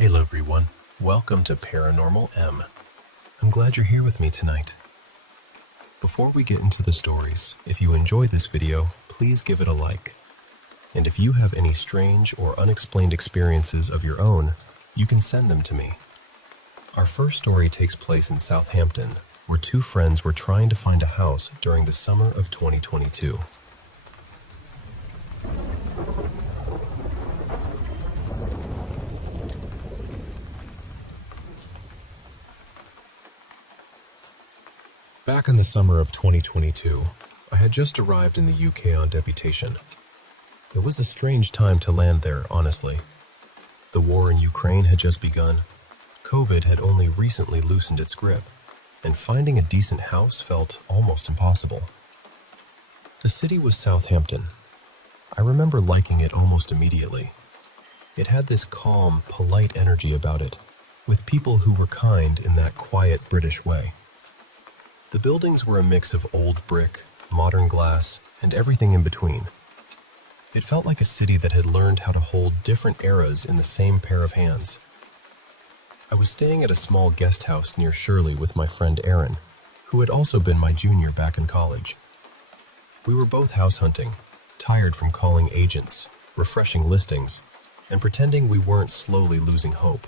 Hello everyone, welcome to Paranormal M. I'm glad you're here with me tonight. Before we get into the stories, if you enjoyed this video, please give it a like. And if you have any strange or unexplained experiences of your own, you can send them to me. Our first story takes place in Southampton, where two friends were trying to find a house during the summer of 2022. Back in the summer of 2022, I had just arrived in the UK on deputation. It was a strange time to land there, honestly. The war in Ukraine had just begun, COVID had only recently loosened its grip, and finding a decent house felt almost impossible. The city was Southampton. I remember liking it almost immediately. It had this calm, polite energy about it, with people who were kind in that quiet British way. The buildings were a mix of old brick, modern glass, and everything in between. It felt like a city that had learned how to hold different eras in the same pair of hands. I was staying at a small guest house near Shirley with my friend Aaron, who had also been my junior back in college. We were both house hunting, tired from calling agents, refreshing listings, and pretending we weren't slowly losing hope.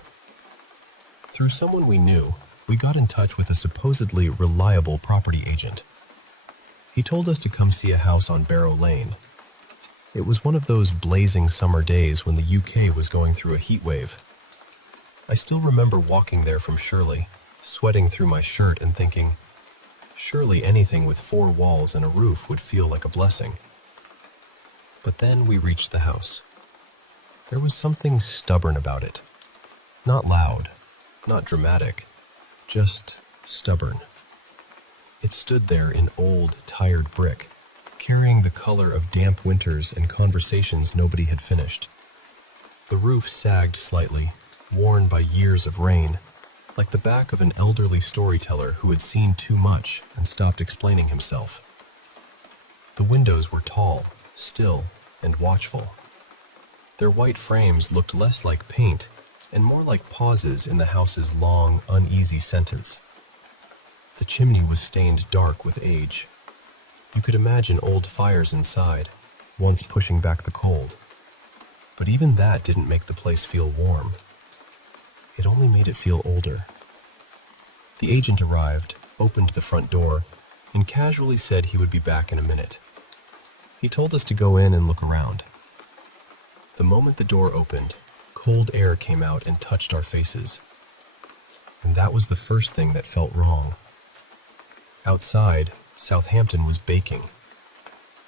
Through someone we knew, we got in touch with a supposedly reliable property agent. He told us to come see a house on Barrow Lane. It was one of those blazing summer days when the UK was going through a heat wave. I still remember walking there from Shirley, sweating through my shirt and thinking, surely anything with 4 walls and a roof would feel like a blessing. But then we reached the house. There was something stubborn about it. Not loud, not dramatic, just stubborn. It stood there in old, tired brick, carrying the color of damp winters and conversations nobody had finished. The roof sagged slightly, worn by years of rain, like the back of an elderly storyteller who had seen too much and stopped explaining himself. The windows were tall, still, and watchful. Their white frames looked less like paint and more like pauses in the house's long, uneasy sentence. The chimney was stained dark with age. You could imagine old fires inside, once pushing back the cold. But even that didn't make the place feel warm. It only made it feel older. The agent arrived, opened the front door, and casually said he would be back in a minute. He told us to go in and look around. The moment the door opened, cold air came out and touched our faces. And that was the first thing that felt wrong. Outside, Southampton was baking.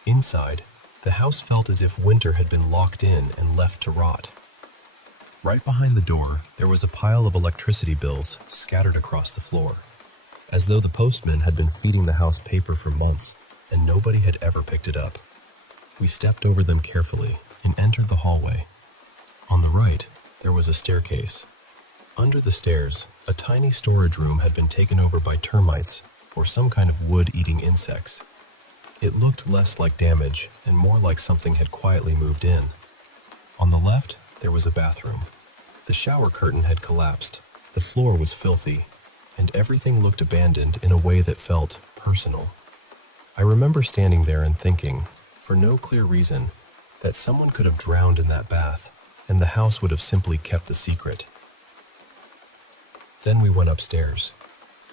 Inside, the house felt as if winter had been locked in and left to rot. Right behind the door, there was a pile of electricity bills scattered across the floor, as though the postman had been feeding the house paper for months and nobody had ever picked it up. We stepped over them carefully and entered the hallway. On the right, there was a staircase. Under the stairs, a tiny storage room had been taken over by termites or some kind of wood-eating insects. It looked less like damage and more like something had quietly moved in. On the left, there was a bathroom. The shower curtain had collapsed, the floor was filthy, and everything looked abandoned in a way that felt personal. I remember standing there and thinking, for no clear reason, that someone could have drowned in that bath, and the house would have simply kept the secret. Then we went upstairs.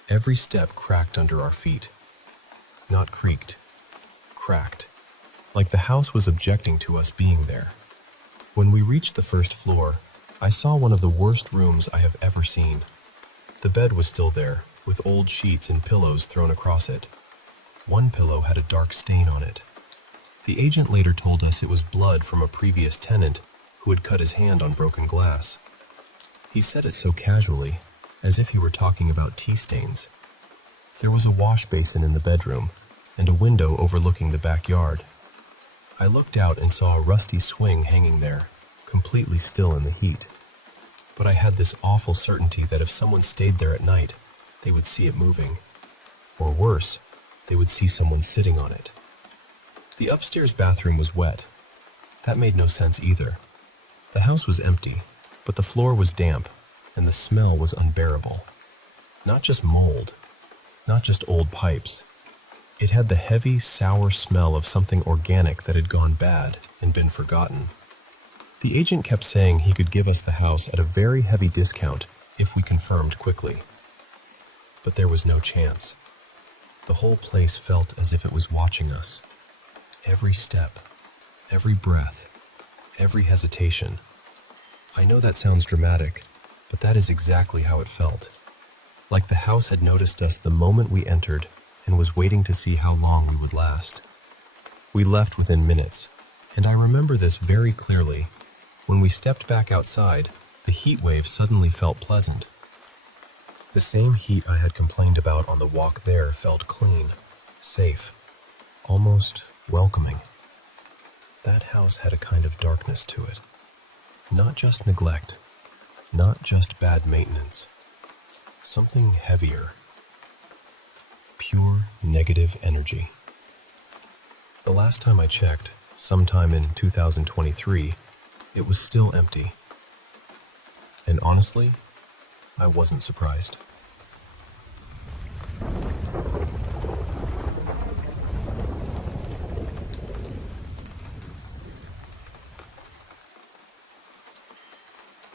Every step cracked under our feet. Not creaked, cracked, like the house was objecting to us being there. When we reached the first floor, I saw one of the worst rooms I have ever seen. The bed was still there, with old sheets and pillows thrown across it. One pillow had a dark stain on it. The agent later told us it was blood from a previous tenant who had cut his hand on broken glass. He said it so casually, as if he were talking about tea stains. There was a wash basin in the bedroom, and a window overlooking the backyard. I looked out and saw a rusty swing hanging there, completely still in the heat. But I had this awful certainty that if someone stayed there at night, they would see it moving. Or worse, they would see someone sitting on it. The upstairs bathroom was wet. That made no sense either. The house was empty, but the floor was damp, and the smell was unbearable. Not just mold, not just old pipes. It had the heavy, sour smell of something organic that had gone bad and been forgotten. The agent kept saying he could give us the house at a very heavy discount if we confirmed quickly. But there was no chance. The whole place felt as if it was watching us. Every step, every breath, every hesitation. I know that sounds dramatic, but that is exactly how it felt. Like the house had noticed us the moment we entered and was waiting to see how long we would last. We left within minutes, and I remember this very clearly. When we stepped back outside, the heat wave suddenly felt pleasant. The same heat I had complained about on the walk there felt clean, safe, almost welcoming. That house had a kind of darkness to it. Not just neglect, not just bad maintenance. Something heavier. Pure negative energy. The last time I checked, sometime in 2023, it was still empty. And honestly, I wasn't surprised.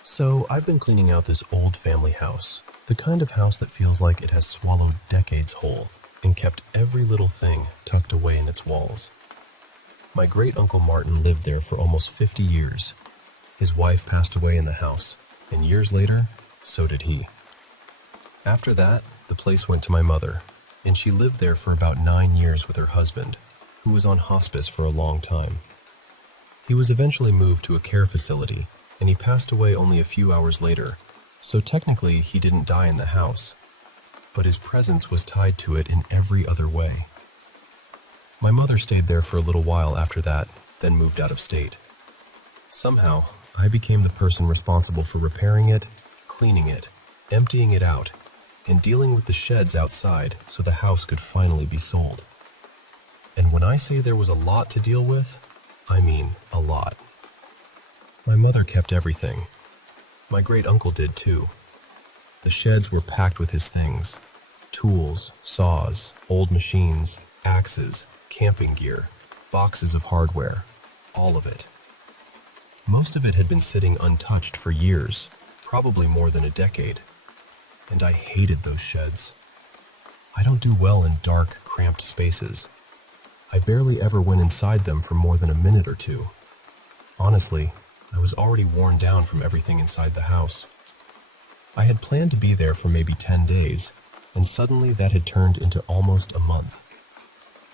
So, I've been cleaning out this old family house, the kind of house that feels like it has swallowed decades whole and kept every little thing tucked away in its walls. My great-uncle Martin lived there for almost 50 years. His wife passed away in the house, and years later, so did he. After that, the place went to my mother, and she lived there for about 9 years with her husband, who was on hospice for a long time. He was eventually moved to a care facility, and he passed away only a few hours later, so technically he didn't die in the house, but his presence was tied to it in every other way. My mother stayed there for a little while after that, then moved out of state. Somehow, I became the person responsible for repairing it, cleaning it, emptying it out, and dealing with the sheds outside so the house could finally be sold. And when I say there was a lot to deal with, I mean a lot. My mother kept everything. My great-uncle did too. The sheds were packed with his things. Tools, saws, old machines, axes, camping gear, boxes of hardware, all of it. Most of it had been sitting untouched for years, probably more than a decade. And I hated those sheds. I don't do well in dark, cramped spaces. I barely ever went inside them for more than a minute or two. Honestly, I was already worn down from everything inside the house. I had planned to be there for maybe 10 days, and suddenly that had turned into almost a month.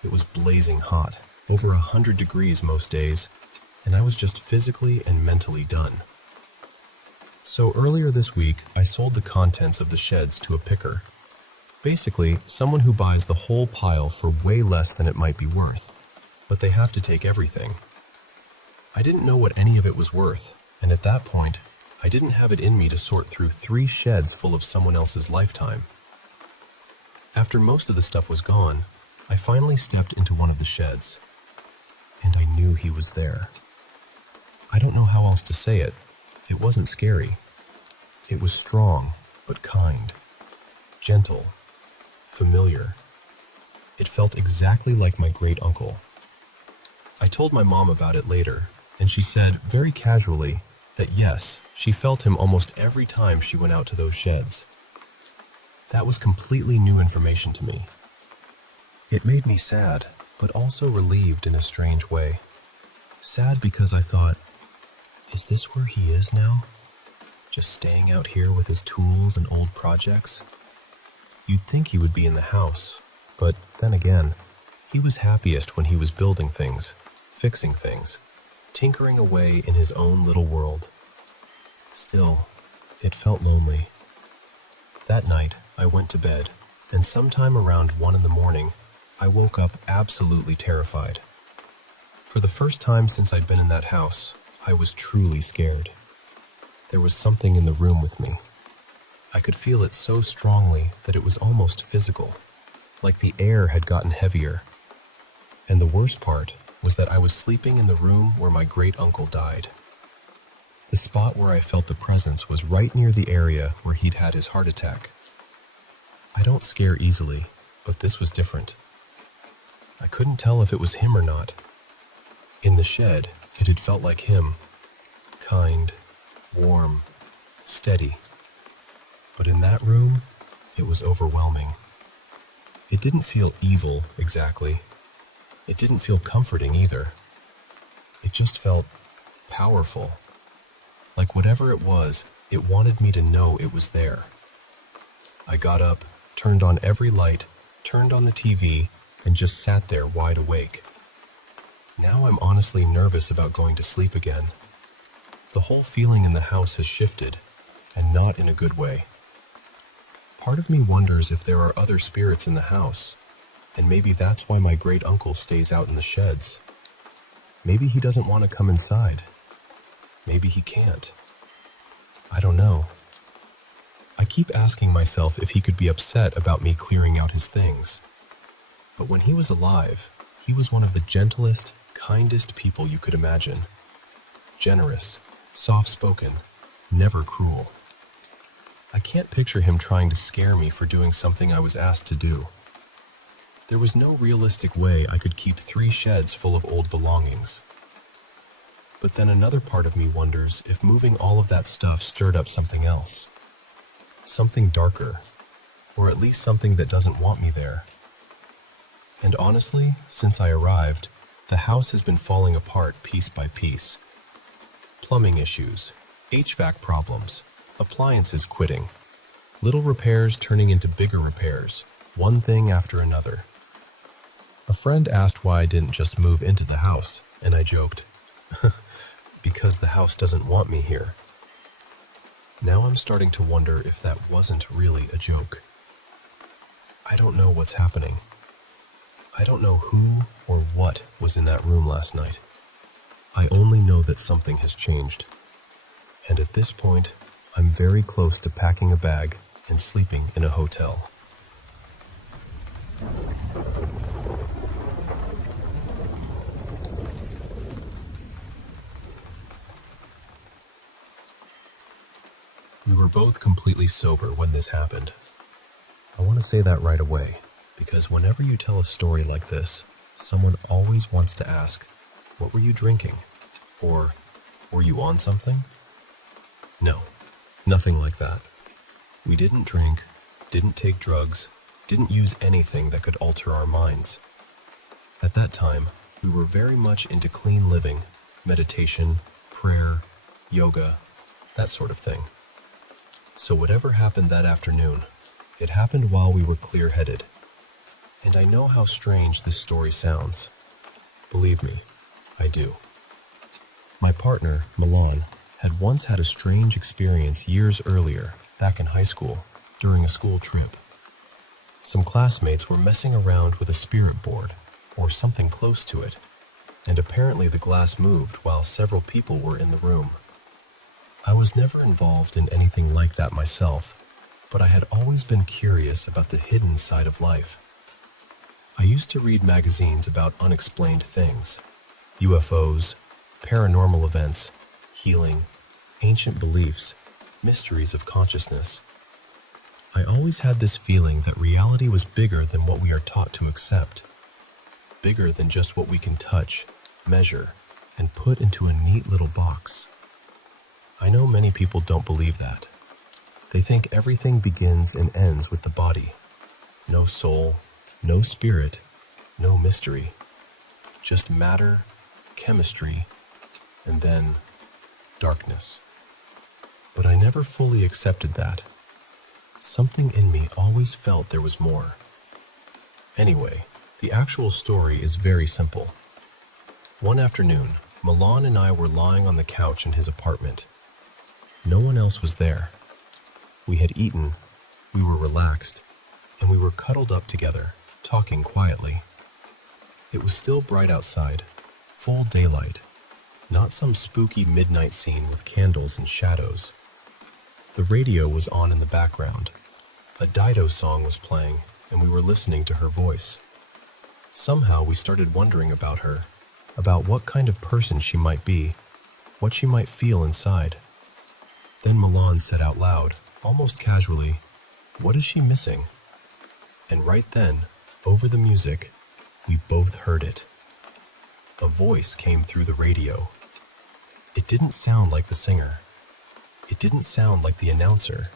It was blazing hot, over 100 degrees most days, and I was just physically and mentally done. So earlier this week, I sold the contents of the sheds to a picker. Basically, someone who buys the whole pile for way less than it might be worth, but they have to take everything. I didn't know what any of it was worth, and at that point, I didn't have it in me to sort through 3 sheds full of someone else's lifetime. After most of the stuff was gone, I finally stepped into one of the sheds, and I knew he was there. I don't know how else to say it. It wasn't scary. It was strong, but kind, gentle, familiar. It felt exactly like my great-uncle. I told my mom about it later, and she said, very casually, that yes, she felt him almost every time she went out to those sheds. That was completely new information to me. It made me sad, but also relieved in a strange way. Sad because I thought, is this where he is now? Just staying out here with his tools and old projects? You'd think he would be in the house, but then again, he was happiest when he was building things, fixing things, tinkering away in his own little world. Still, it felt lonely. That night, I went to bed, and sometime around 1 in the morning, I woke up absolutely terrified. For the first time since I'd been in that house, I was truly scared. There was something in the room with me. I could feel it so strongly that it was almost physical, like the air had gotten heavier. And the worst part was that I was sleeping in the room where my great-uncle died. The spot where I felt the presence was right near the area where he'd had his heart attack. I don't scare easily, but this was different. I couldn't tell if it was him or not. In the shed, it had felt like him. Kind, warm, steady. But in that room, it was overwhelming. It didn't feel evil, exactly. It didn't feel comforting either. It just felt powerful. Like whatever it was, it wanted me to know it was there. I got up, turned on every light, turned on the TV, and just sat there wide awake. Now I'm honestly nervous about going to sleep again. The whole feeling in the house has shifted, and not in a good way. Part of me wonders if there are other spirits in the house, and maybe that's why my great uncle stays out in the sheds. Maybe he doesn't want to come inside. Maybe he can't. I don't know. I keep asking myself if he could be upset about me clearing out his things. But when he was alive, he was one of the gentlest, kindest people you could imagine. Generous, soft-spoken, never cruel. I can't picture him trying to scare me for doing something I was asked to do. There was no realistic way I could keep 3 sheds full of old belongings. But then another part of me wonders if moving all of that stuff stirred up something else. Something darker, or at least something that doesn't want me there. And honestly, since I arrived, the house has been falling apart piece by piece. Plumbing issues, HVAC problems, appliances quitting, little repairs turning into bigger repairs, one thing after another. A friend asked why I didn't just move into the house, and I joked, because the house doesn't want me here. Now I'm starting to wonder if that wasn't really a joke. I don't know what's happening. I don't know who or what was in that room last night. I only know that something has changed. And at this point, I'm very close to packing a bag and sleeping in a hotel. We were both completely sober when this happened. I want to say that right away, because whenever you tell a story like this, someone always wants to ask, what were you drinking? Or, were you on something? No, nothing like that. We didn't drink, didn't take drugs, didn't use anything that could alter our minds. At that time, we were very much into clean living, meditation, prayer, yoga, that sort of thing. So whatever happened that afternoon, it happened while we were clear-headed. And I know how strange this story sounds. Believe me, I do. My partner, Milan, had once had a strange experience years earlier, back in high school, during a school trip. Some classmates were messing around with a spirit board, or something close to it, and apparently the glass moved while several people were in the room. I was never involved in anything like that myself, but I had always been curious about the hidden side of life. I used to read magazines about unexplained things, UFOs, paranormal events, healing, ancient beliefs, mysteries of consciousness. I always had this feeling that reality was bigger than what we are taught to accept, bigger than just what we can touch, measure, and put into a neat little box. I know many people don't believe that. They think everything begins and ends with the body. No soul, no spirit, no mystery. Just matter, chemistry, and then darkness. But I never fully accepted that. Something in me always felt there was more. Anyway, the actual story is very simple. One afternoon, Milan and I were lying on the couch in his apartment. No one else was there. We had eaten, we were relaxed, and we were cuddled up together, talking quietly. It was still bright outside, full daylight, not some spooky midnight scene with candles and shadows. The radio was on in the background. A Dido song was playing, and we were listening to her voice. Somehow we started wondering about her, about what kind of person she might be, what she might feel inside. Then Milan said out loud, almost casually, "What is she missing?" And right then, over the music, we both heard it. A voice came through the radio. It didn't sound like the singer. It didn't sound like the announcer.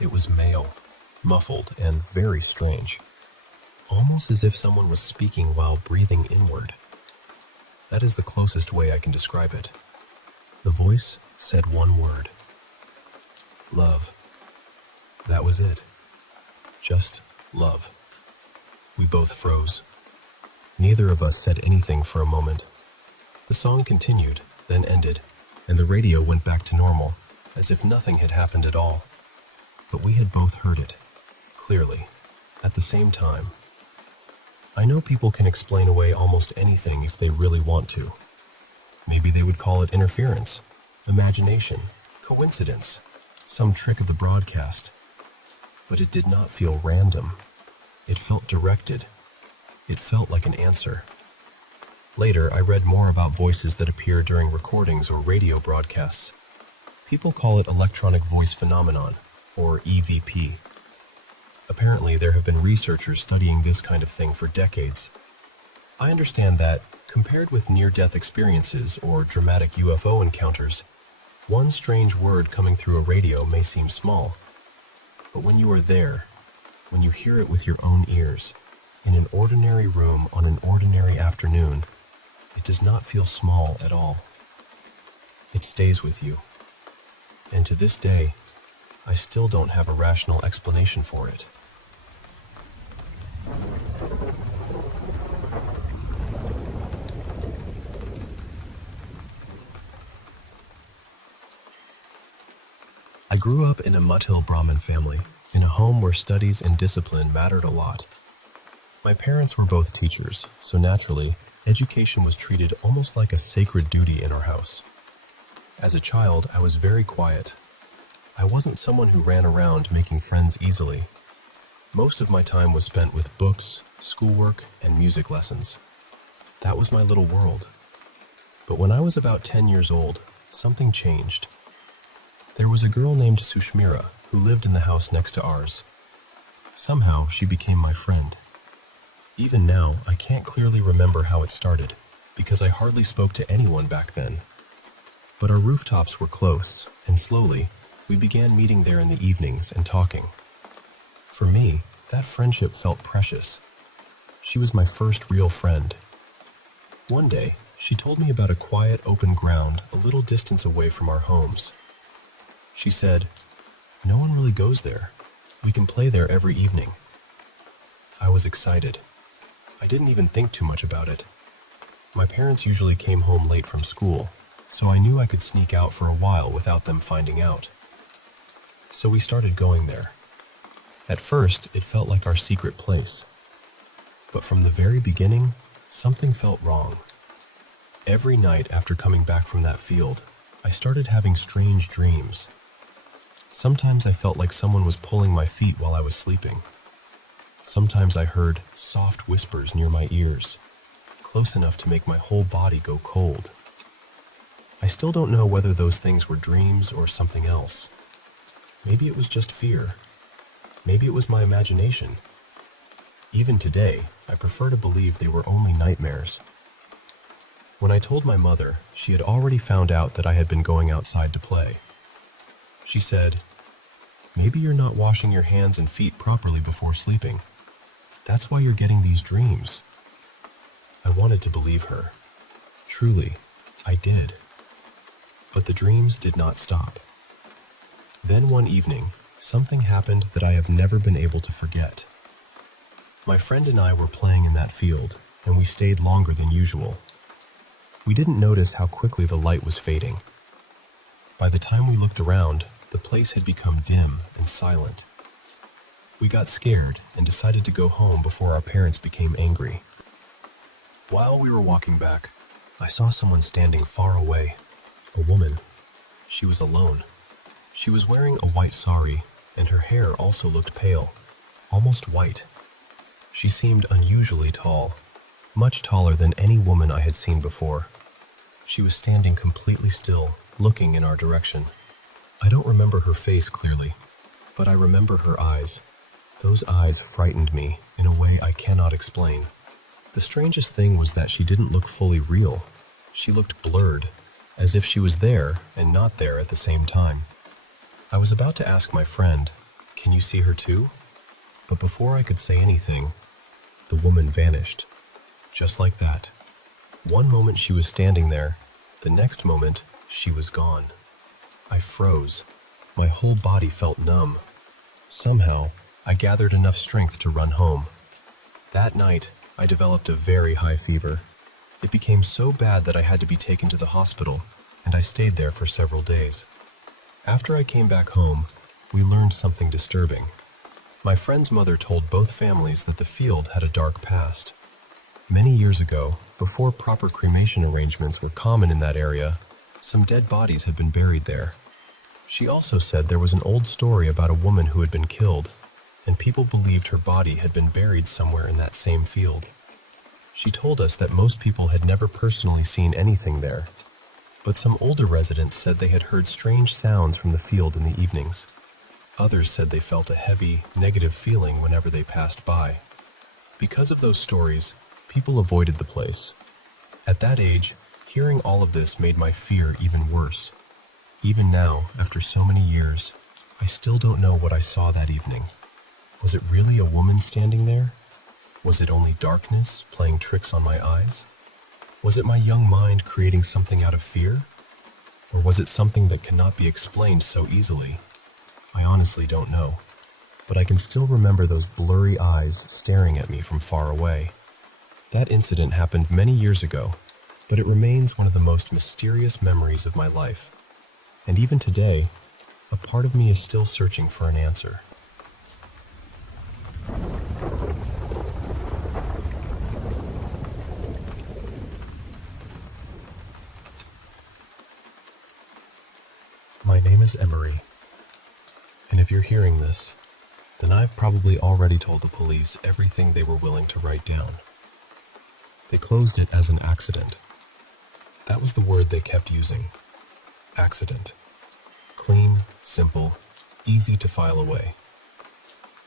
It was male, muffled, and very strange. Almost as if someone was speaking while breathing inward. That is the closest way I can describe it. The voice said one word. Love. That was it. Just love. We both froze. Neither of us said anything for a moment. The song continued, then ended, and the radio went back to normal, as if nothing had happened at all. But we had both heard it, clearly, at the same time. I know people can explain away almost anything if they really want to. Maybe they would call it interference, imagination, coincidence, some trick of the broadcast. But it did not feel random. It felt directed. It felt like an answer. Later, I read more about voices that appear during recordings or radio broadcasts. People call it electronic voice phenomenon, or EVP. Apparently, there have been researchers studying this kind of thing for decades. I understand that, compared with near-death experiences or dramatic UFO encounters, one strange word coming through a radio may seem small. But when you are there, when you hear it with your own ears, in an ordinary room on an ordinary afternoon, it does not feel small at all. It stays with you. And to this day, I still don't have a rational explanation for it. I grew up in a Mutt-Hill Brahmin family, in a home where studies and discipline mattered a lot. My parents were both teachers, so naturally, education was treated almost like a sacred duty in our house. As a child, I was very quiet. I wasn't someone who ran around making friends easily. Most of my time was spent with books, schoolwork, and music lessons. That was my little world. But when I was about 10 years old, something changed. There was a girl named Sushmira who lived in the house next to ours. Somehow, she became my friend. Even now, I can't clearly remember how it started, because I hardly spoke to anyone back then. But our rooftops were close, and slowly, we began meeting there in the evenings and talking. For me, that friendship felt precious. She was my first real friend. One day, she told me about a quiet open ground a little distance away from our homes. She said, "No one really goes there. We can play there every evening." I was excited. I didn't even think too much about it. My parents usually came home late from school, so I knew I could sneak out for a while without them finding out. So we started going there. At first, it felt like our secret place. But from the very beginning, something felt wrong. Every night after coming back from that field, I started having strange dreams. Sometimes I felt like someone was pulling my feet while I was sleeping. Sometimes I heard soft whispers near my ears, close enough to make my whole body go cold. I still don't know whether those things were dreams or something else. Maybe it was just fear. Maybe it was my imagination. Even today, I prefer to believe they were only nightmares. When I told my mother, she had already found out that I had been going outside to play. She said, "Maybe you're not washing your hands and feet properly before sleeping. That's why you're getting these dreams." I wanted to believe her. Truly, I did. But the dreams did not stop. Then one evening, something happened that I have never been able to forget. My friend and I were playing in that field, and we stayed longer than usual. We didn't notice how quickly the light was fading. By the time we looked around, the place had become dim and silent. We got scared and decided to go home before our parents became angry. While we were walking back, I saw someone standing far away. A woman. She was alone. She was wearing a white sari, and her hair also looked pale, almost white. She seemed unusually tall, much taller than any woman I had seen before. She was standing completely still, looking in our direction. I don't remember her face clearly, but I remember her eyes. Those eyes frightened me in a way I cannot explain. The strangest thing was that she didn't look fully real. She looked blurred, as if she was there and not there at the same time. I was about to ask my friend, "Can you see her too?" But before I could say anything, the woman vanished. Just like that. One moment she was standing there, the next moment she was gone. I froze. My whole body felt numb. Somehow, I gathered enough strength to run home. That night, I developed a very high fever. It became so bad that I had to be taken to the hospital, and I stayed there for several days. After I came back home, we learned something disturbing. My friend's mother told both families that the field had a dark past. Many years ago, before proper cremation arrangements were common in that area, some dead bodies had been buried there. She also said there was an old story about a woman who had been killed, and people believed her body had been buried somewhere in that same field. She told us that most people had never personally seen anything there, but some older residents said they had heard strange sounds from the field in the evenings. Others said they felt a heavy, negative feeling whenever they passed by. Because of those stories, people avoided the place. At that age, hearing all of this made my fear even worse. Even now, after so many years, I still don't know what I saw that evening. Was it really a woman standing there? Was it only darkness playing tricks on my eyes? Was it my young mind creating something out of fear? Or was it something that cannot be explained so easily? I honestly don't know, but I can still remember those blurry eyes staring at me from far away. That incident happened many years ago, but it remains one of the most mysterious memories of my life. And even today, a part of me is still searching for an answer. My name is Emery, and if you're hearing this, then I've probably already told the police everything they were willing to write down. They closed it as an accident. That was the word they kept using. Accident. Clean, simple, easy to file away.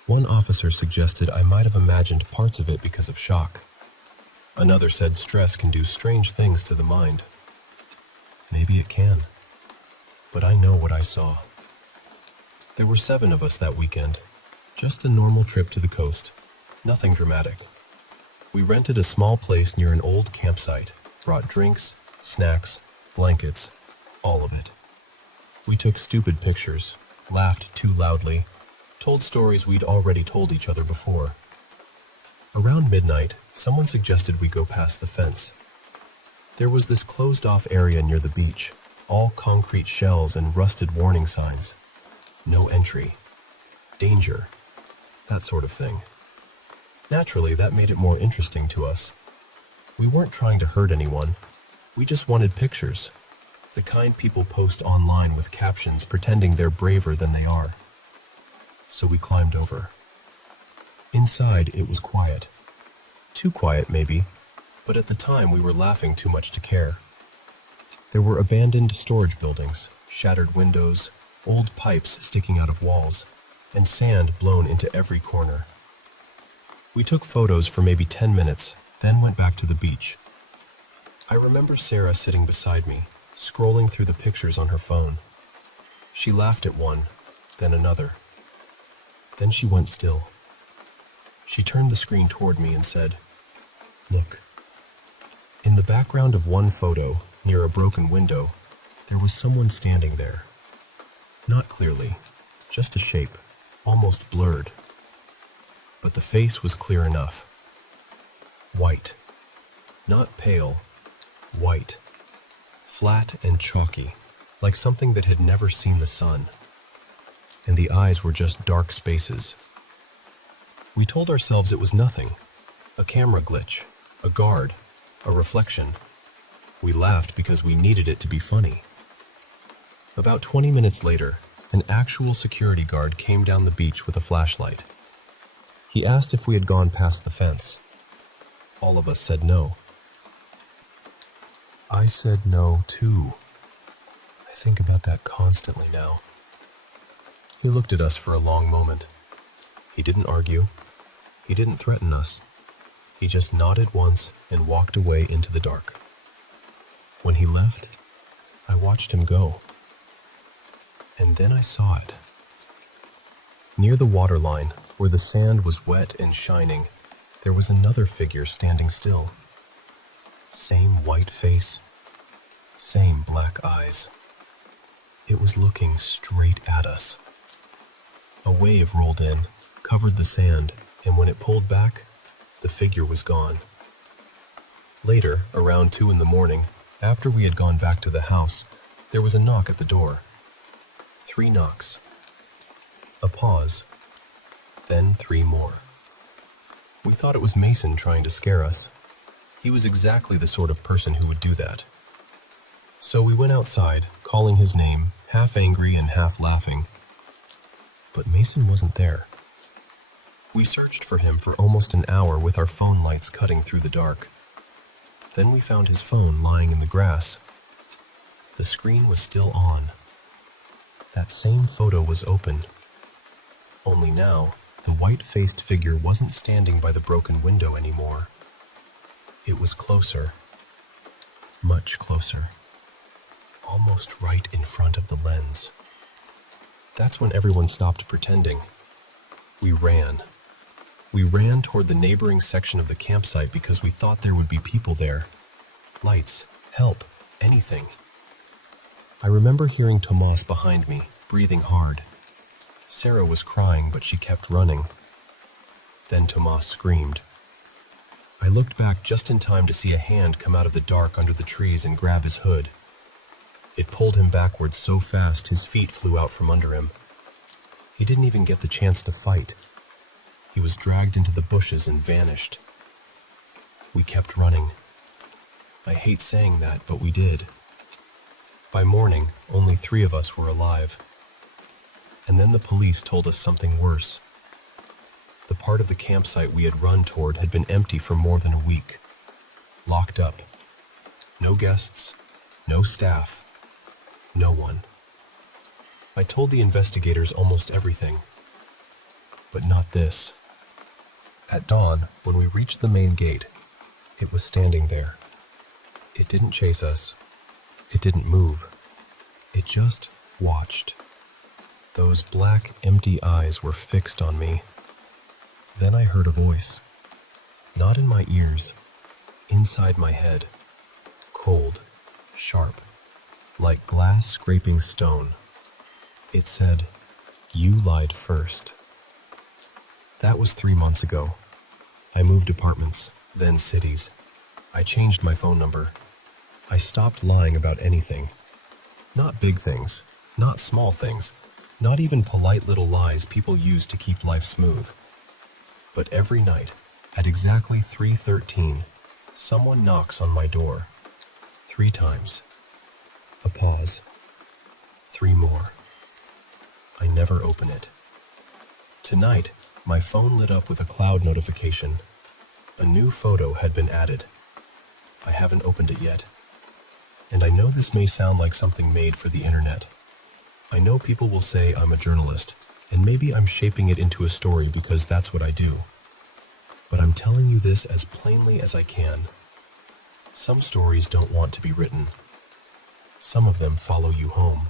One officer suggested I might have imagined parts of it because of shock. Another said stress can do strange things to the mind. Maybe it can. But I know what I saw. There were 7 of us that weekend. Just a normal trip to the coast. Nothing dramatic. We rented a small place near an old campsite, brought drinks, snacks, blankets, all of it. We took stupid pictures, laughed too loudly, told stories we'd already told each other before. Around midnight, someone suggested we go past the fence. There was this closed-off area near the beach, all concrete shells and rusted warning signs. No entry. Danger. That sort of thing. Naturally, that made it more interesting to us. We weren't trying to hurt anyone. We just wanted pictures. The kind people post online with captions pretending they're braver than they are. So we climbed over. Inside, it was quiet. Too quiet, maybe, but at the time we were laughing too much to care. There were abandoned storage buildings, shattered windows, old pipes sticking out of walls, and sand blown into every corner. We took photos for maybe 10 minutes, then went back to the beach. I remember Sarah sitting beside me, scrolling through the pictures on her phone. She laughed at one, then another. Then she went still. She turned the screen toward me and said, "Look." In the background of one photo, near a broken window, there was someone standing there. Not clearly, just a shape, almost blurred. But the face was clear enough. White. Not pale, white. Flat and chalky, like something that had never seen the sun. And the eyes were just dark spaces. We told ourselves it was nothing. A camera glitch, a guard, a reflection. We laughed because we needed it to be funny. About 20 minutes later, an actual security guard came down the beach with a flashlight. He asked if we had gone past the fence. All of us said no. I said no, too. I think about that constantly now. He looked at us for a long moment. He didn't argue. He didn't threaten us. He just nodded once and walked away into the dark. When he left, I watched him go. And then I saw it. Near the waterline, where the sand was wet and shining, there was another figure standing still. Same white face, same black eyes. It was looking straight at us. A wave rolled in, covered the sand, and when it pulled back, the figure was gone. Later, around 2 in the morning, after we had gone back to the house, there was a knock at the door. 3 knocks. A pause. Then 3 more. We thought it was Mason trying to scare us. He was exactly the sort of person who would do that. So we went outside, calling his name, half angry and half laughing. But Mason wasn't there. We searched for him for almost an hour with our phone lights cutting through the dark. Then we found his phone lying in the grass. The screen was still on. That same photo was open. Only now, the white-faced figure wasn't standing by the broken window anymore. It was closer. Much closer. Almost right in front of the lens. That's when everyone stopped pretending. We ran. We ran toward the neighboring section of the campsite because we thought there would be people there. Lights, help, anything. I remember hearing Tomas behind me, breathing hard. Sarah was crying, but she kept running. Then Tomas screamed. I looked back just in time to see a hand come out of the dark under the trees and grab his hood. It pulled him backwards so fast his feet flew out from under him. He didn't even get the chance to fight. He was dragged into the bushes and vanished. We kept running. I hate saying that, but we did. By morning, only 3 of us were alive. And then the police told us something worse. The part of the campsite we had run toward had been empty for more than a week. Locked up. No guests, no staff, no one. I told the investigators almost everything. But not this. At dawn, when we reached the main gate, it was standing there. It didn't chase us. It didn't move. It just watched. Those black, empty eyes were fixed on me. Then I heard a voice. Not in my ears. Inside my head. Cold. Sharp. Like glass scraping stone. It said, "You lied first." That was 3 months ago. I moved apartments, then cities. I changed my phone number. I stopped lying about anything. Not big things, not small things, not even polite little lies people use to keep life smooth. But every night, at exactly 3:13, someone knocks on my door. 3 times. A pause. 3 more. I never open it. Tonight, my phone lit up with a cloud notification. A new photo had been added. I haven't opened it yet. And I know this may sound like something made for the internet. I know people will say I'm a journalist, and maybe I'm shaping it into a story because that's what I do. But I'm telling you this as plainly as I can. Some stories don't want to be written. Some of them follow you home.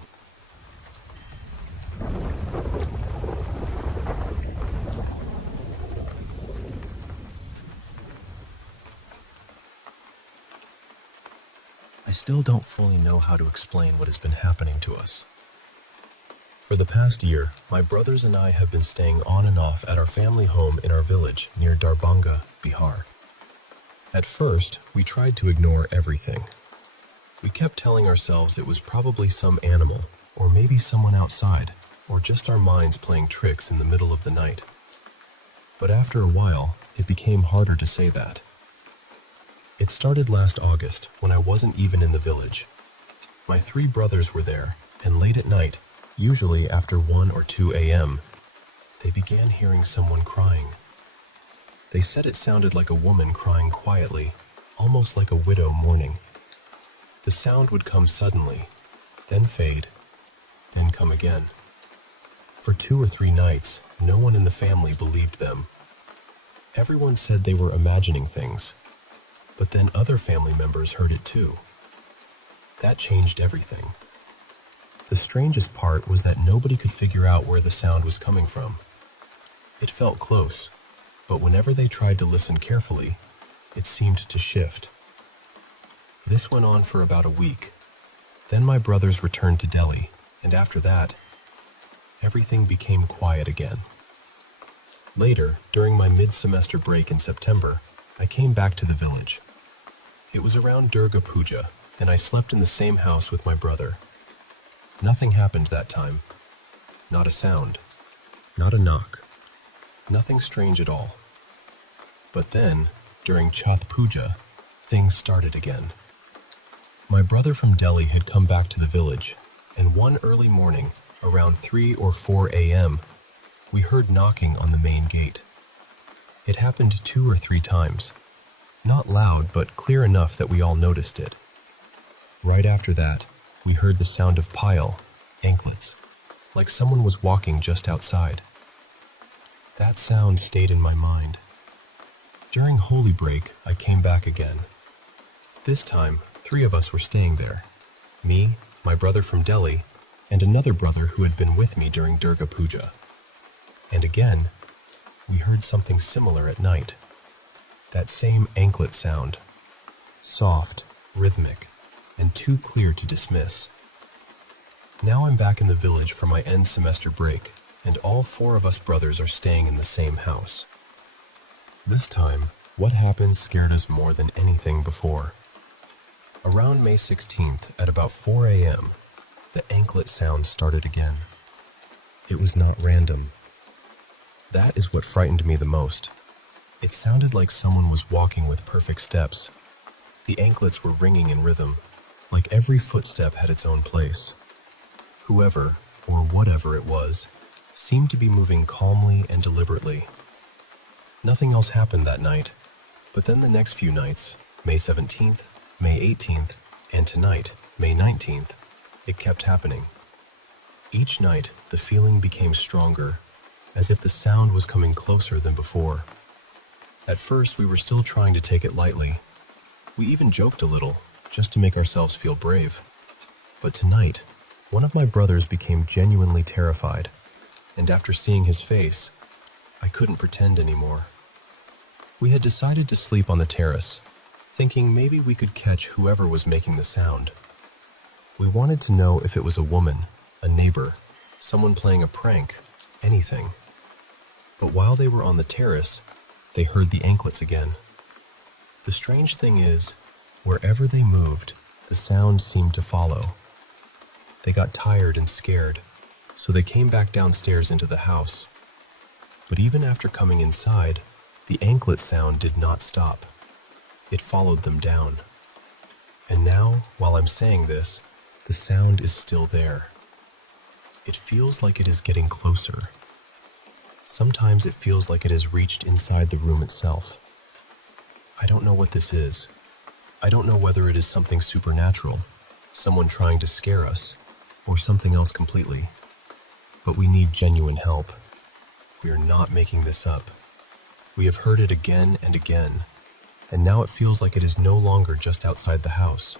I still don't fully know how to explain what has been happening to us. For the past year, my brothers and I have been staying on and off at our family home in our village near Darbhanga, Bihar. At first, we tried to ignore everything. We kept telling ourselves it was probably some animal, or maybe someone outside, or just our minds playing tricks in the middle of the night. But after a while, it became harder to say that. It started last August, when I wasn't even in the village. My 3 brothers were there, and late at night, usually after 1 or 2 a.m., they began hearing someone crying. They said it sounded like a woman crying quietly, almost like a widow mourning. The sound would come suddenly, then fade, then come again. For 2 or 3 nights, no one in the family believed them. Everyone said they were imagining things, but then other family members heard it too. That changed everything. The strangest part was that nobody could figure out where the sound was coming from. It felt close, but whenever they tried to listen carefully, it seemed to shift. This went on for about a week. Then my brothers returned to Delhi, and after that, everything became quiet again. Later, during my mid-semester break in September, I came back to the village. It was around Durga Puja, and I slept in the same house with my brother. Nothing happened that time. Not a sound. Not a knock. Nothing strange at all. But then, during Chhath Puja, things started again. My brother from Delhi had come back to the village, and one early morning, around 3 or 4 a.m., we heard knocking on the main gate. It happened 2 or 3 times. Not loud, but clear enough that we all noticed it. Right after that, we heard the sound of pile, anklets, like someone was walking just outside. That sound stayed in my mind. During Holy Break, I came back again. This time, 3 of us were staying there. Me, my brother from Delhi, and another brother who had been with me during Durga Puja. And again, we heard something similar at night. That same anklet sound. Soft, rhythmic, and too clear to dismiss. Now I'm back in the village for my end semester break, and all 4 of us brothers are staying in the same house. This time, what happened scared us more than anything before. Around May 16th, at about 4 a.m., the anklet sound started again. It was not random. That is what frightened me the most. It sounded like someone was walking with perfect steps. The anklets were ringing in rhythm, like every footstep had its own place. Whoever, or whatever it was, seemed to be moving calmly and deliberately. Nothing else happened that night, but then the next few nights, May 17th, May 18th, and tonight, May 19th, it kept happening. Each night, the feeling became stronger, as if the sound was coming closer than before. At first, we were still trying to take it lightly. We even joked a little, just to make ourselves feel brave. But tonight, one of my brothers became genuinely terrified, and after seeing his face, I couldn't pretend anymore. We had decided to sleep on the terrace, thinking maybe we could catch whoever was making the sound. We wanted to know if it was a woman, a neighbor, someone playing a prank, anything. But while they were on the terrace, they heard the anklets again. The strange thing is, wherever they moved, the sound seemed to follow. They got tired and scared, so they came back downstairs into the house. But even after coming inside, the anklet sound did not stop. It followed them down. And now, while I'm saying this, the sound is still there. It feels like it is getting closer. Sometimes it feels like it has reached inside the room itself. I don't know what this is. I don't know whether it is something supernatural, someone trying to scare us, or something else completely. But we need genuine help. We are not making this up. We have heard it again and again, and now it feels like it is no longer just outside the house.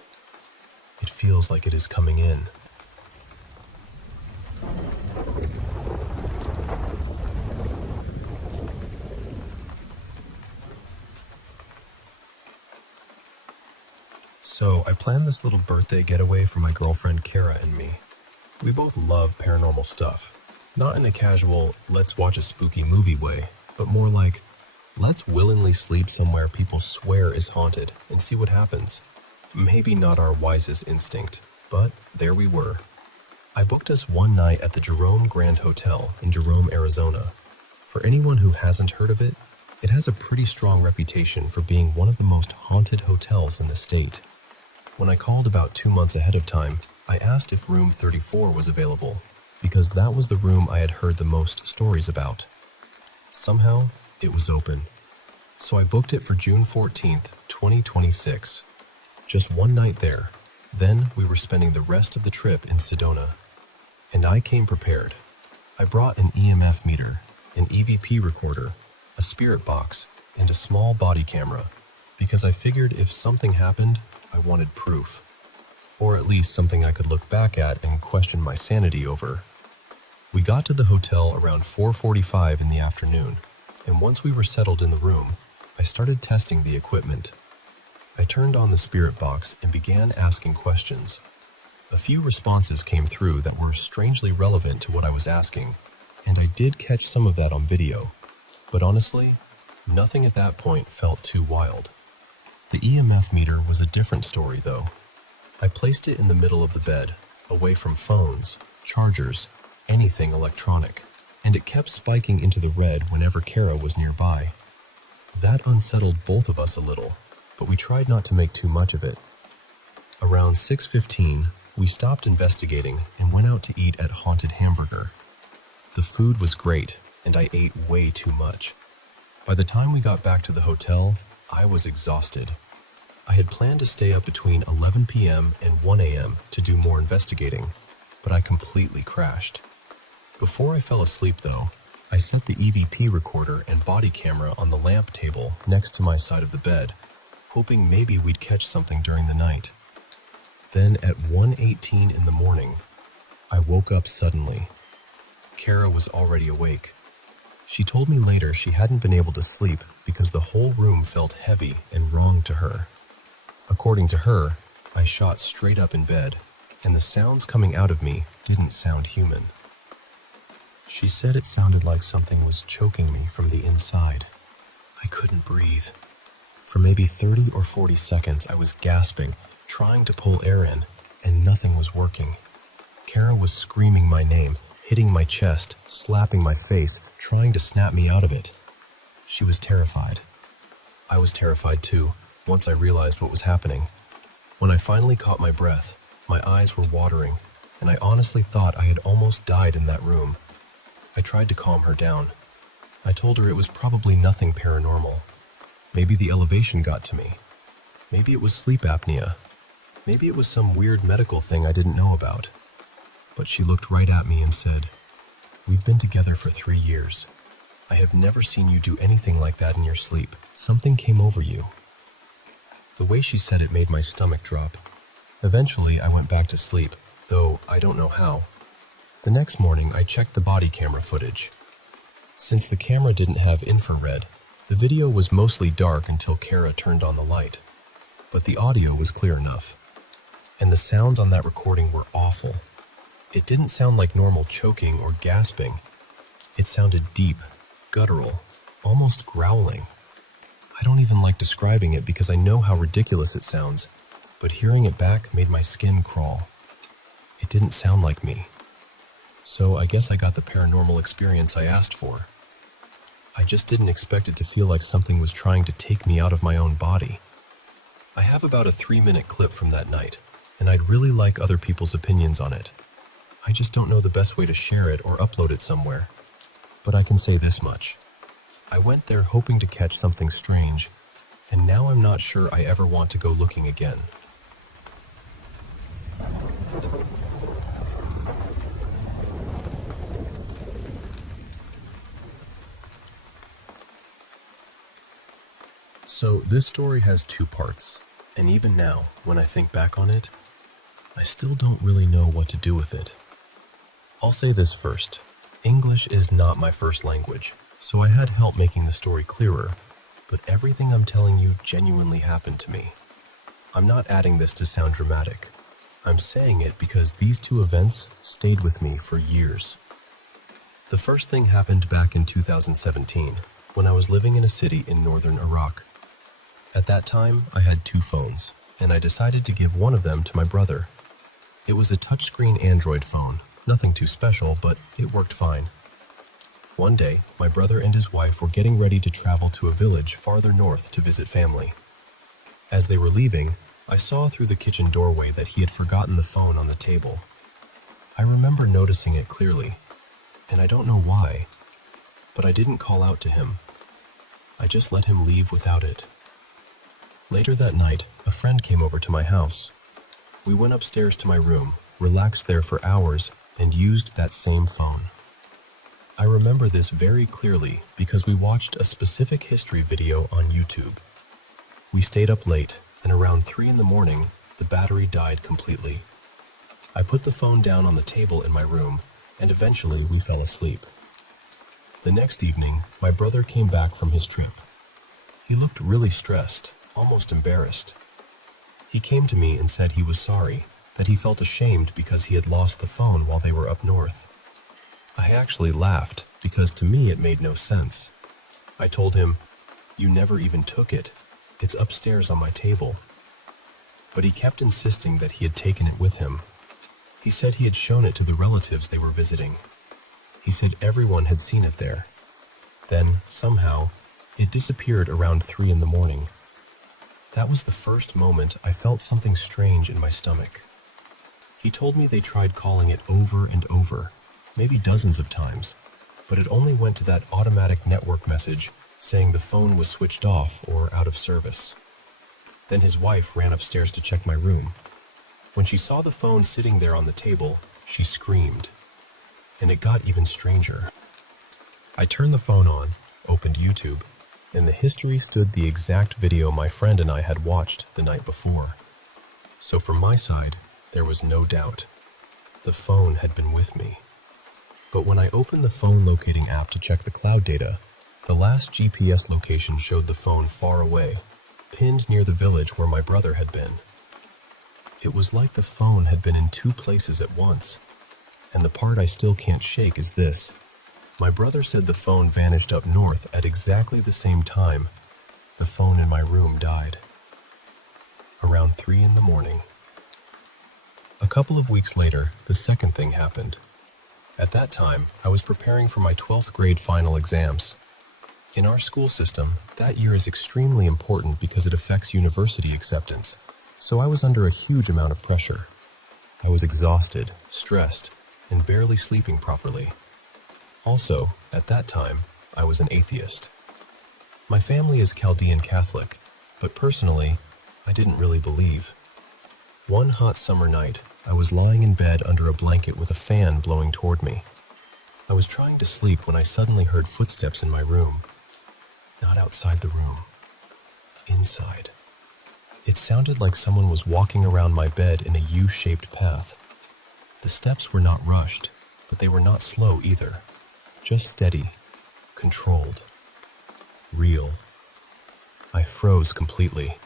It feels like it is coming in. So I planned this little birthday getaway for my girlfriend Kara and me. We both love paranormal stuff. Not in a casual, let's watch a spooky movie way, but more like, let's willingly sleep somewhere people swear is haunted and see what happens. Maybe not our wisest instinct, but there we were. I booked us one night at the Jerome Grand Hotel in Jerome, Arizona. For anyone who hasn't heard of it, it has a pretty strong reputation for being one of the most haunted hotels in the state. When I called about 2 months ahead of time, I asked if room 34 was available, because that was the room I had heard the most stories about. Somehow, it was open. So I booked it for June 14th, 2026. Just one night there. Then we were spending the rest of the trip in Sedona. And I came prepared. I brought an EMF meter, an EVP recorder, a spirit box, and a small body camera, because I figured if something happened, I wanted proof. Or at least something I could look back at and question my sanity over. We got to the hotel around 4:45 in the afternoon, and once we were settled in the room, I started testing the equipment. I turned on the spirit box and began asking questions. A few responses came through that were strangely relevant to what I was asking, and I did catch some of that on video. But honestly, nothing at that point felt too wild. The EMF meter was a different story though. I placed it in the middle of the bed, away from phones, chargers, anything electronic, and it kept spiking into the red whenever Kara was nearby. That unsettled both of us a little, but we tried not to make too much of it. Around 6:15, we stopped investigating and went out to eat at Haunted Hamburger. The food was great, and I ate way too much. By the time we got back to the hotel, I was exhausted. I had planned to stay up between 11 p.m. and 1 a.m. to do more investigating, but I completely crashed. Before I fell asleep though, I set the EVP recorder and body camera on the lamp table next to my side of the bed, hoping maybe we'd catch something during the night. Then at 1:18 in the morning, I woke up suddenly. Kara was already awake. She told me later she hadn't been able to sleep because the whole room felt heavy and wrong to her. According to her, I shot straight up in bed, and the sounds coming out of me didn't sound human. She said it sounded like something was choking me from the inside. I couldn't breathe. For maybe 30 or 40 seconds, I was gasping, trying to pull air in, and nothing was working. Kara was screaming my name, hitting my chest, slapping my face, trying to snap me out of it. She was terrified. I was terrified too, once I realized what was happening. When I finally caught my breath, my eyes were watering, and I honestly thought I had almost died in that room. I tried to calm her down. I told her it was probably nothing paranormal. Maybe the elevation got to me. Maybe it was sleep apnea. Maybe it was some weird medical thing I didn't know about. But she looked right at me and said, "We've been together for 3 years. I have never seen you do anything like that in your sleep. Something came over you." The way she said it made my stomach drop. Eventually, I went back to sleep, though I don't know how. The next morning, I checked the body camera footage. Since the camera didn't have infrared, the video was mostly dark until Kara turned on the light. But the audio was clear enough. And the sounds on that recording were awful. It didn't sound like normal choking or gasping. It sounded deep, guttural, almost growling. I don't even like describing it because I know how ridiculous it sounds, but hearing it back made my skin crawl. It didn't sound like me. So I guess I got the paranormal experience I asked for. I just didn't expect it to feel like something was trying to take me out of my own body. I have about a 3-minute clip from that night, and I'd really like other people's opinions on it. I just don't know the best way to share it or upload it somewhere. But I can say this much. I went there hoping to catch something strange, and now I'm not sure I ever want to go looking again. So this story has 2 parts, and even now, when I think back on it, I still don't really know what to do with it. I'll say this first. English is not my first language, so I had help making the story clearer, but everything I'm telling you genuinely happened to me. I'm not adding this to sound dramatic. I'm saying it because these 2 events stayed with me for years. The first thing happened back in 2017, when I was living in a city in northern Iraq. At that time, I had 2 phones, and I decided to give one of them to my brother. It was a touchscreen Android phone, nothing too special, but it worked fine. One day, my brother and his wife were getting ready to travel to a village farther north to visit family. As they were leaving, I saw through the kitchen doorway that he had forgotten the phone on the table. I remember noticing it clearly, and I don't know why, but I didn't call out to him. I just let him leave without it. Later that night, a friend came over to my house. We went upstairs to my room, relaxed there for hours, and used that same phone. I remember this very clearly because we watched a specific history video on YouTube. We stayed up late, and around 3 in the morning, the battery died completely. I put the phone down on the table in my room, and eventually we fell asleep. The next evening, my brother came back from his trip. He looked really stressed, almost embarrassed. He came to me and said he was sorry, that he felt ashamed because he had lost the phone while they were up north. I actually laughed because to me it made no sense. I told him, "You never even took it. It's upstairs on my table." But he kept insisting that he had taken it with him. He said he had shown it to the relatives they were visiting. He said everyone had seen it there. Then, somehow, it disappeared around 3 in the morning. That was the first moment I felt something strange in my stomach. He told me they tried calling it over and over, maybe dozens of times, but it only went to that automatic network message saying the phone was switched off or out of service. Then his wife ran upstairs to check my room. When she saw the phone sitting there on the table, she screamed. And it got even stranger. I turned the phone on, opened YouTube, and the history stood the exact video my friend and I had watched the night before. So from my side, there was no doubt. The phone had been with me. But when I opened the phone locating app to check the cloud data, the last GPS location showed the phone far away, pinned near the village where my brother had been. It was like the phone had been in 2 places at once. And the part I still can't shake is this. My brother said the phone vanished up north at exactly the same time the phone in my room died. Around 3 in the morning. A couple of weeks later, the second thing happened. At that time, I was preparing for my 12th grade final exams. In our school system, that year is extremely important because it affects university acceptance, so I was under a huge amount of pressure. I was exhausted, stressed, and barely sleeping properly. Also, at that time, I was an atheist. My family is Chaldean Catholic, but personally, I didn't really believe. One hot summer night, I was lying in bed under a blanket with a fan blowing toward me. I was trying to sleep when I suddenly heard footsteps in my room. Not outside the room. Inside. It sounded like someone was walking around my bed in a U-shaped path. The steps were not rushed, but they were not slow either. Just steady, controlled, real. I froze completely.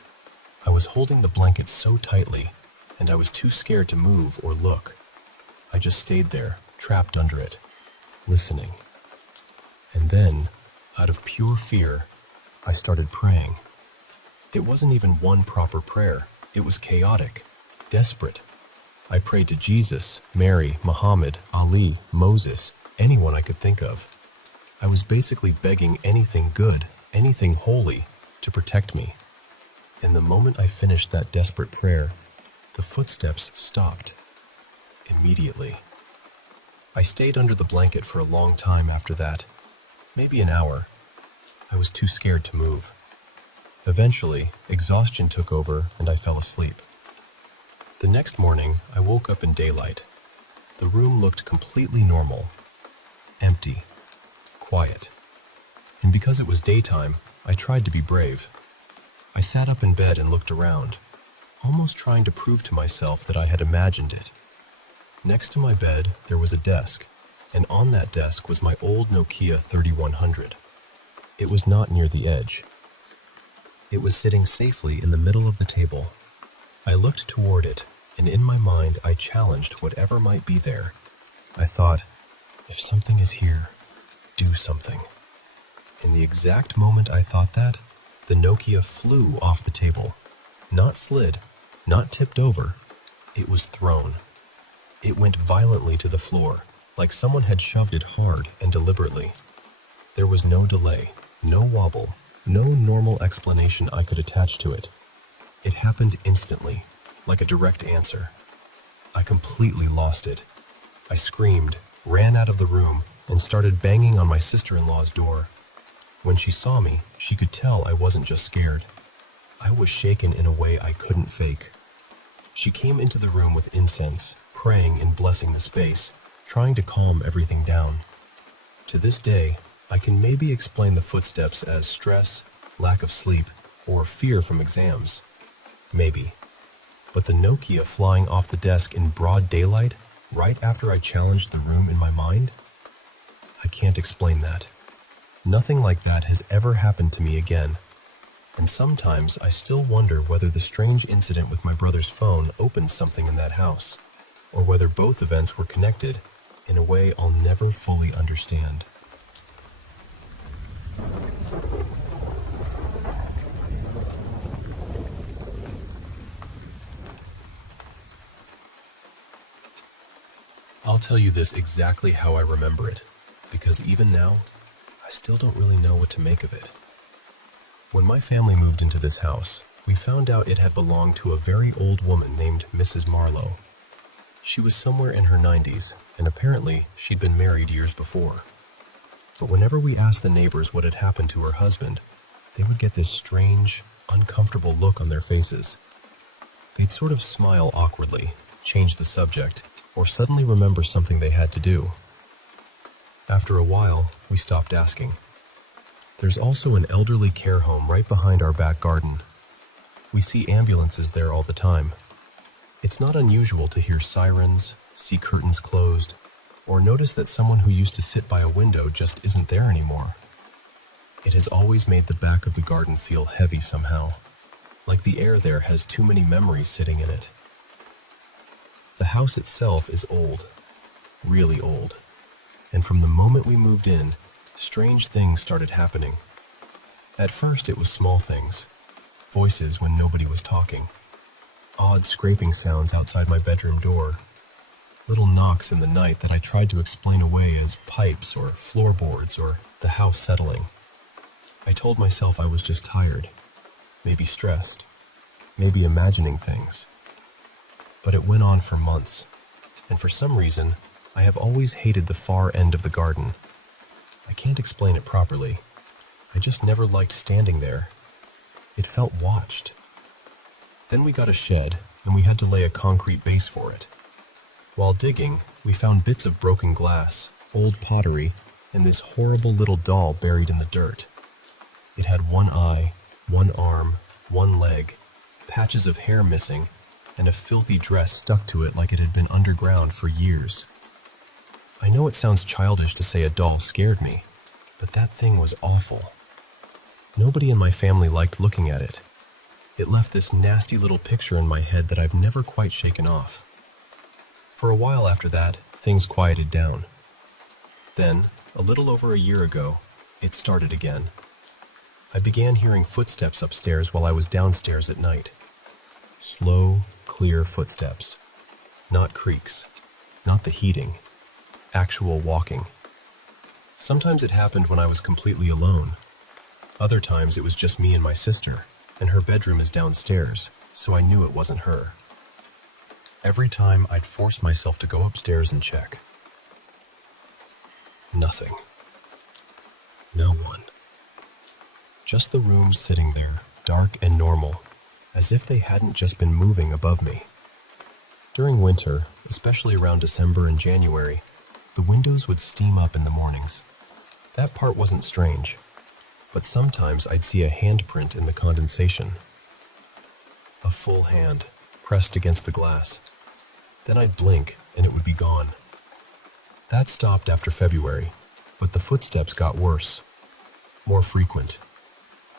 I was holding the blanket so tightly, and I was too scared to move or look. I just stayed there, trapped under it, listening. And then, out of pure fear, I started praying. It wasn't even one proper prayer. It was chaotic, desperate. I prayed to Jesus, Mary, Muhammad, Ali, Moses, anyone I could think of. I was basically begging anything good, anything holy, to protect me. And the moment I finished that desperate prayer, the footsteps stopped. Immediately. I stayed under the blanket for a long time after that, maybe an hour. I was too scared to move. Eventually, exhaustion took over and I fell asleep. The next morning, I woke up in daylight. The room looked completely normal. Empty. Quiet. And because it was daytime, I tried to be brave. I sat up in bed and looked around, almost trying to prove to myself that I had imagined it. Next to my bed, there was a desk, and on that desk was my old Nokia 3100. It was not near the edge. It was sitting safely in the middle of the table. I looked toward it, and in my mind I challenged whatever might be there. I thought, if something is here, do something. In the exact moment I thought that, the Nokia flew off the table. Not slid, not tipped over. It was thrown. It went violently to the floor, like someone had shoved it hard and deliberately. There was no delay, no wobble, no normal explanation I could attach to it. It happened instantly, like a direct answer. I completely lost it. I screamed, ran out of the room, and started banging on my sister-in-law's door. When she saw me, she could tell I wasn't just scared. I was shaken in a way I couldn't fake. She came into the room with incense, praying and blessing the space, trying to calm everything down. To this day, I can maybe explain the footsteps as stress, lack of sleep, or fear from exams. Maybe. But the Nokia flying off the desk in broad daylight, right after I challenged the room in my mind? I can't explain that. Nothing like that has ever happened to me again. And sometimes I still wonder whether the strange incident with my brother's phone opened something in that house, or whether both events were connected in a way I'll never fully understand. I'll tell you this exactly how I remember it, because even now, I still don't really know what to make of it. When my family moved into this house, we found out it had belonged to a very old woman named Mrs. Marlowe. She was somewhere in her 90s, and apparently she'd been married years before. But whenever we asked the neighbors what had happened to her husband, they would get this strange, uncomfortable look on their faces. They'd sort of smile awkwardly, change the subject, or suddenly remember something they had to do. After a while, we stopped asking. There's also an elderly care home right behind our back garden. We see ambulances there all the time. It's not unusual to hear sirens, see curtains closed, or notice that someone who used to sit by a window just isn't there anymore. It has always made the back of the garden feel heavy somehow, like the air there has too many memories sitting in it. The house itself is old, really old, and from the moment we moved in, strange things started happening. At first it was small things, voices when nobody was talking, odd scraping sounds outside my bedroom door, little knocks in the night that I tried to explain away as pipes or floorboards or the house settling. I told myself I was just tired, maybe stressed, maybe imagining things. But it went on for months, and for some reason, I have always hated the far end of the garden. I can't explain it properly. I just never liked standing there. It felt watched. Then we got a shed, and we had to lay a concrete base for it. While digging, we found bits of broken glass, old pottery, and this horrible little doll buried in the dirt. It had one eye, one arm, one leg, patches of hair missing, and a filthy dress stuck to it like it had been underground for years. I know it sounds childish to say a doll scared me, but that thing was awful. Nobody in my family liked looking at it. It left this nasty little picture in my head that I've never quite shaken off. For a while after that, things quieted down. Then, a little over a year ago, it started again. I began hearing footsteps upstairs while I was downstairs at night. Slow, clear footsteps. Not creaks, not the heating, actual walking. Sometimes it happened when I was completely alone. Other times it was just me and my sister, and her bedroom is downstairs, so I knew it wasn't her. Every time I'd force myself to go upstairs and check. Nothing. No one. Just the room sitting there, dark and normal, as if they hadn't just been moving above me. During winter, especially around December and January, the windows would steam up in the mornings. That part wasn't strange, but sometimes I'd see a handprint in the condensation. A full hand, pressed against the glass. Then I'd blink and it would be gone. That stopped after February, but the footsteps got worse. More frequent.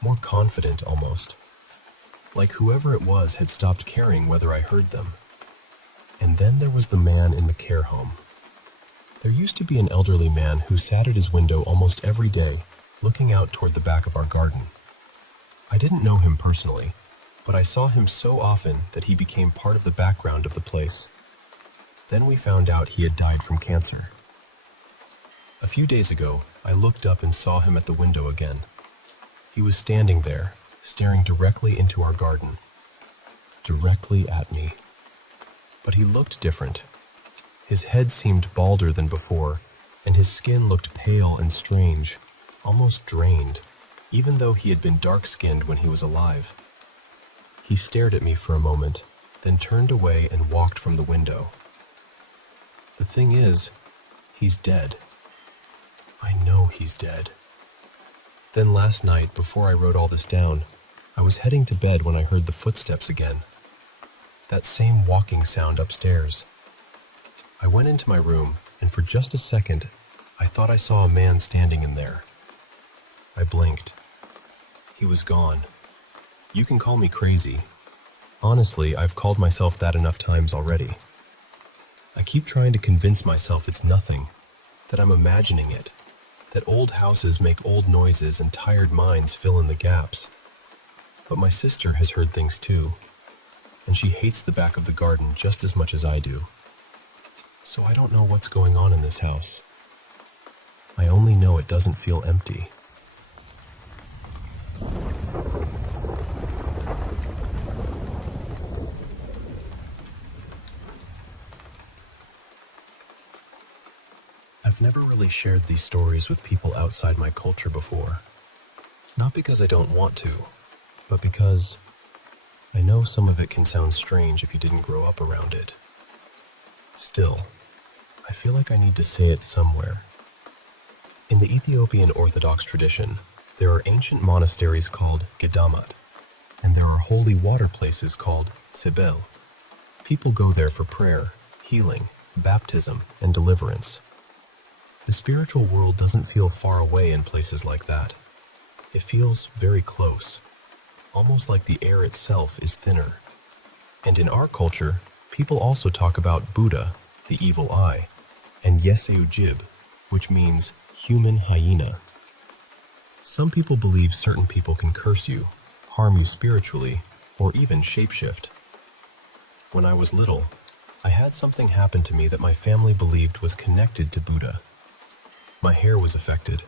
More confident almost. Like whoever it was had stopped caring whether I heard them. And then there was the man in the care home. There used to be an elderly man who sat at his window almost every day, looking out toward the back of our garden. I didn't know him personally, but I saw him so often that he became part of the background of the place. Then we found out he had died from cancer. A few days ago, I looked up and saw him at the window again. He was standing there, staring directly into our garden. Directly at me. But he looked different. His head seemed balder than before, and his skin looked pale and strange, almost drained, even though he had been dark-skinned when he was alive. He stared at me for a moment, then turned away and walked from the window. The thing is, he's dead. I know he's dead. Then last night, before I wrote all this down, I was heading to bed when I heard the footsteps again. That same walking sound upstairs. I went into my room, and for just a second, I thought I saw a man standing in there. I blinked. He was gone. You can call me crazy. Honestly, I've called myself that enough times already. I keep trying to convince myself it's nothing, that I'm imagining it, that old houses make old noises and tired minds fill in the gaps. But my sister has heard things too, and she hates the back of the garden just as much as I do. So I don't know what's going on in this house. I only know it doesn't feel empty. I've never really shared these stories with people outside my culture before. Not because I don't want to, but because I know some of it can sound strange if you didn't grow up around it. Still, I feel like I need to say it somewhere. In the Ethiopian Orthodox tradition, there are ancient monasteries called Gedamat, and there are holy water places called Tsibel. People go there for prayer, healing, baptism, and deliverance. The spiritual world doesn't feel far away in places like that. It feels very close, almost like the air itself is thinner. And in our culture, people also talk about Buddha, the evil eye, and Yeseujib, which means human hyena. Some people believe certain people can curse you, harm you spiritually, or even shapeshift. When I was little, I had something happen to me that my family believed was connected to Buddha. My hair was affected.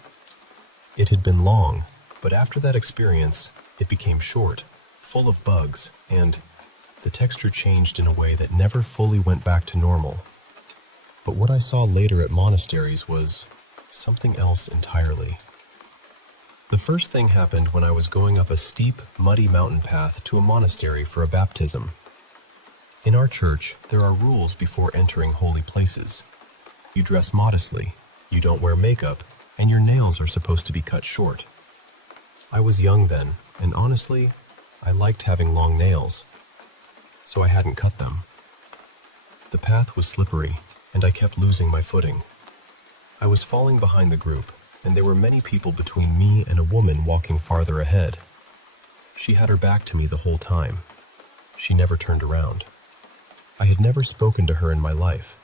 It had been long, but after that experience, it became short, full of bugs, and the texture changed in a way that never fully went back to normal. But what I saw later at monasteries was something else entirely. The first thing happened when I was going up a steep, muddy mountain path to a monastery for a baptism. In our church, there are rules before entering holy places. You dress modestly, you don't wear makeup, and your nails are supposed to be cut short. I was young then, and honestly, I liked having long nails, so I hadn't cut them. The path was slippery, and I kept losing my footing. I was falling behind the group, and there were many people between me and a woman walking farther ahead. She had her back to me the whole time. She never turned around. I had never spoken to her in my life.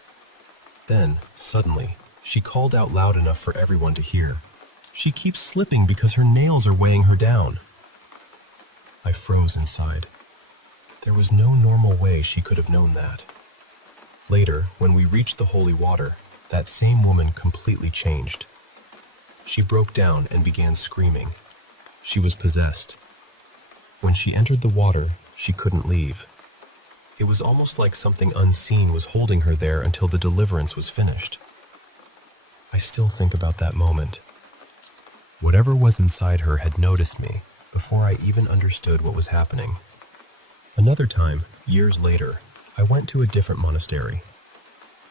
Then, suddenly, she called out loud enough for everyone to hear. "She keeps slipping because her nails are weighing her down." I froze inside. There was no normal way she could have known that. Later, when we reached the holy water, that same woman completely changed. She broke down and began screaming. She was possessed. When she entered the water, she couldn't leave. It was almost like something unseen was holding her there until the deliverance was finished. I still think about that moment. Whatever was inside her had noticed me before I even understood what was happening. Another time, years later, I went to a different monastery.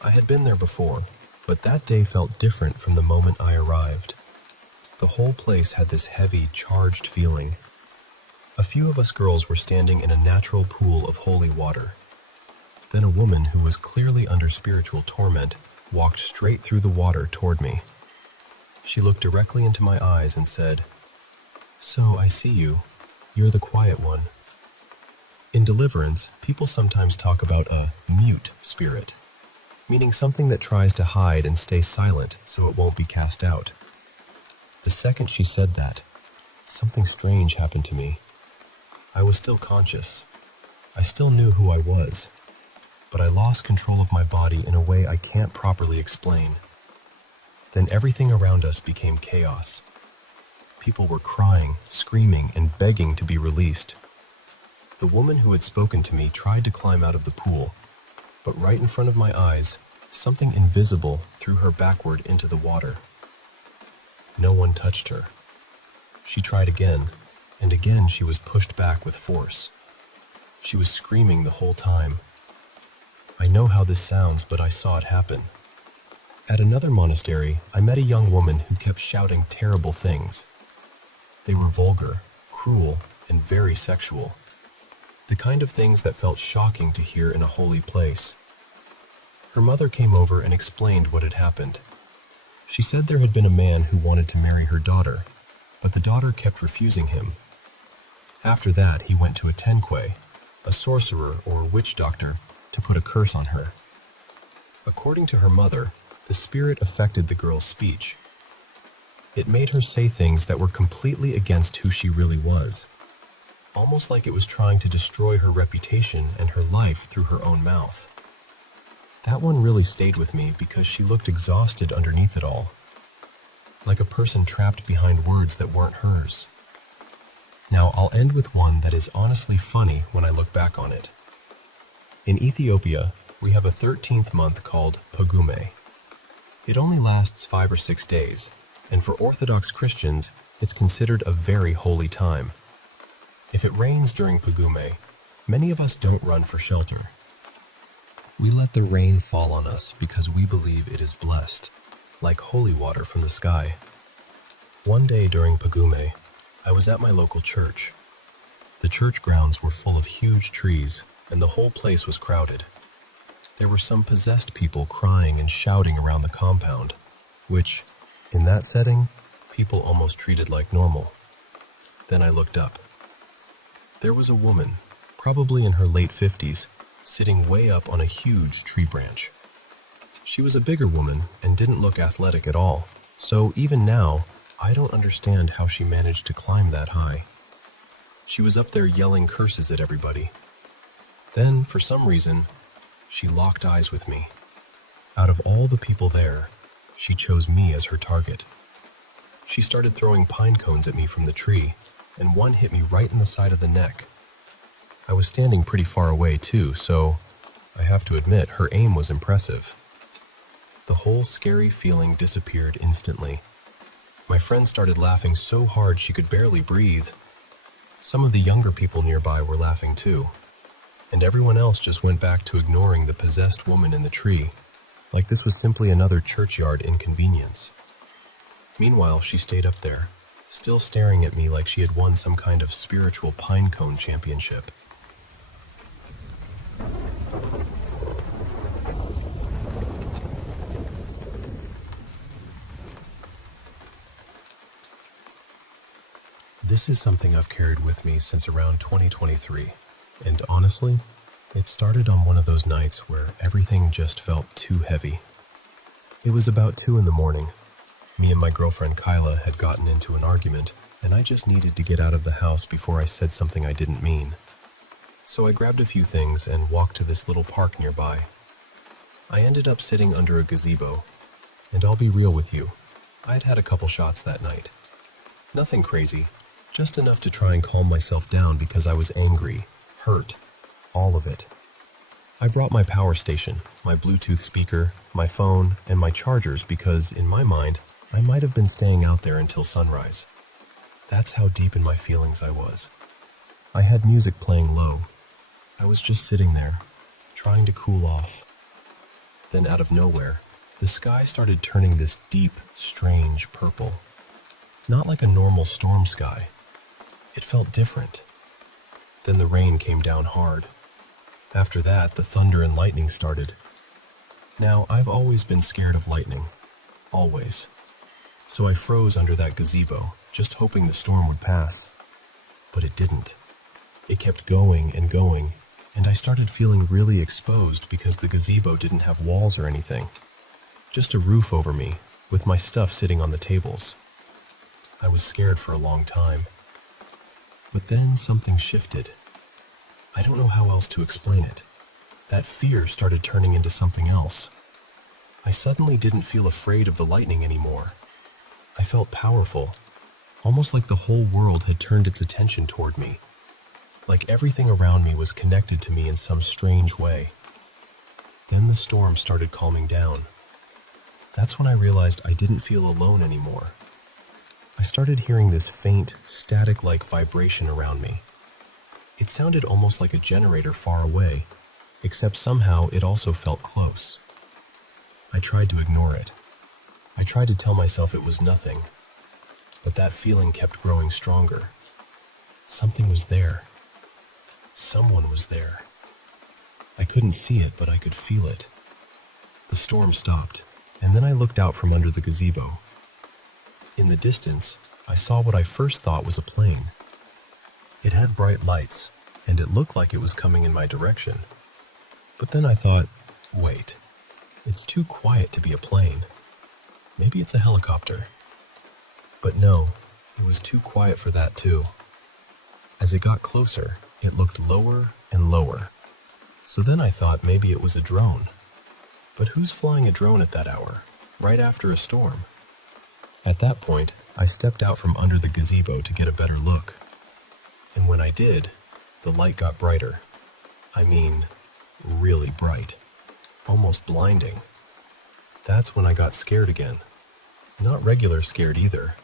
I had been there before, but that day felt different from the moment I arrived. The whole place had this heavy, charged feeling. A few of us girls were standing in a natural pool of holy water. Then a woman who was clearly under spiritual torment walked straight through the water toward me. She looked directly into my eyes and said, "So I see you. You're the quiet one." In deliverance, people sometimes talk about a mute spirit, meaning something that tries to hide and stay silent so it won't be cast out. The second she said that, something strange happened to me. I was still conscious. I still knew who I was, but I lost control of my body in a way I can't properly explain. Then everything around us became chaos. People were crying, screaming, and begging to be released. The woman who had spoken to me tried to climb out of the pool, but right in front of my eyes, something invisible threw her backward into the water. No one touched her. She tried again, and again she was pushed back with force. She was screaming the whole time. I know how this sounds, but I saw it happen. At another monastery, I met a young woman who kept shouting terrible things. They were vulgar, cruel, and very sexual. The kind of things that felt shocking to hear in a holy place. Her mother came over and explained what had happened. She said there had been a man who wanted to marry her daughter, but the daughter kept refusing him. After that, he went to a tenque, a sorcerer or witch doctor, to put a curse on her. According to her mother, the spirit affected the girl's speech. It made her say things that were completely against who she really was, almost like it was trying to destroy her reputation and her life through her own mouth. That one really stayed with me because she looked exhausted underneath it all, like a person trapped behind words that weren't hers. Now, I'll end with one that is honestly funny when I look back on it. In Ethiopia, we have a 13th month called Pagume. It only lasts 5 or 6 days, and for Orthodox Christians, it's considered a very holy time. If it rains during Pagume, many of us don't run for shelter. We let the rain fall on us because we believe it is blessed, like holy water from the sky. One day during Pagume, I was at my local church. The church grounds were full of huge trees, and the whole place was crowded. There were some possessed people crying and shouting around the compound, which, in that setting, people almost treated like normal. Then I looked up. There was a woman, probably in her late 50s, sitting way up on a huge tree branch. She was a bigger woman and didn't look athletic at all, so even now, I don't understand how she managed to climb that high. She was up there yelling curses at everybody. Then, for some reason, she locked eyes with me. Out of all the people there, she chose me as her target. She started throwing pine cones at me from the tree, and one hit me right in the side of the neck. I was standing pretty far away too, so I have to admit her aim was impressive. The whole scary feeling disappeared instantly. My friend started laughing so hard she could barely breathe. Some of the younger people nearby were laughing too, and everyone else just went back to ignoring the possessed woman in the tree, like this was simply another churchyard inconvenience. Meanwhile, she stayed up there, still staring at me like she had won some kind of spiritual pine cone championship. This is something I've carried with me since around 2023, and honestly, it started on one of those nights where everything just felt too heavy. It was about 2 in the morning. Me and my girlfriend Kyla had gotten into an argument, and I just needed to get out of the house before I said something I didn't mean. So I grabbed a few things and walked to this little park nearby. I ended up sitting under a gazebo, and I'll be real with you, I'd had a couple shots that night. Nothing crazy, just enough to try and calm myself down because I was angry, hurt, all of it. I brought my power station, my Bluetooth speaker, my phone, and my chargers because, in my mind, I might have been staying out there until sunrise. That's how deep in my feelings I was. I had music playing low. I was just sitting there, trying to cool off. Then out of nowhere, the sky started turning this deep, strange purple. Not like a normal storm sky. It felt different. Then the rain came down hard. After that, the thunder and lightning started. Now, I've always been scared of lightning. Always. So I froze under that gazebo, just hoping the storm would pass. But it didn't. It kept going, and I started feeling really exposed because the gazebo didn't have walls or anything. Just a roof over me, with my stuff sitting on the tables. I was scared for a long time. But then something shifted. I don't know how else to explain it. That fear started turning into something else. I suddenly didn't feel afraid of the lightning anymore. I felt powerful, almost like the whole world had turned its attention toward me. Like everything around me was connected to me in some strange way. Then the storm started calming down. That's when I realized I didn't feel alone anymore. I started hearing this faint, static-like vibration around me. It sounded almost like a generator far away, except somehow it also felt close. I tried to ignore it. I tried to tell myself it was nothing, but that feeling kept growing stronger. Something was there. Someone was there. I couldn't see it, but I could feel it. The storm stopped, and then I looked out from under the gazebo. In the distance, I saw what I first thought was a plane. It had bright lights, and it looked like it was coming in my direction. But then I thought, wait, it's too quiet to be a plane. Maybe it's a helicopter. But no, it was too quiet for that too. As it got closer, it looked lower and lower. So then I thought maybe it was a drone. But who's flying a drone at that hour, right after a storm? At that point, I stepped out from under the gazebo to get a better look. And when I did, the light got brighter. I mean, really bright. Almost blinding. That's when I got scared again. Not regular scared either.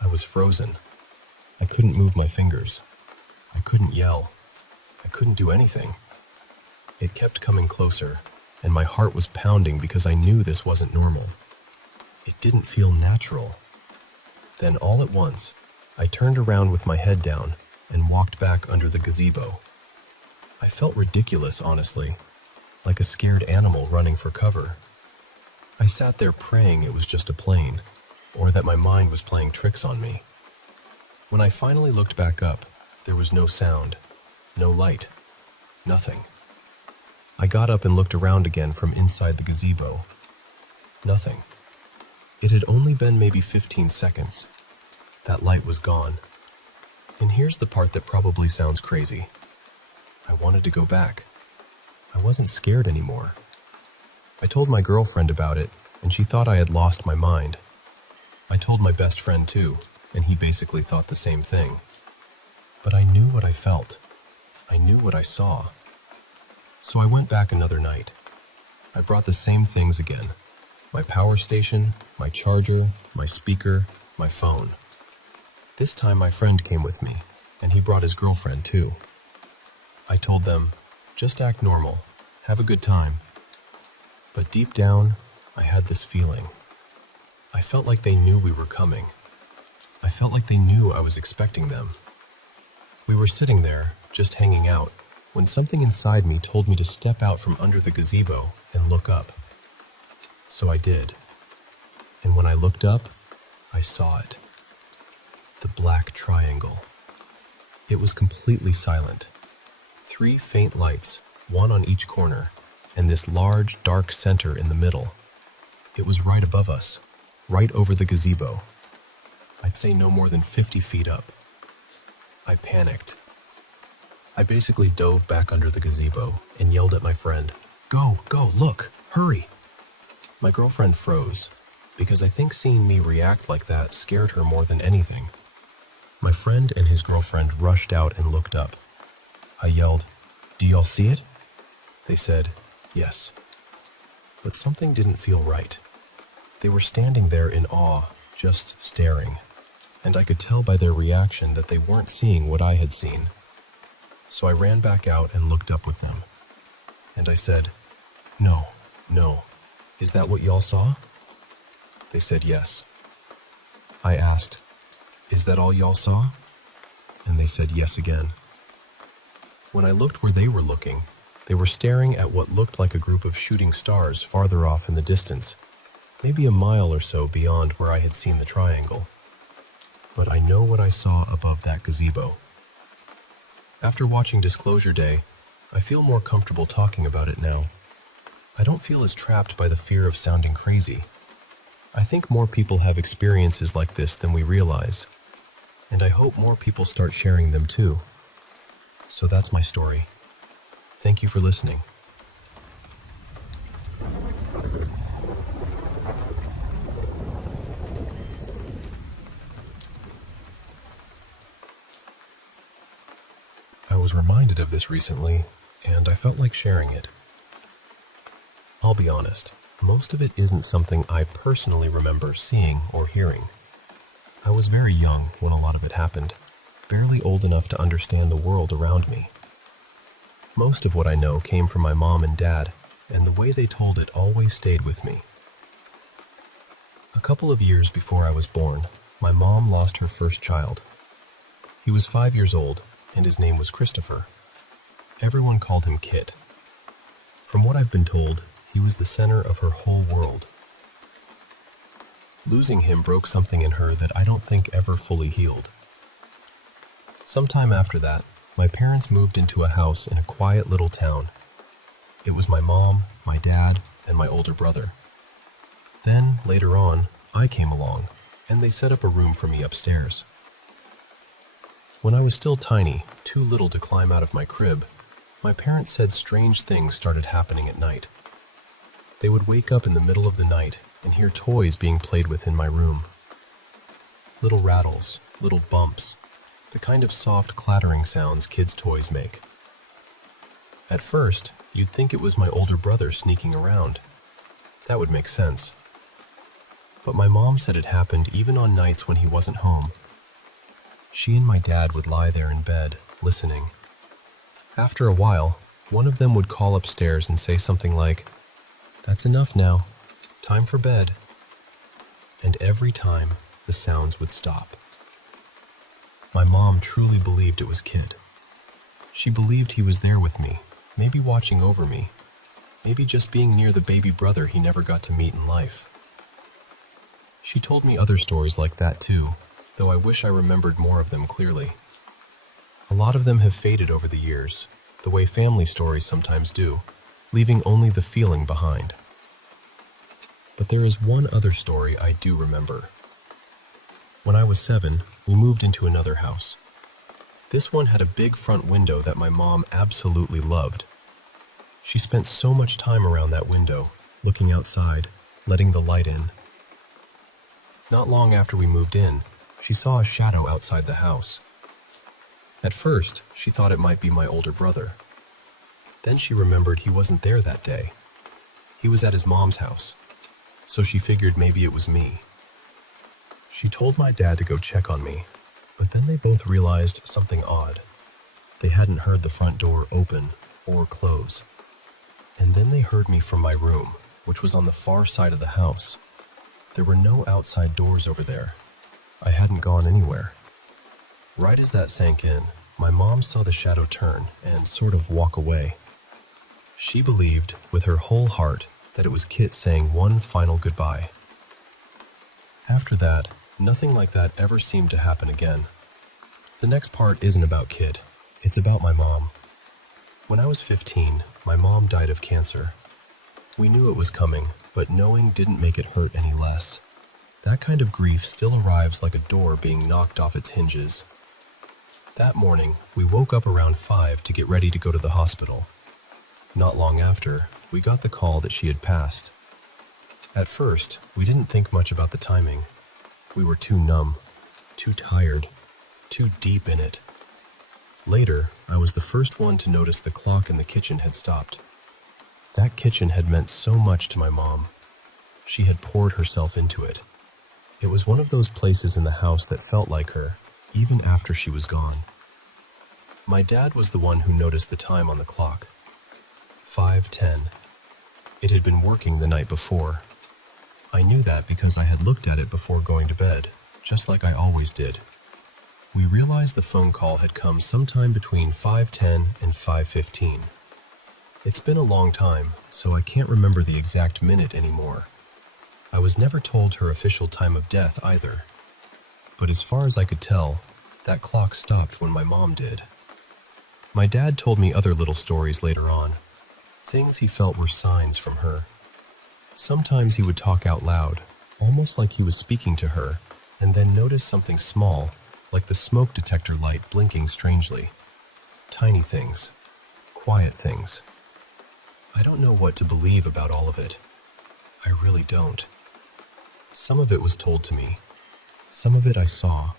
I was frozen. I couldn't move my fingers. I couldn't yell. I couldn't do anything. It kept coming closer, and my heart was pounding because I knew this wasn't normal. It didn't feel natural. Then all at once, I turned around with my head down and walked back under the gazebo. I felt ridiculous, honestly, like a scared animal running for cover. I sat there praying it was just a plane, or that my mind was playing tricks on me. When I finally looked back up, there was no sound, no light, nothing. I got up and looked around again from inside the gazebo. Nothing. It had only been maybe 15 seconds. That light was gone. And here's the part that probably sounds crazy. I wanted to go back. I wasn't scared anymore. I told my girlfriend about it, and she thought I had lost my mind. I told my best friend too, and he basically thought the same thing. But I knew what I felt. I knew what I saw. So I went back another night. I brought the same things again. My power station, my charger, my speaker, my phone. This time my friend came with me, and he brought his girlfriend too. I told them, just act normal, have a good time. But deep down, I had this feeling. I felt like they knew we were coming. I felt like they knew I was expecting them. We were sitting there, just hanging out, when something inside me told me to step out from under the gazebo and look up. So I did. And when I looked up, I saw it. The black triangle. It was completely silent. 3 faint lights, one on each corner, and this large, dark center in the middle. It was right above us, right over the gazebo. I'd say no more than 50 feet up. I panicked. I basically dove back under the gazebo and yelled at my friend, "Go, go, look, hurry!" My girlfriend froze, because I think seeing me react like that scared her more than anything. My friend and his girlfriend rushed out and looked up. I yelled, "Do y'all see it?" They said, "Yes." But something didn't feel right. They were standing there in awe, just staring, and I could tell by their reaction that they weren't seeing what I had seen. So I ran back out and looked up with them. And I said, "No, no, is that what y'all saw?" They said yes. I asked, "Is that all y'all saw?" And they said yes again. When I looked where they were looking, they were staring at what looked like a group of shooting stars farther off in the distance, maybe a mile or so beyond where I had seen the triangle. But I know what I saw above that gazebo. After watching Disclosure Day, I feel more comfortable talking about it now. I don't feel as trapped by the fear of sounding crazy. I think more people have experiences like this than we realize, and I hope more people start sharing them too. So that's my story. Thank you for listening. I was reminded of this recently, and I felt like sharing it. I'll be honest, most of it isn't something I personally remember seeing or hearing. I was very young when a lot of it happened, barely old enough to understand the world around me. Most of what I know came from my mom and dad, and the way they told it always stayed with me, couple of years before I was born, my mom lost her first child. He was 5 years old, and his name was Christopher. Everyone called him Kit. From what I've been told, he was the center of her whole world. Losing him broke something in her that I don't think ever fully healed. Sometime after that, my parents moved into a house in a quiet little town. It was my mom, my dad, and my older brother. Then, later on, I came along, and they set up a room for me upstairs. When I was still tiny, too little to climb out of my crib, my parents said strange things started happening at night. They would wake up in the middle of the night and hear toys being played with in my room. Little rattles, little bumps, the kind of soft clattering sounds kids' toys make. At first, you'd think it was my older brother sneaking around. That would make sense. But my mom said it happened even on nights when he wasn't home. She and my dad would lie there in bed, listening. After a while, one of them would call upstairs and say something like, "That's enough now. Time for bed." And every time, the sounds would stop. My mom truly believed it was Kit. She believed he was there with me, maybe watching over me, maybe just being near the baby brother he never got to meet in life. She told me other stories like that too, though I wish I remembered more of them clearly. A lot of them have faded over the years, the way family stories sometimes do, leaving only the feeling behind. But there is one other story I do remember. When I was 7, we moved into another house. This one had a big front window that my mom absolutely loved. She spent so much time around that window, looking outside, letting the light in. Not long after we moved in, she saw a shadow outside the house. At first, she thought it might be my older brother. Then she remembered he wasn't there that day. He was at his mom's house, so she figured maybe it was me. She told my dad to go check on me, but then they both realized something odd. They hadn't heard the front door open or close. And then they heard me from my room, which was on the far side of the house. There were no outside doors over there. I hadn't gone anywhere. Right as that sank in, my mom saw the shadow turn and sort of walk away. She believed, with her whole heart, that it was Kit saying one final goodbye. After that, nothing like that ever seemed to happen again. The next part isn't about Kit, it's about my mom. When I was 15, my mom died of cancer. We knew it was coming, but knowing didn't make it hurt any less. That kind of grief still arrives like a door being knocked off its hinges. That morning, we woke up around 5 to get ready to go to the hospital. Not long after, we got the call that she had passed. At first, we didn't think much about the timing. We were too numb, too tired, too deep in it. Later, I was the first one to notice the clock in the kitchen had stopped. That kitchen had meant so much to my mom. She had poured herself into it. It was one of those places in the house that felt like her, even after she was gone. My dad was the one who noticed the time on the clock. 5:10. It had been working the night before. I knew that because I had looked at it before going to bed, just like I always did. We realized the phone call had come sometime between 5:10 and 5:15. It's been a long time, so I can't remember the exact minute anymore. I was never told her official time of death either. But as far as I could tell, that clock stopped when my mom did. My dad told me other little stories later on, things he felt were signs from her. Sometimes he would talk out loud, almost like he was speaking to her, and then notice something small, like the smoke detector light blinking strangely. Tiny things, quiet things. I don't know what to believe about all of it. I really don't. Some of it was told to me. Some of it I saw.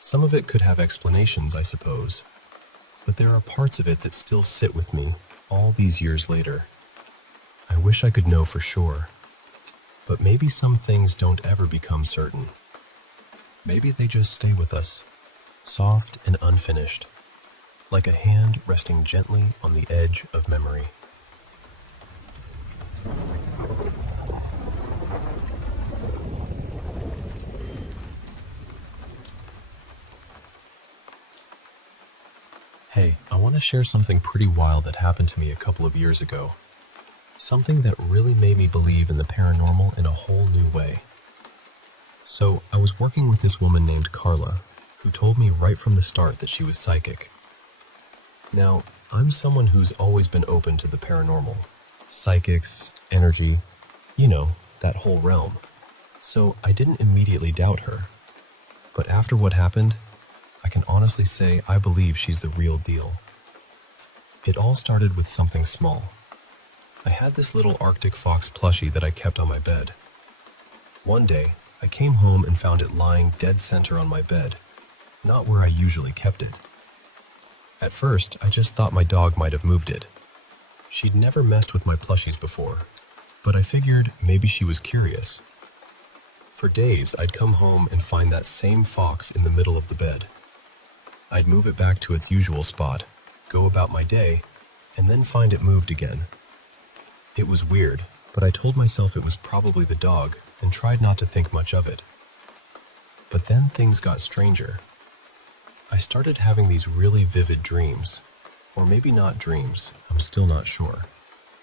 Some of it could have explanations, I suppose. But there are parts of it that still sit with me all these years later. I wish I could know for sure. But maybe some things don't ever become certain. Maybe they just stay with us, soft and unfinished, like a hand resting gently on the edge of memory. to share something pretty wild that happened to me a couple of years ago. Something that really made me believe in the paranormal in a whole new way. So, I was working with this woman named Carla, who told me right from the start that she was psychic. Now, I'm someone who's always been open to the paranormal. Psychics, energy, that whole realm. So I didn't immediately doubt her. But after what happened, I can honestly say I believe she's the real deal. It all started with something small. I had this little Arctic fox plushie that I kept on my bed. One day, I came home and found it lying dead center on my bed, not where I usually kept it. At first, I just thought my dog might have moved it. She'd never messed with my plushies before, but I figured maybe she was curious. For days, I'd come home and find that same fox in the middle of the bed. I'd move it back to its usual spot, go about my day, and then find it moved again. It was weird, but I told myself it was probably the dog and tried not to think much of it. But then things got stranger. I started having these really vivid dreams, or maybe not dreams, I'm still not sure,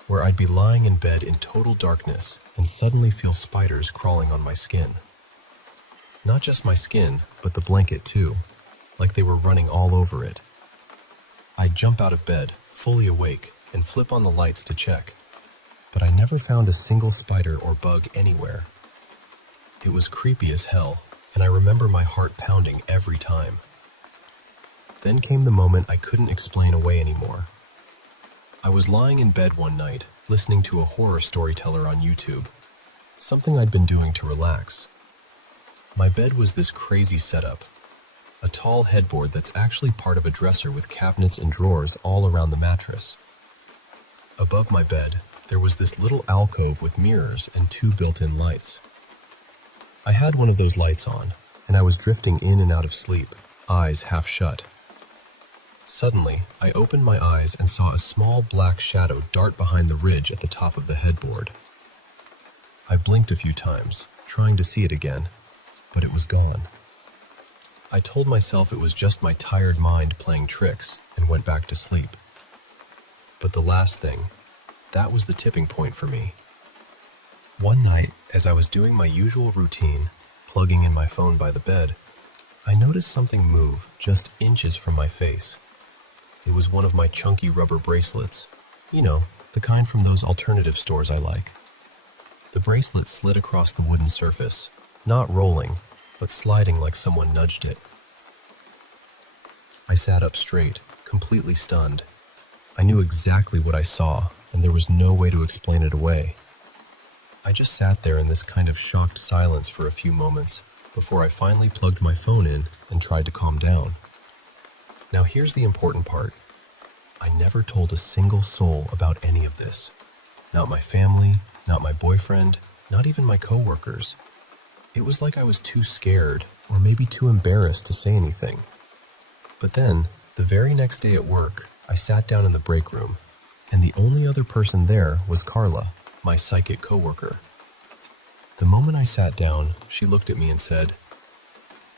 where I'd be lying in bed in total darkness and suddenly feel spiders crawling on my skin. Not just my skin, but the blanket too, like they were running all over it. I'd jump out of bed, fully awake, and flip on the lights to check, but I never found a single spider or bug anywhere. It was creepy as hell, and I remember my heart pounding every time. Then came the moment I couldn't explain away anymore. I was lying in bed one night, listening to a horror storyteller on YouTube, something I'd been doing to relax. My bed was this crazy setup, a tall headboard that's actually part of a dresser with cabinets and drawers all around the mattress. Above my bed, there was this little alcove with mirrors and 2 built-in lights. I had one of those lights on, and I was drifting in and out of sleep, eyes half shut. Suddenly, I opened my eyes and saw a small black shadow dart behind the ridge at the top of the headboard. I blinked a few times, trying to see it again, but it was gone. I told myself it was just my tired mind playing tricks and went back to sleep. But the last thing, that was the tipping point for me. One night, as I was doing my usual routine, plugging in my phone by the bed, I noticed something move just inches from my face. It was one of my chunky rubber bracelets. The kind from those alternative stores I like. The bracelet slid across the wooden surface, not rolling, but sliding like someone nudged it. I sat up straight, completely stunned. I knew exactly what I saw, and there was no way to explain it away. I just sat there in this kind of shocked silence for a few moments before I finally plugged my phone in and tried to calm down. Now here's the important part. I never told a single soul about any of this. Not my family, not my boyfriend, not even my coworkers. It was like I was too scared, or maybe too embarrassed to say anything. But then, the very next day at work, I sat down in the break room, and the only other person there was Carla, my psychic coworker. The moment I sat down, she looked at me and said,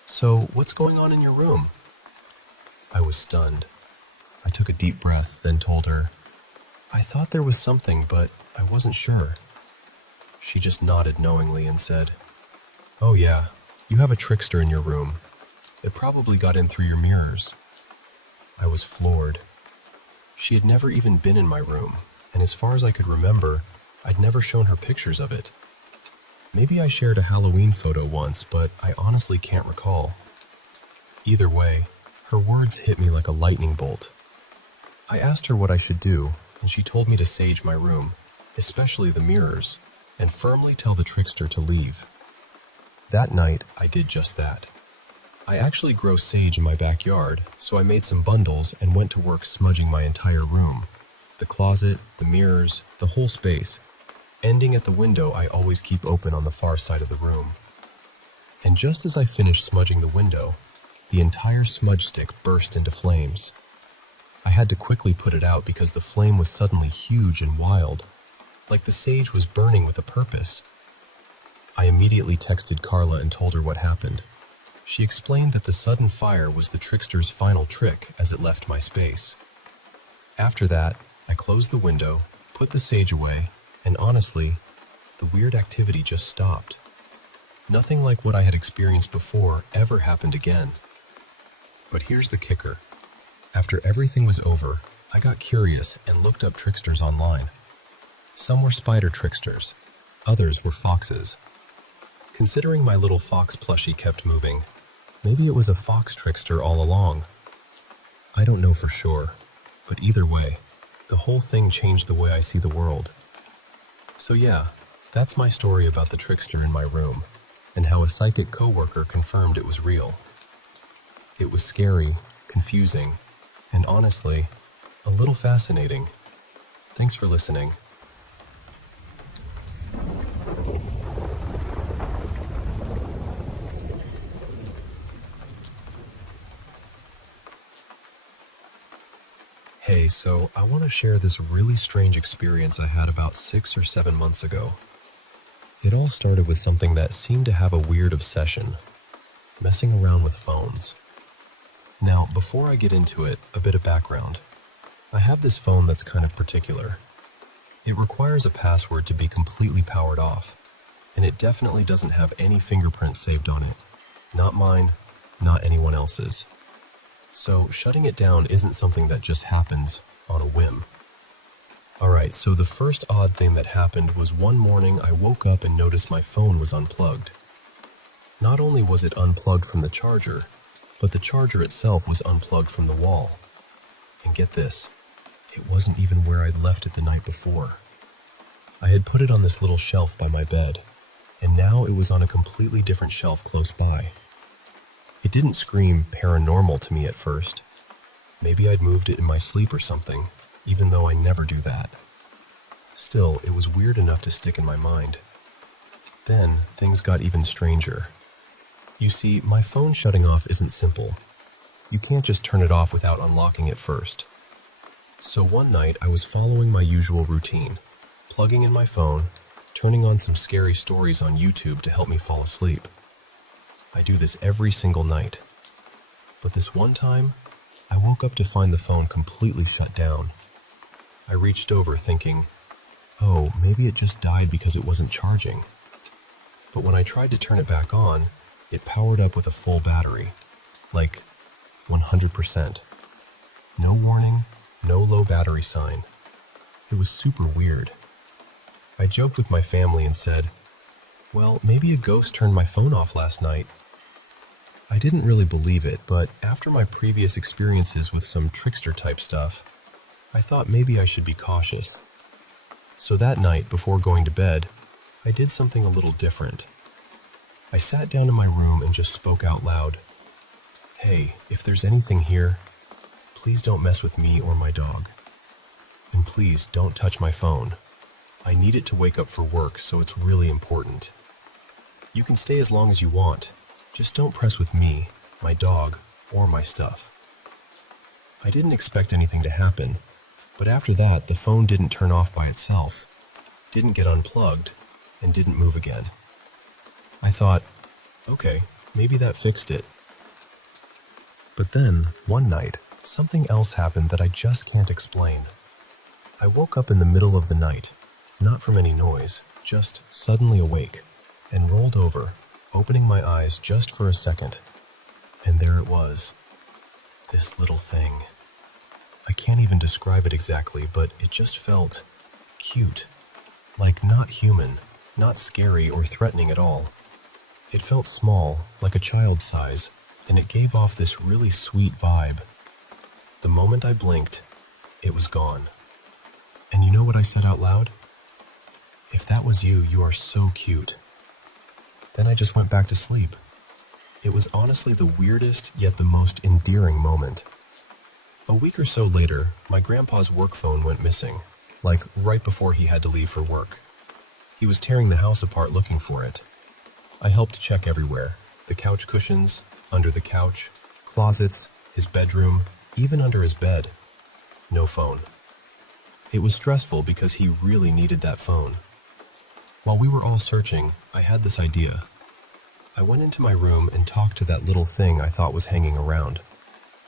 "So, what's going on in your room?" I was stunned. I took a deep breath, then told her, "I thought there was something, but I wasn't sure." She just nodded knowingly and said, "Oh yeah, you have a trickster in your room. It probably got in through your mirrors." I was floored. She had never even been in my room, and as far as I could remember, I'd never shown her pictures of it. Maybe I shared a Halloween photo once, but I honestly can't recall. Either way, her words hit me like a lightning bolt. I asked her what I should do, and she told me to sage my room, especially the mirrors, and firmly tell the trickster to leave. That night, I did just that. I actually grow sage in my backyard, so I made some bundles and went to work smudging my entire room. The closet, the mirrors, the whole space, ending at the window I always keep open on the far side of the room. And just as I finished smudging the window, the entire smudge stick burst into flames. I had to quickly put it out because the flame was suddenly huge and wild, like the sage was burning with a purpose. I immediately texted Carla and told her what happened. She explained that the sudden fire was the trickster's final trick as it left my space. After that, I closed the window, put the sage away, and honestly, the weird activity just stopped. Nothing like what I had experienced before ever happened again. But here's the kicker. After everything was over, I got curious and looked up tricksters online. Some were spider tricksters, others were foxes. Considering my little fox plushie kept moving, maybe it was a fox trickster all along. I don't know for sure, but either way, the whole thing changed the way I see the world. So yeah, that's my story about the trickster in my room, and how a psychic coworker confirmed it was real. It was scary, confusing, and honestly, a little fascinating. Thanks for listening. Hey, so I want to share this really strange experience I had about 6 or 7 months ago. It all started with something that seemed to have a weird obsession, messing around with phones. Now, before I get into it, a bit of background. I have this phone that's kind of particular. It requires a password to be completely powered off, and it definitely doesn't have any fingerprints saved on it. Not mine, not anyone else's. So shutting it down isn't something that just happens on a whim. Alright, so the first odd thing that happened was one morning I woke up and noticed my phone was unplugged. Not only was it unplugged from the charger, but the charger itself was unplugged from the wall. And get this, it wasn't even where I'd left it the night before. I had put it on this little shelf by my bed, and now it was on a completely different shelf close by. It didn't scream paranormal to me at first. Maybe I'd moved it in my sleep or something, even though I never do that. Still, it was weird enough to stick in my mind. Then, things got even stranger. You see, my phone shutting off isn't simple. You can't just turn it off without unlocking it first. So one night, I was following my usual routine, plugging in my phone, turning on some scary stories on YouTube to help me fall asleep. I do this every single night. But this one time, I woke up to find the phone completely shut down. I reached over thinking, oh, maybe it just died because it wasn't charging. But when I tried to turn it back on, it powered up with a full battery, like 100%. No warning, no low battery sign. It was super weird. I joked with my family and said, well, maybe a ghost turned my phone off last night. I didn't really believe it, but after my previous experiences with some trickster-type stuff, I thought maybe I should be cautious. So that night, before going to bed, I did something a little different. I sat down in my room and just spoke out loud. Hey, if there's anything here, please don't mess with me or my dog. And please don't touch my phone. I need it to wake up for work, so it's really important. You can stay as long as you want. Just don't press with me, my dog, or my stuff. I didn't expect anything to happen, but after that, the phone didn't turn off by itself, didn't get unplugged, and didn't move again. I thought, okay, maybe that fixed it. But then, one night, something else happened that I just can't explain. I woke up in the middle of the night, not from any noise, just suddenly awake, and rolled over, opening my eyes just for a second. And there it was, this little thing. I can't even describe it exactly, but it just felt cute. Like not human, not scary or threatening at all. It felt small, like a child's size, and it gave off this really sweet vibe. The moment I blinked, it was gone. And you know what I said out loud? If that was you, you are so cute. Then I just went back to sleep. It was honestly the weirdest yet the most endearing moment. A week or so later, my grandpa's work phone went missing, like right before he had to leave for work. He was tearing the house apart looking for it. I helped check everywhere, the couch cushions, under the couch, closets, his bedroom, even under his bed. No phone. It was stressful because he really needed that phone. While we were all searching, I had this idea. I went into my room and talked to that little thing I thought was hanging around.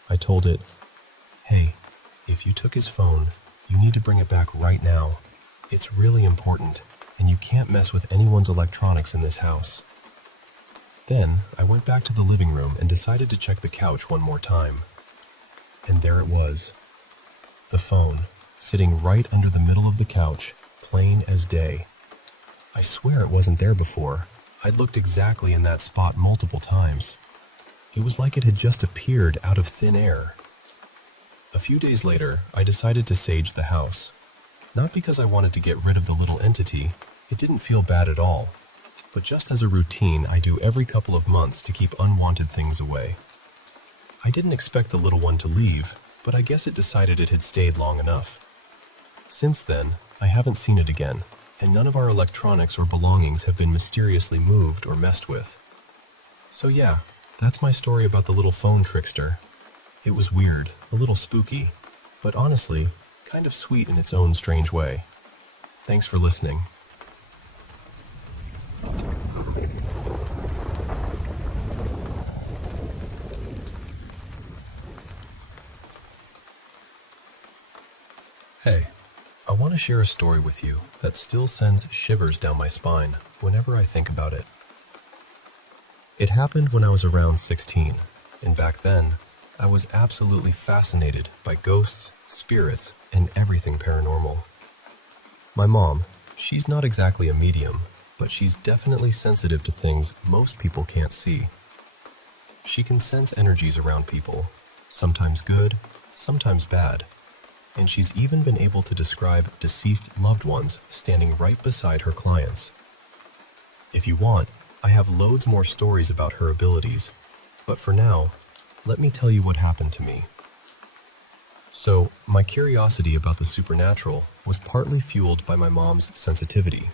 I told it, hey, If you took his phone, you need to bring it back right now. It's really important, and you can't mess with anyone's electronics in this house." Then I went back to the living room and decided to check the couch one more time. And there it was. The phone, sitting right under the middle of the couch, plain as day. I swear it wasn't there before. I'd looked exactly in that spot multiple times. It was like it had just appeared out of thin air. A few days later, I decided to sage the house. Not because I wanted to get rid of the little entity, it didn't feel bad at all, but just as a routine I do every couple of months to keep unwanted things away. I didn't expect the little one to leave, but I guess it decided it had stayed long enough. Since then, I haven't seen it again, and none of our electronics or belongings have been mysteriously moved or messed with. So yeah, that's my story about the little phone trickster. It was weird, a little spooky, but honestly, kind of sweet in its own strange way. Thanks for listening. Hey, I want to share a story with you that still sends shivers down my spine whenever I think about it. It happened when I was around 16, and back then, I was absolutely fascinated by ghosts, spirits, and everything paranormal. My mom, she's not exactly a medium, but she's definitely sensitive to things most people can't see. She can sense energies around people, sometimes good, sometimes bad, and she's even been able to describe deceased loved ones standing right beside her clients. If you want, I have loads more stories about her abilities, but for now, let me tell you what happened to me. So, my curiosity about the supernatural was partly fueled by my mom's sensitivity.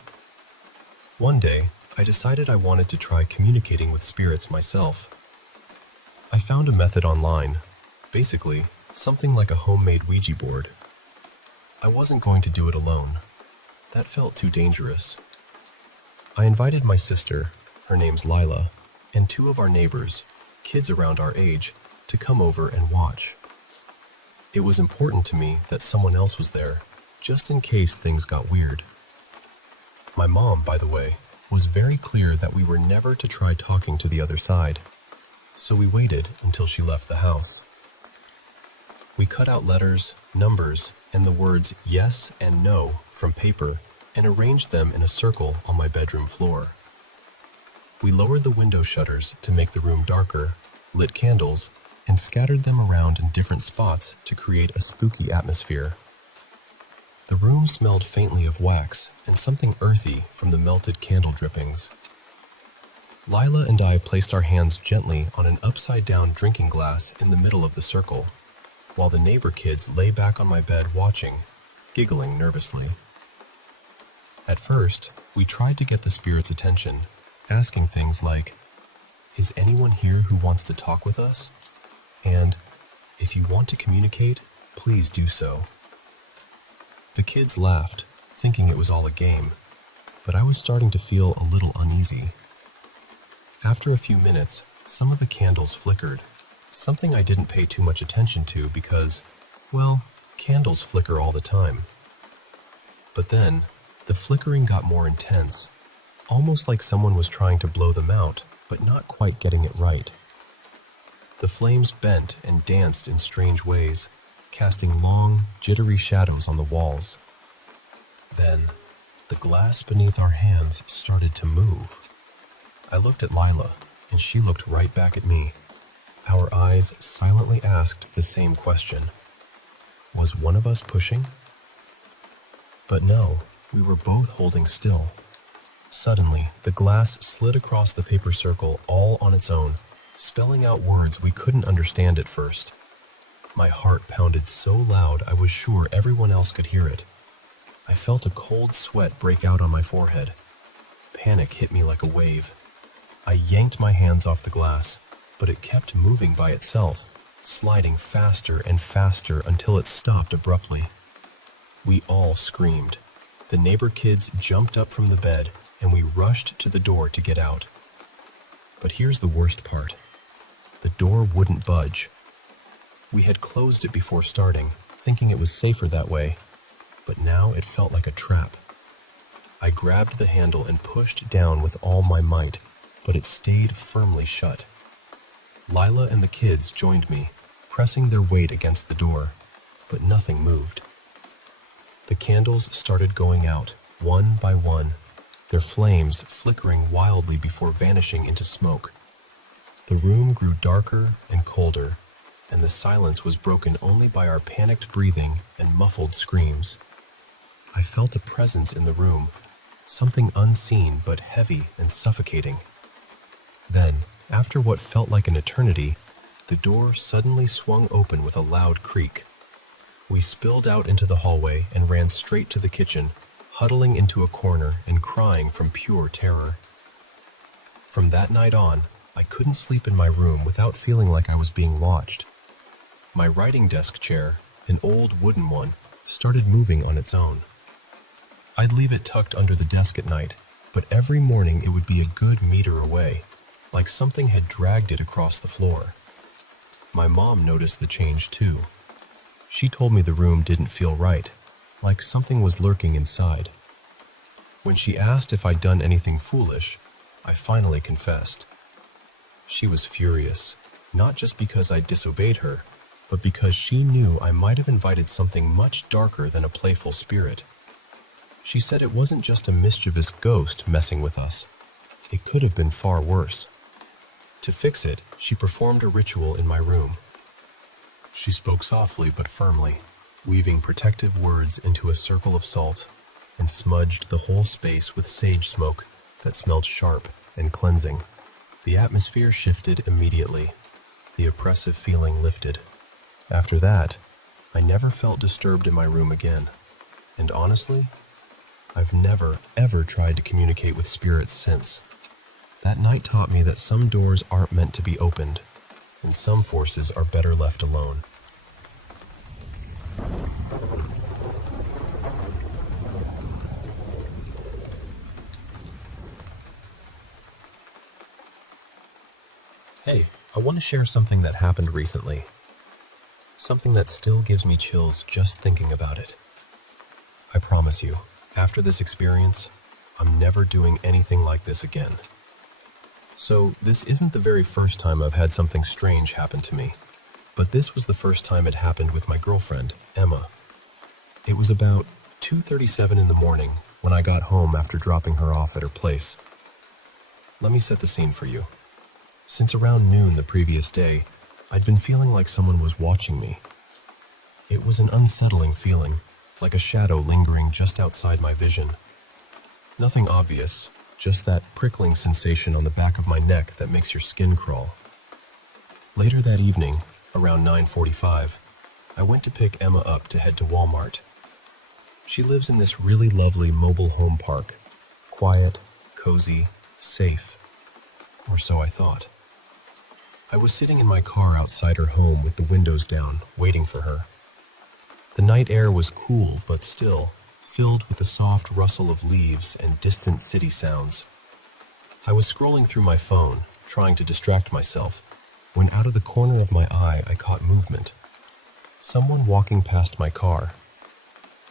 One day, I decided I wanted to try communicating with spirits myself. I found a method online, basically, something like a homemade Ouija board. I wasn't going to do it alone. That felt too dangerous. I invited my sister, her name's Lila, and two of our neighbors, kids around our age, to come over and watch. It was important to me that someone else was there, just in case things got weird. My mom, by the way, was very clear that we were never to try talking to the other side, so we waited until she left the house. We cut out letters, numbers, and the words yes and no from paper and arranged them in a circle on my bedroom floor. We lowered the window shutters to make the room darker, lit candles, and scattered them around in different spots to create a spooky atmosphere. The room smelled faintly of wax and something earthy from the melted candle drippings. Lila and I placed our hands gently on an upside-down drinking glass in the middle of the circle, while the neighbor kids lay back on my bed watching, giggling nervously. At first, we tried to get the spirit's attention, asking things like, "Is anyone here who wants to talk with us?" And, "If you want to communicate, please do so." The kids laughed, thinking it was all a game, but I was starting to feel a little uneasy. After a few minutes, some of the candles flickered, something I didn't pay too much attention to because, well, candles flicker all the time. But then, the flickering got more intense, almost like someone was trying to blow them out, but not quite getting it right. The flames bent and danced in strange ways, casting long, jittery shadows on the walls. Then, the glass beneath our hands started to move. I looked at Lila, and she looked right back at me. Our eyes silently asked the same question. Was one of us pushing? But no, we were both holding still. Suddenly, the glass slid across the paper circle all on its own, spelling out words we couldn't understand at first. My heart pounded so loud I was sure everyone else could hear it. I felt a cold sweat break out on my forehead. Panic hit me like a wave. I yanked my hands off the glass, but it kept moving by itself, sliding faster and faster until it stopped abruptly. We all screamed. The neighbor kids jumped up from the bed, and we rushed to the door to get out. But here's the worst part. The door wouldn't budge. We had closed it before starting, thinking it was safer that way, but now it felt like a trap. I grabbed the handle and pushed down with all my might, but it stayed firmly shut. Lila and the kids joined me, pressing their weight against the door, but nothing moved. The candles started going out, one by one, their flames flickering wildly before vanishing into smoke. The room grew darker and colder, and the silence was broken only by our panicked breathing and muffled screams. I felt a presence in the room, something unseen but heavy and suffocating. Then, after what felt like an eternity, the door suddenly swung open with a loud creak. We spilled out into the hallway and ran straight to the kitchen, huddling into a corner and crying from pure terror. From that night on, I couldn't sleep in my room without feeling like I was being watched. My writing desk chair, an old wooden one, started moving on its own. I'd leave it tucked under the desk at night, but every morning it would be a good meter away, like something had dragged it across the floor. My mom noticed the change too. She told me the room didn't feel right, like something was lurking inside. When she asked if I'd done anything foolish, I finally confessed. She was furious, not just because I disobeyed her, but because she knew I might have invited something much darker than a playful spirit. She said it wasn't just a mischievous ghost messing with us. It could have been far worse. To fix it, she performed a ritual in my room. She spoke softly but firmly, weaving protective words into a circle of salt, and smudged the whole space with sage smoke that smelled sharp and cleansing. The atmosphere shifted immediately. The oppressive feeling lifted. After that, I never felt disturbed in my room again. And honestly, I've never, ever tried to communicate with spirits since. That night taught me that some doors aren't meant to be opened, and some forces are better left alone. Hey, I want to share something that happened recently. Something that still gives me chills just thinking about it. I promise you, after this experience, I'm never doing anything like this again. So, this isn't the very first time I've had something strange happen to me, but this was the first time it happened with my girlfriend, Emma. It was about 2:37 in the morning when I got home after dropping her off at her place. Let me set the scene for you. Since around noon the previous day, I'd been feeling like someone was watching me. It was an unsettling feeling, like a shadow lingering just outside my vision. Nothing obvious, just that prickling sensation on the back of my neck that makes your skin crawl. Later that evening, around 9:45, I went to pick Emma up to head to Walmart. She lives in this really lovely mobile home park. Quiet, cozy, safe. Or so I thought. I was sitting in my car outside her home with the windows down, waiting for her. The night air was cool but still, filled with the soft rustle of leaves and distant city sounds. I was scrolling through my phone, trying to distract myself, when out of the corner of my eye I caught movement. Someone walking past my car.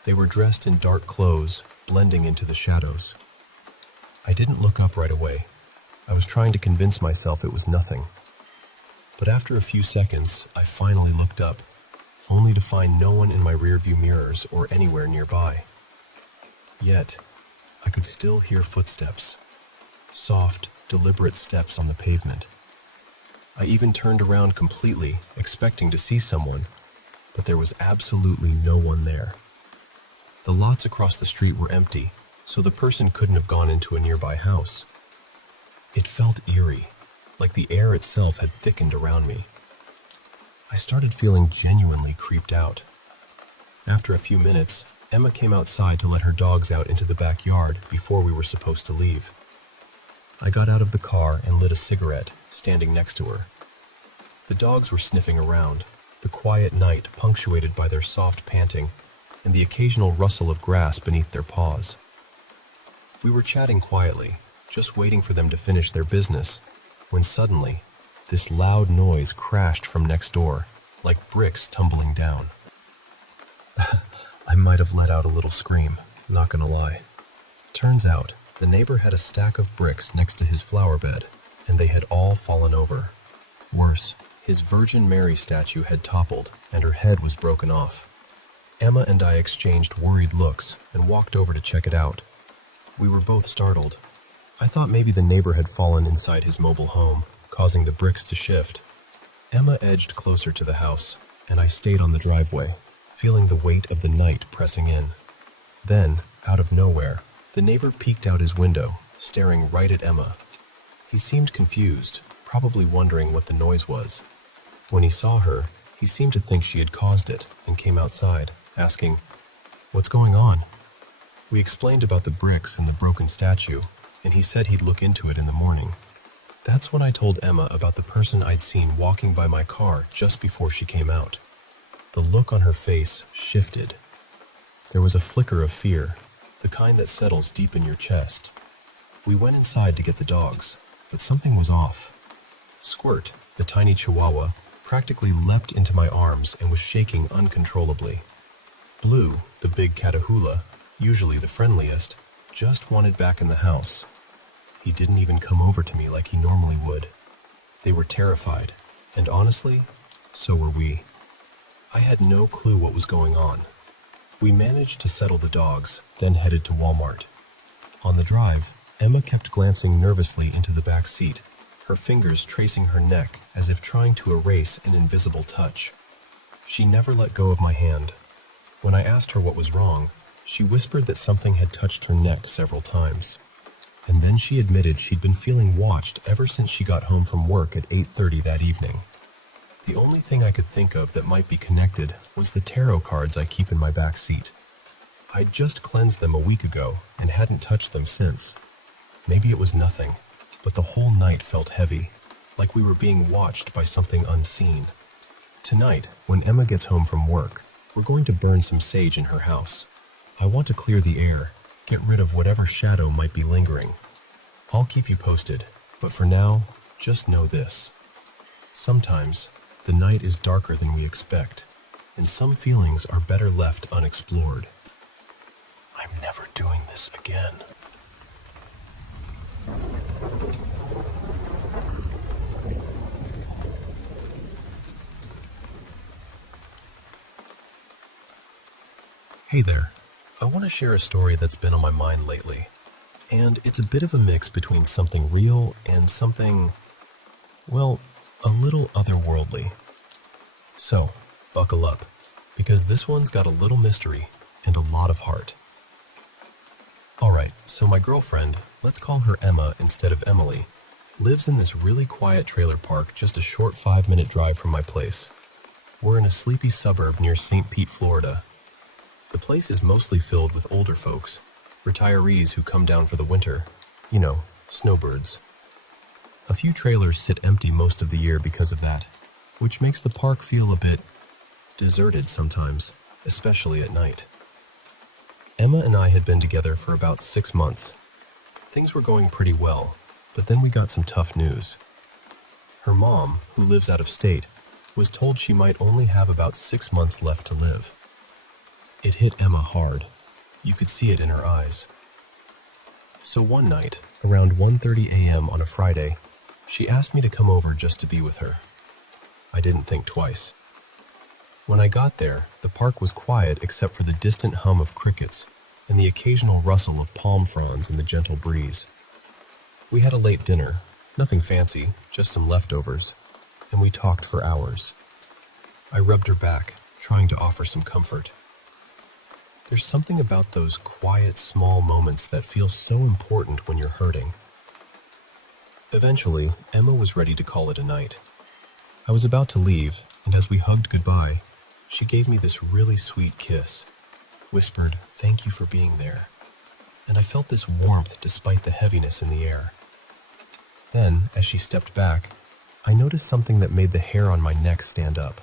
They were dressed in dark clothes, blending into the shadows. I didn't look up right away. I was trying to convince myself it was nothing. But after a few seconds, I finally looked up, only to find no one in my rearview mirrors or anywhere nearby. Yet, I could still hear footsteps. Soft, deliberate steps on the pavement. I even turned around completely, expecting to see someone, but there was absolutely no one there. The lots across the street were empty, so the person couldn't have gone into a nearby house. It felt eerie, like the air itself had thickened around me. I started feeling genuinely creeped out. After a few minutes, Emma came outside to let her dogs out into the backyard before we were supposed to leave. I got out of the car and lit a cigarette, standing next to her. The dogs were sniffing around, the quiet night punctuated by their soft panting and the occasional rustle of grass beneath their paws. We were chatting quietly, just waiting for them to finish their business, when suddenly, this loud noise crashed from next door, like bricks tumbling down. I might have let out a little scream, not gonna lie. Turns out, the neighbor had a stack of bricks next to his flower bed, and they had all fallen over. Worse, his Virgin Mary statue had toppled, and her head was broken off. Emma and I exchanged worried looks and walked over to check it out. We were both startled. I thought maybe the neighbor had fallen inside his mobile home, causing the bricks to shift. Emma edged closer to the house, and I stayed on the driveway, feeling the weight of the night pressing in. Then, out of nowhere, the neighbor peeked out his window, staring right at Emma. He seemed confused, probably wondering what the noise was. When he saw her, he seemed to think she had caused it and came outside, asking, "What's going on?" We explained about the bricks and the broken statue, and he said he'd look into it in the morning. That's when I told Emma about the person I'd seen walking by my car just before she came out. The look on her face shifted. There was a flicker of fear, the kind that settles deep in your chest. We went inside to get the dogs, but something was off. Squirt, the tiny chihuahua, practically leapt into my arms and was shaking uncontrollably. Blue, the big Catahoula, usually the friendliest, just wanted back in the house. He didn't even come over to me like he normally would. They were terrified, and honestly, so were we. I had no clue what was going on. We managed to settle the dogs, then headed to Walmart. On the drive, Emma kept glancing nervously into the back seat, her fingers tracing her neck as if trying to erase an invisible touch. She never let go of my hand. When I asked her what was wrong, she whispered that something had touched her neck several times. And then she admitted she'd been feeling watched ever since she got home from work at 8:30 that evening. The only thing I could think of that might be connected was the tarot cards I keep in my back seat. I'd just cleansed them a week ago and hadn't touched them since. Maybe it was nothing, but the whole night felt heavy, like we were being watched by something unseen. Tonight, when Emma gets home from work, we're going to burn some sage in her house. I want to clear the air, get rid of whatever shadow might be lingering. I'll keep you posted, but for now, just know this. Sometimes, the night is darker than we expect, and some feelings are better left unexplored. I'm never doing this again. Hey there. I want to share a story that's been on my mind lately, and it's a bit of a mix between something real and something, well, a little otherworldly. So, buckle up, because this one's got a little mystery and a lot of heart. Alright, so my girlfriend, let's call her Emma instead of Emily, lives in this really quiet trailer park just a short 5-minute drive from my place. We're in a sleepy suburb near St. Pete, Florida. The place is mostly filled with older folks, retirees who come down for the winter. You know, snowbirds. A few trailers sit empty most of the year because of that, which makes the park feel a bit deserted sometimes, especially at night. Emma and I had been together for about 6 months. Things were going pretty well, but then we got some tough news. Her mom, who lives out of state, was told she might only have about 6 months left to live. It hit Emma hard. You could see it in her eyes. So one night, around 1:30 a.m. on a Friday, she asked me to come over just to be with her. I didn't think twice. When I got there, the park was quiet except for the distant hum of crickets and the occasional rustle of palm fronds in the gentle breeze. We had a late dinner, nothing fancy, just some leftovers, and we talked for hours. I rubbed her back, trying to offer some comfort. There's something about those quiet, small moments that feel so important when you're hurting. Eventually, Emma was ready to call it a night. I was about to leave, and as we hugged goodbye, she gave me this really sweet kiss, whispered, "Thank you for being there," and I felt this warmth despite the heaviness in the air. Then, as she stepped back, I noticed something that made the hair on my neck stand up.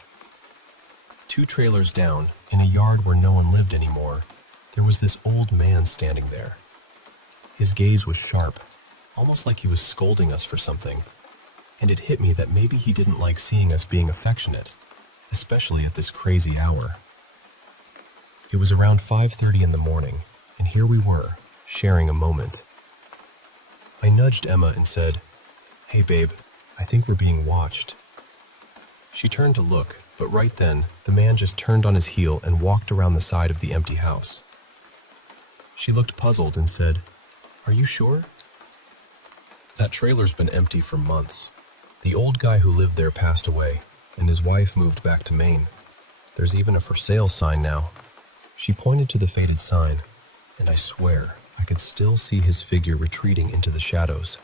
2 trailers down, in a yard where no one lived anymore, there was this old man standing there. His gaze was sharp, almost like he was scolding us for something, and it hit me that maybe he didn't like seeing us being affectionate, especially at this crazy hour. It was around 5:30 in the morning, and here we were, sharing a moment. I nudged Emma and said, "Hey babe, I think we're being watched." She turned to look, but right then, the man just turned on his heel and walked around the side of the empty house. She looked puzzled and said, "Are you sure?" "That trailer's been empty for months. The old guy who lived there passed away, and his wife moved back to Maine. There's even a for sale sign now." She pointed to the faded sign, and I swear I could still see his figure retreating into the shadows.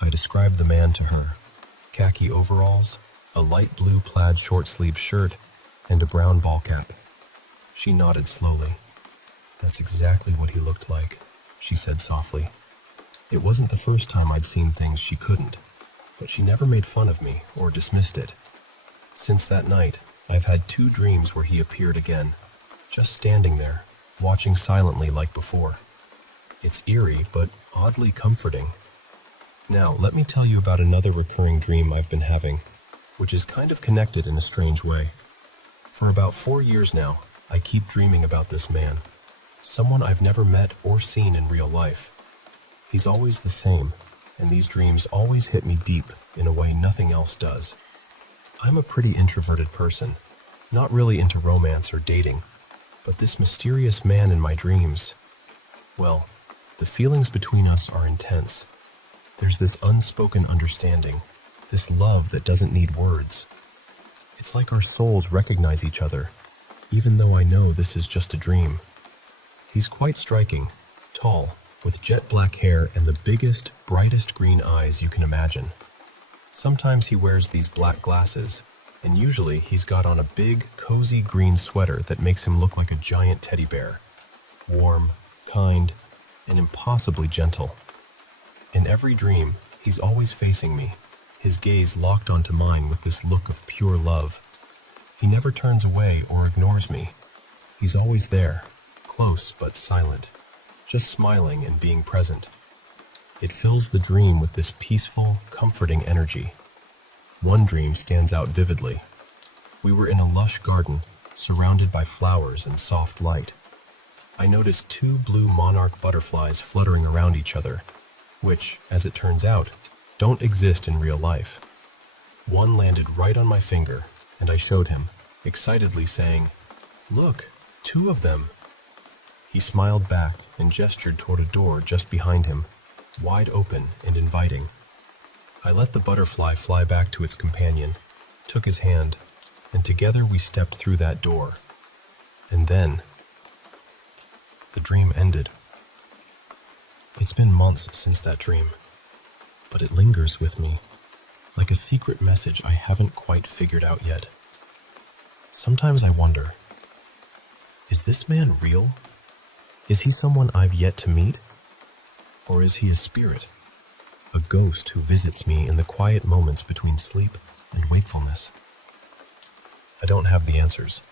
I described the man to her: khaki overalls, a light blue plaid short-sleeved shirt, and a brown ball cap. She nodded slowly. "That's exactly what he looked like," she said softly. It wasn't the first time I'd seen things she couldn't, but she never made fun of me or dismissed it. Since that night, I've had 2 dreams where he appeared again, just standing there, watching silently like before. It's eerie, but oddly comforting. Now, let me tell you about another recurring dream I've been having, which is kind of connected in a strange way. For about 4 years now, I keep dreaming about this man, someone I've never met or seen in real life. He's always the same, and these dreams always hit me deep in a way nothing else does. I'm a pretty introverted person, not really into romance or dating, but this mysterious man in my dreams, well, the feelings between us are intense. There's this unspoken understanding, this love that doesn't need words. It's like our souls recognize each other, even though I know this is just a dream. He's quite striking, tall, with jet black hair and the biggest, brightest green eyes you can imagine. Sometimes he wears these black glasses, and usually he's got on a big, cozy green sweater that makes him look like a giant teddy bear. Warm, kind, and impossibly gentle. In every dream, he's always facing me, his gaze locked onto mine with this look of pure love. He never turns away or ignores me. He's always there, close but silent, just smiling and being present. It fills the dream with this peaceful, comforting energy. One dream stands out vividly. We were in a lush garden, surrounded by flowers and soft light. I noticed 2 blue monarch butterflies fluttering around each other, which, as it turns out, don't exist in real life. One landed right on my finger, and I showed him, excitedly saying, "Look, 2 of them." He smiled back and gestured toward a door just behind him, wide open and inviting. I let the butterfly fly back to its companion, took his hand, and together we stepped through that door. And then, the dream ended. It's been months since that dream, but it lingers with me, like a secret message I haven't quite figured out yet. Sometimes I wonder, is this man real? Is he someone I've yet to meet? Or is he a spirit? A ghost who visits me in the quiet moments between sleep and wakefulness? I don't have the answers,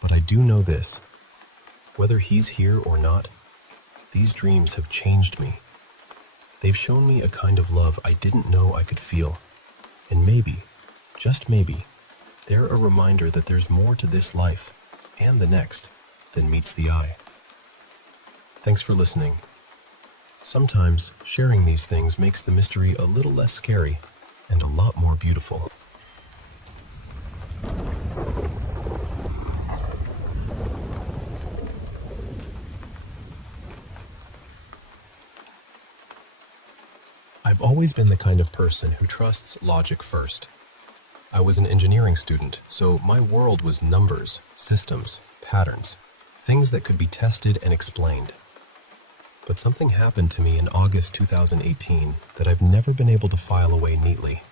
but I do know this. Whether he's here or not, these dreams have changed me. They've shown me a kind of love I didn't know I could feel. And maybe, just maybe, they're a reminder that there's more to this life, and the next, than meets the eye. Thanks for listening. Sometimes sharing these things makes the mystery a little less scary and a lot more beautiful. I've always been the kind of person who trusts logic first. I was an engineering student, so my world was numbers, systems, patterns, things that could be tested and explained. But something happened to me in August 2018 that I've never been able to file away neatly.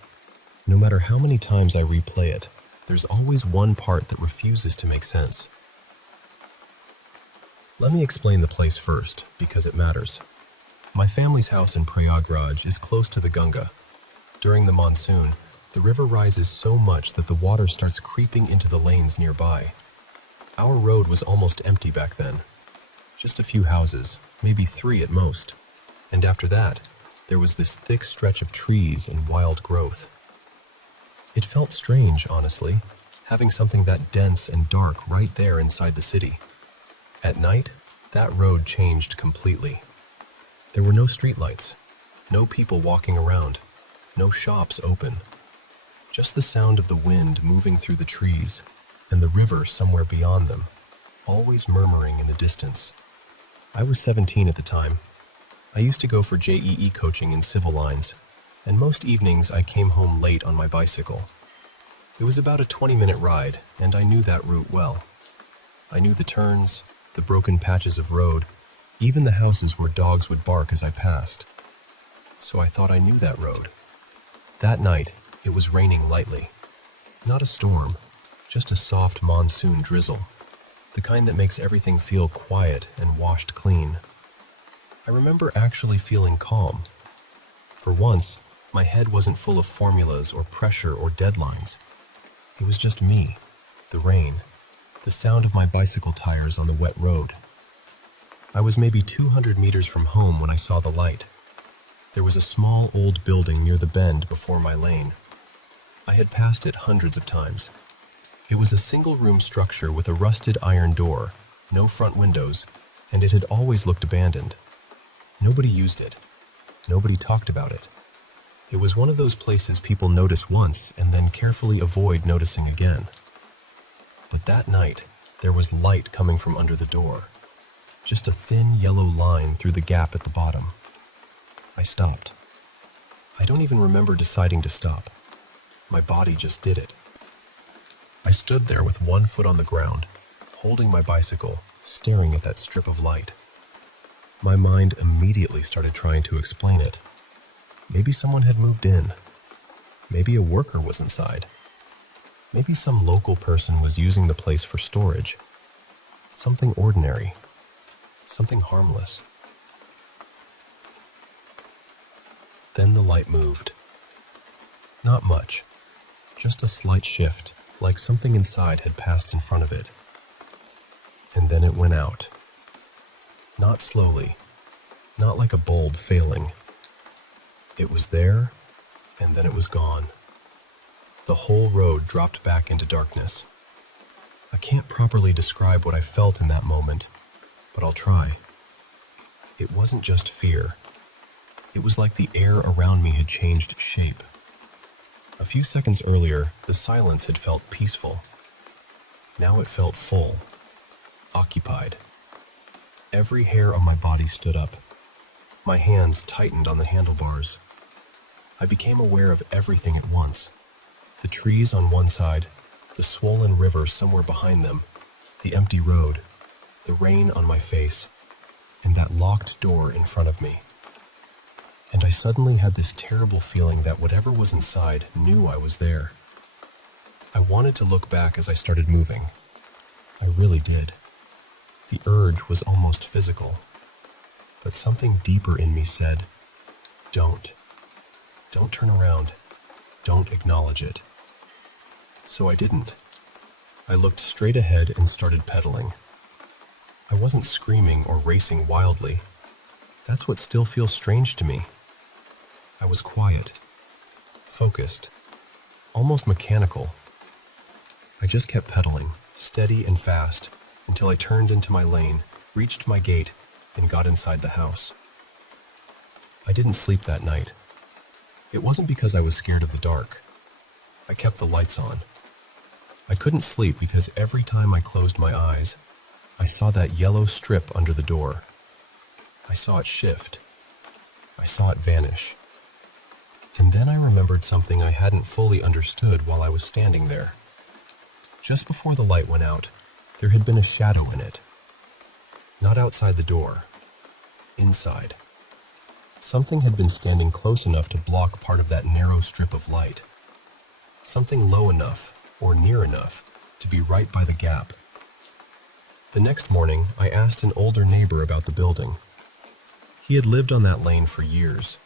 No matter how many times I replay it, there's always one part that refuses to make sense. Let me explain the place first, because it matters. My family's house in Prayagraj is close to the Ganga. During the monsoon, the river rises so much that the water starts creeping into the lanes nearby. Our road was almost empty back then. Just a few houses, maybe 3 at most. And after that, there was this thick stretch of trees and wild growth. It felt strange, honestly, having something that dense and dark right there inside the city. At night, that road changed completely. There were no streetlights, no people walking around, no shops open. Just the sound of the wind moving through the trees and the river somewhere beyond them, always murmuring in the distance. I was 17 at the time. I used to go for JEE coaching in civil lines, and most evenings I came home late on my bicycle. It was about a 20-minute ride, and I knew that route well. I knew the turns, the broken patches of road, even the houses where dogs would bark as I passed. So I thought I knew that road. That night, it was raining lightly. Not a storm, just a soft monsoon drizzle, the kind that makes everything feel quiet and washed clean. I remember actually feeling calm. For once, my head wasn't full of formulas or pressure or deadlines. It was just me, the rain, the sound of my bicycle tires on the wet road. I was maybe 200 meters from home when I saw the light. There was a small old building near the bend before my lane. I had passed it hundreds of times. It was a single-room structure with a rusted iron door, no front windows, and it had always looked abandoned. Nobody used it. Nobody talked about it. It was one of those places people notice once and then carefully avoid noticing again. But that night, there was light coming from under the door. Just a thin yellow line through the gap at the bottom. I stopped. I don't even remember deciding to stop. My body just did it. I stood there with one foot on the ground, holding my bicycle, staring at that strip of light. My mind immediately started trying to explain it. Maybe someone had moved in. Maybe a worker was inside. Maybe some local person was using the place for storage. Something ordinary. Something harmless. Then the light moved. Not much. Just a slight shift, like something inside had passed in front of it. And then it went out. Not slowly, not like a bulb failing. It was there, and then it was gone. The whole road dropped back into darkness. I can't properly describe what I felt in that moment, but I'll try. It wasn't just fear. It was like the air around me had changed shape. A few seconds earlier, the silence had felt peaceful. Now it felt full, occupied. Every hair on my body stood up. My hands tightened on the handlebars. I became aware of everything at once. The trees on one side, the swollen river somewhere behind them, the empty road, the rain on my face, and that locked door in front of me. And I suddenly had this terrible feeling that whatever was inside knew I was there. I wanted to look back as I started moving. I really did. The urge was almost physical. But something deeper in me said, don't. Don't turn around. Don't acknowledge it. So I didn't. I looked straight ahead and started pedaling. I wasn't screaming or racing wildly. That's what still feels strange to me. I was quiet, focused, almost mechanical. I just kept pedaling, steady and fast, until I turned into my lane, reached my gate, and got inside the house. I didn't sleep that night. It wasn't because I was scared of the dark. I kept the lights on. I couldn't sleep because every time I closed my eyes, I saw that yellow strip under the door. I saw it shift. I saw it vanish. And then I remembered something I hadn't fully understood while I was standing there. Just before the light went out, there had been a shadow in it. Not outside the door. Inside. Something had been standing close enough to block part of that narrow strip of light. Something low enough, or near enough, to be right by the gap. The next morning, I asked an older neighbor about the building. He had lived on that lane for years.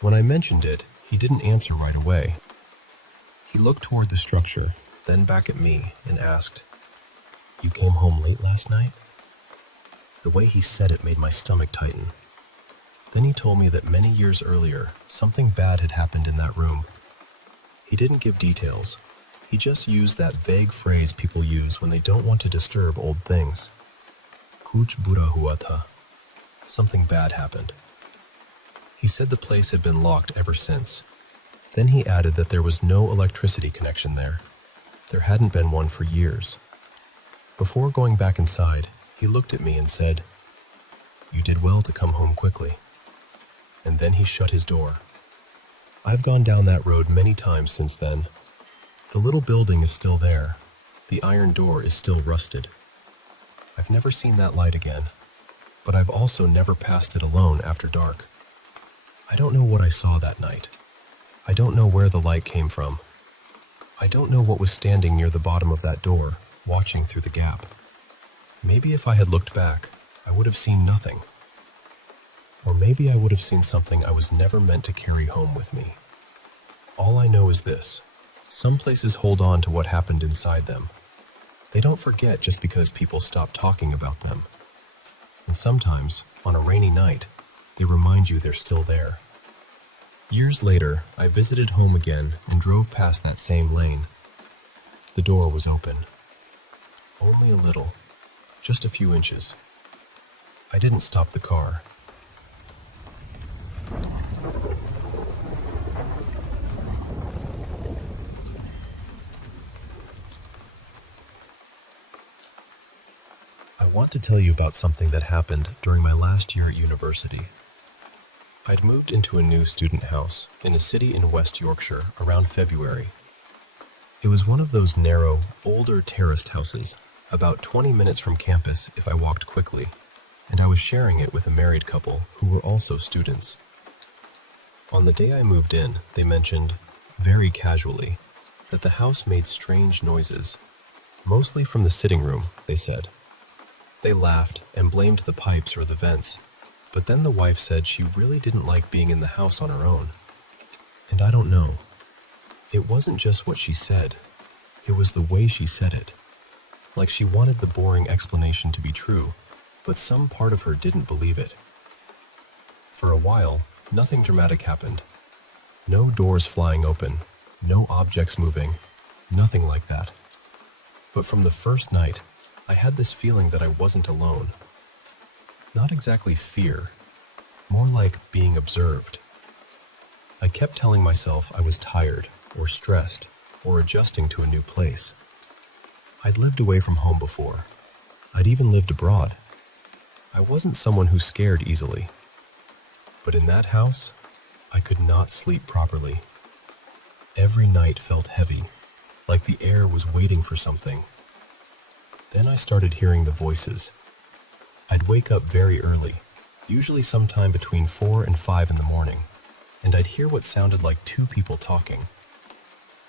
When I mentioned it, he didn't answer right away. He looked toward the structure, then back at me, and asked, "You came home late last night?" The way he said it made my stomach tighten. Then he told me that many years earlier, something bad had happened in that room. He didn't give details. He just used that vague phrase people use when they don't want to disturb old things. Kuch bura hua tha. Something bad happened. He said the place had been locked ever since. Then he added that there was no electricity connection there. There hadn't been one for years. Before going back inside, he looked at me and said, "You did well to come home quickly." And then he shut his door. I've gone down that road many times since then. The little building is still there. The iron door is still rusted. I've never seen that light again, but I've also never passed it alone after dark. I don't know what I saw that night. I don't know where the light came from. I don't know what was standing near the bottom of that door, watching through the gap. Maybe if I had looked back, I would have seen nothing. Or maybe I would have seen something I was never meant to carry home with me. All I know is this: some places hold on to what happened inside them. They don't forget just because people stop talking about them. And sometimes, on a rainy night, they remind you they're still there. Years later, I visited home again and drove past that same lane. The door was open. Only a little, just a few inches. I didn't stop the car. I want to tell you about something that happened during my last year at university. I'd moved into a new student house in a city in West Yorkshire around February. It was one of those narrow, older terraced houses, about 20 minutes from campus if I walked quickly, and I was sharing it with a married couple who were also students. On the day I moved in, they mentioned, very casually, that the house made strange noises, mostly from the sitting room, they said. They laughed and blamed the pipes or the vents, but then the wife said she really didn't like being in the house on her own. And I don't know. It wasn't just what she said. It was the way she said it. Like she wanted the boring explanation to be true, but some part of her didn't believe it. For a while, nothing dramatic happened. No doors flying open, no objects moving, nothing like that. But from the first night, I had this feeling that I wasn't alone. Not exactly fear, more like being observed. I kept telling myself I was tired or stressed or adjusting to a new place. I'd lived away from home before. I'd even lived abroad. I wasn't someone who scared easily. But in that house, I could not sleep properly. Every night felt heavy, like the air was waiting for something. Then I started hearing the voices. I'd wake up very early, usually sometime between 4 and 5 in the morning, and I'd hear what sounded like two people talking.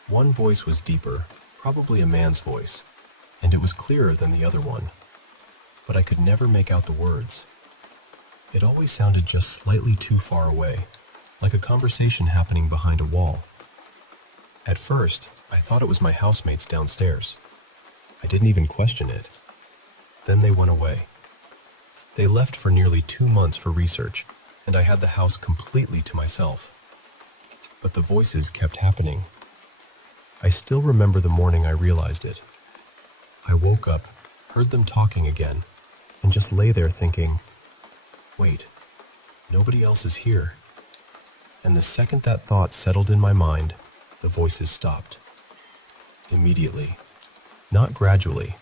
One voice was deeper, probably a man's voice, and it was clearer than the other one, but I could never make out the words. It always sounded just slightly too far away, like a conversation happening behind a wall. At first, I thought it was my housemates downstairs. I didn't even question it. Then they went away. They left for nearly 2 months for research, and I had the house completely to myself. But the voices kept happening. I still remember the morning I realized it. I woke up, heard them talking again, and just lay there thinking, wait, nobody else is here. And the second that thought settled in my mind, the voices stopped. Immediately. Not gradually,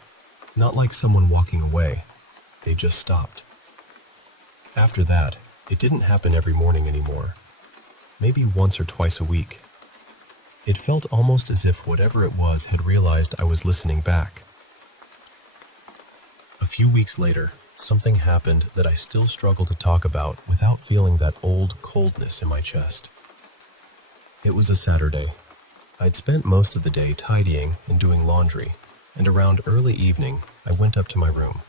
not like someone walking away. They just stopped. After that, it didn't happen every morning anymore. Maybe once or twice a week. It felt almost as if whatever it was had realized I was listening back. A few weeks later, something happened that I still struggle to talk about without feeling that old coldness in my chest. It was a Saturday. I'd spent most of the day tidying and doing laundry, and around early evening, I went up to my room.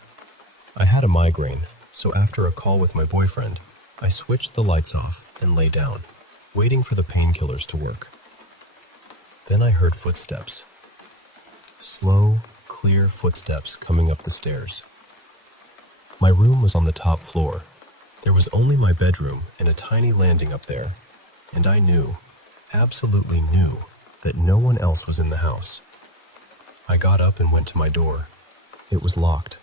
I had a migraine, so after a call with my boyfriend, I switched the lights off and lay down, waiting for the painkillers to work. Then I heard footsteps. Slow, clear footsteps coming up the stairs. My room was on the top floor. There was only my bedroom and a tiny landing up there, and I knew, absolutely knew, that no one else was in the house. I got up and went to my door. It was locked.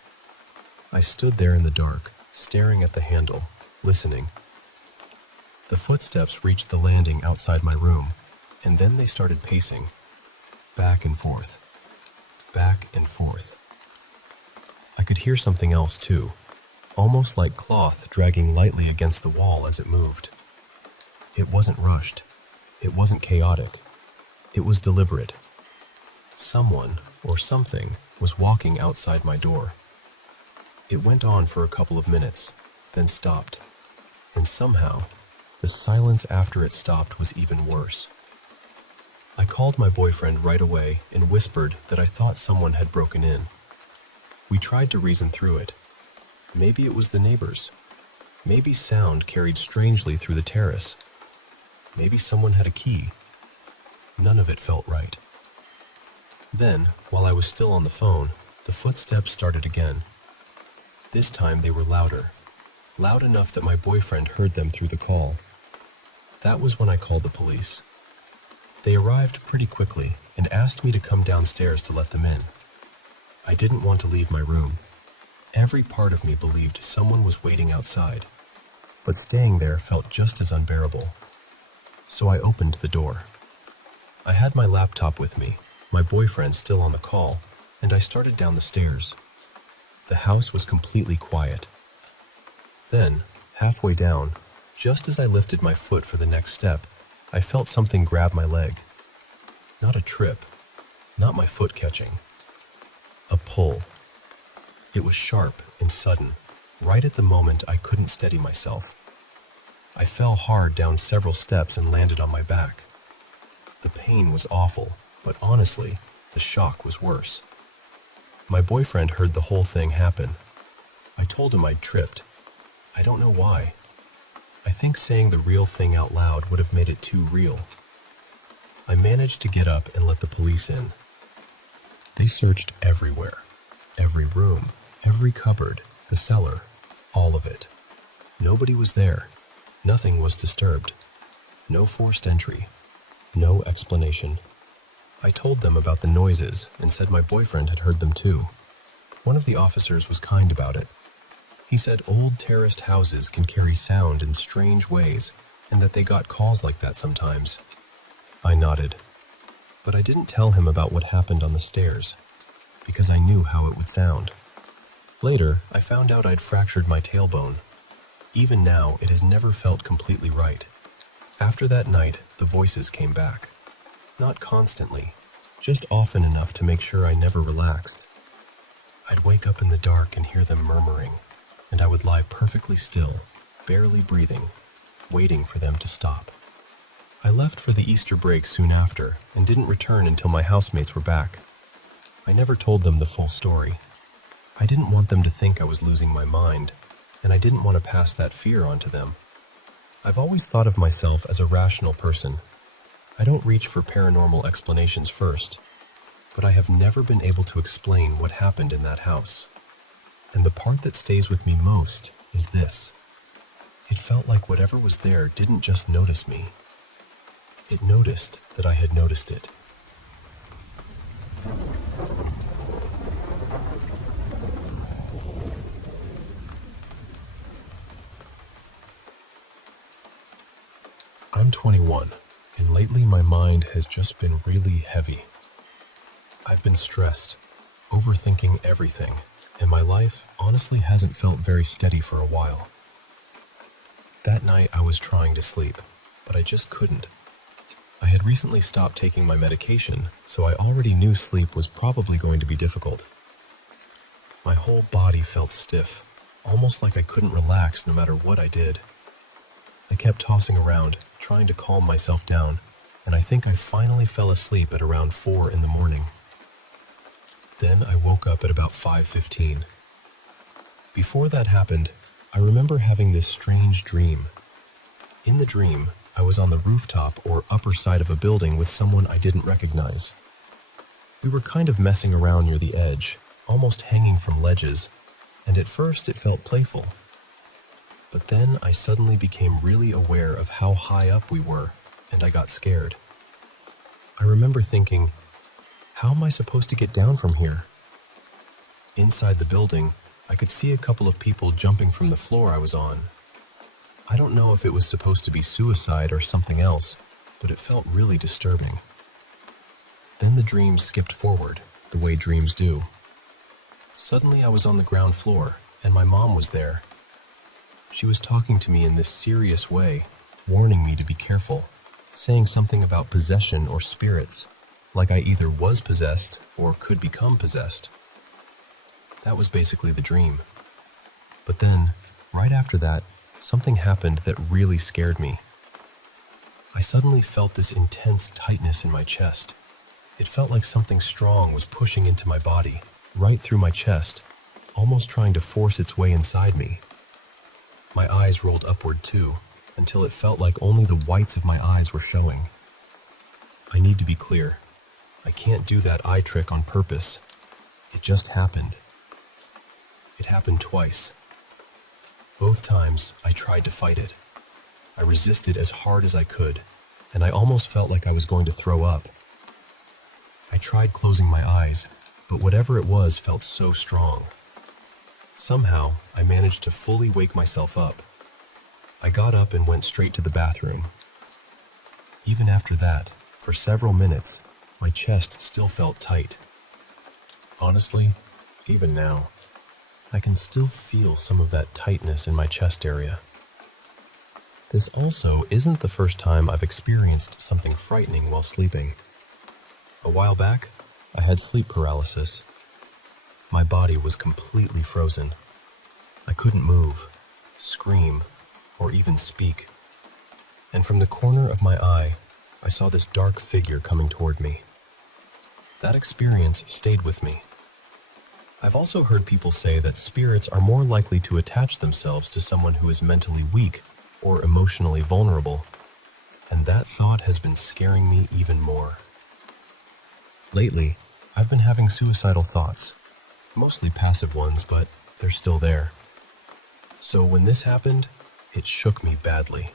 I stood there in the dark, staring at the handle, listening. The footsteps reached the landing outside my room, and then they started pacing, back and forth, back and forth. I could hear something else too, almost like cloth dragging lightly against the wall as it moved. It wasn't rushed. It wasn't chaotic. It was deliberate. Someone or something was walking outside my door. It went on for a couple of minutes, then stopped, and somehow, the silence after it stopped was even worse. I called my boyfriend right away and whispered that I thought someone had broken in. We tried to reason through it. Maybe it was the neighbors. Maybe sound carried strangely through the terrace. Maybe someone had a key. None of it felt right. Then, while I was still on the phone, the footsteps started again. This time they were louder, loud enough that my boyfriend heard them through the call. That was when I called the police. They arrived pretty quickly and asked me to come downstairs to let them in. I didn't want to leave my room. Every part of me believed someone was waiting outside, but staying there felt just as unbearable. So I opened the door. I had my laptop with me, my boyfriend still on the call, and I started down the stairs. The house was completely quiet. Then, halfway down, just as I lifted my foot for the next step, I felt something grab my leg. Not a trip, not my foot catching. A pull. It was sharp and sudden, right at the moment I couldn't steady myself. I fell hard down several steps and landed on my back. The pain was awful, but honestly, the shock was worse. My boyfriend heard the whole thing happen. I told him I'd tripped. I don't know why. I think saying the real thing out loud would have made it too real. I managed to get up and let the police in. They searched everywhere. Every room, every cupboard, the cellar, all of it. Nobody was there. Nothing was disturbed. No forced entry. No explanation. I told them about the noises and said my boyfriend had heard them too. One of the officers was kind about it. He said old terraced houses can carry sound in strange ways and that they got calls like that sometimes. I nodded, but I didn't tell him about what happened on the stairs because I knew how it would sound. Later, I found out I'd fractured my tailbone. Even now, it has never felt completely right. After that night, the voices came back. Not constantly, just often enough to make sure I never relaxed. I'd wake up in the dark and hear them murmuring, and I would lie perfectly still, barely breathing, waiting for them to stop. I left for the Easter break soon after and didn't return until my housemates were back. I never told them the full story. I didn't want them to think I was losing my mind, and I didn't want to pass that fear on to them. I've always thought of myself as a rational person. I don't reach for paranormal explanations first, but I have never been able to explain what happened in that house. And the part that stays with me most is this. It felt like whatever was there didn't just notice me. It noticed that I had noticed it. I'm 21, and lately my mind has just been really heavy. I've been stressed, overthinking everything, and my life honestly hasn't felt very steady for a while. That night I was trying to sleep, but I just couldn't. I had recently stopped taking my medication, so I already knew sleep was probably going to be difficult. My whole body felt stiff, almost like I couldn't relax no matter what I did. I kept tossing around, trying to calm myself down, and I think I finally fell asleep at around 4 in the morning. Then I woke up at about 5:15. Before that happened, I remember having this strange dream. In the dream, I was on the rooftop or upper side of a building with someone I didn't recognize. We were kind of messing around near the edge, almost hanging from ledges, and at first it felt playful. But then I suddenly became really aware of how high up we were, and I got scared. I remember thinking, how am I supposed to get down from here? Inside the building, I could see a couple of people jumping from the floor I was on. I don't know if it was supposed to be suicide or something else, but it felt really disturbing. Then the dream skipped forward, the way dreams do. Suddenly I was on the ground floor, and my mom was there. She was talking to me in this serious way, warning me to be careful, saying something about possession or spirits, like I either was possessed or could become possessed. That was basically the dream. But then, right after that, something happened that really scared me. I suddenly felt this intense tightness in my chest. It felt like something strong was pushing into my body, right through my chest, almost trying to force its way inside me. My eyes rolled upward too, until it felt like only the whites of my eyes were showing. I need to be clear. I can't do that eye trick on purpose. It just happened. It happened twice. Both times, I tried to fight it. I resisted as hard as I could, and I almost felt like I was going to throw up. I tried closing my eyes, but whatever it was felt so strong. Somehow, I managed to fully wake myself up. I got up and went straight to the bathroom. Even after that, for several minutes, my chest still felt tight. Honestly, even now, I can still feel some of that tightness in my chest area. This also isn't the first time I've experienced something frightening while sleeping. A while back, I had sleep paralysis. My body was completely frozen. I couldn't move, scream, or even speak. And from the corner of my eye, I saw this dark figure coming toward me. That experience stayed with me. I've also heard people say that spirits are more likely to attach themselves to someone who is mentally weak or emotionally vulnerable, and that thought has been scaring me even more. Lately, I've been having suicidal thoughts, mostly passive ones, but they're still there. So when this happened, it shook me badly.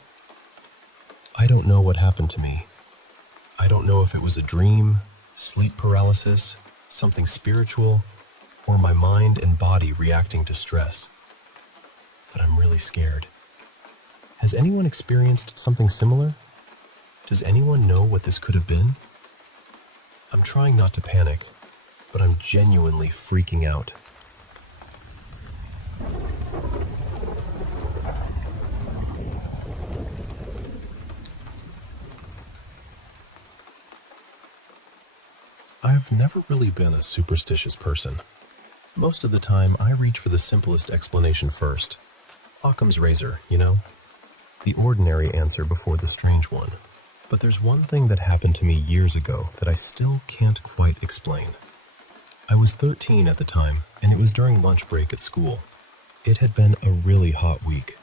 I don't know what happened to me. I don't know if it was a dream, sleep paralysis, something spiritual, or my mind and body reacting to stress. But I'm really scared. Has anyone experienced something similar? Does anyone know what this could have been? I'm trying not to panic, but I'm genuinely freaking out. I've never really been a superstitious person. Most of the time, I reach for the simplest explanation first. Occam's razor, you know? The ordinary answer before the strange one. But there's one thing that happened to me years ago that I still can't quite explain. I was 13 at the time, and it was during lunch break at school. It had been a really hot week,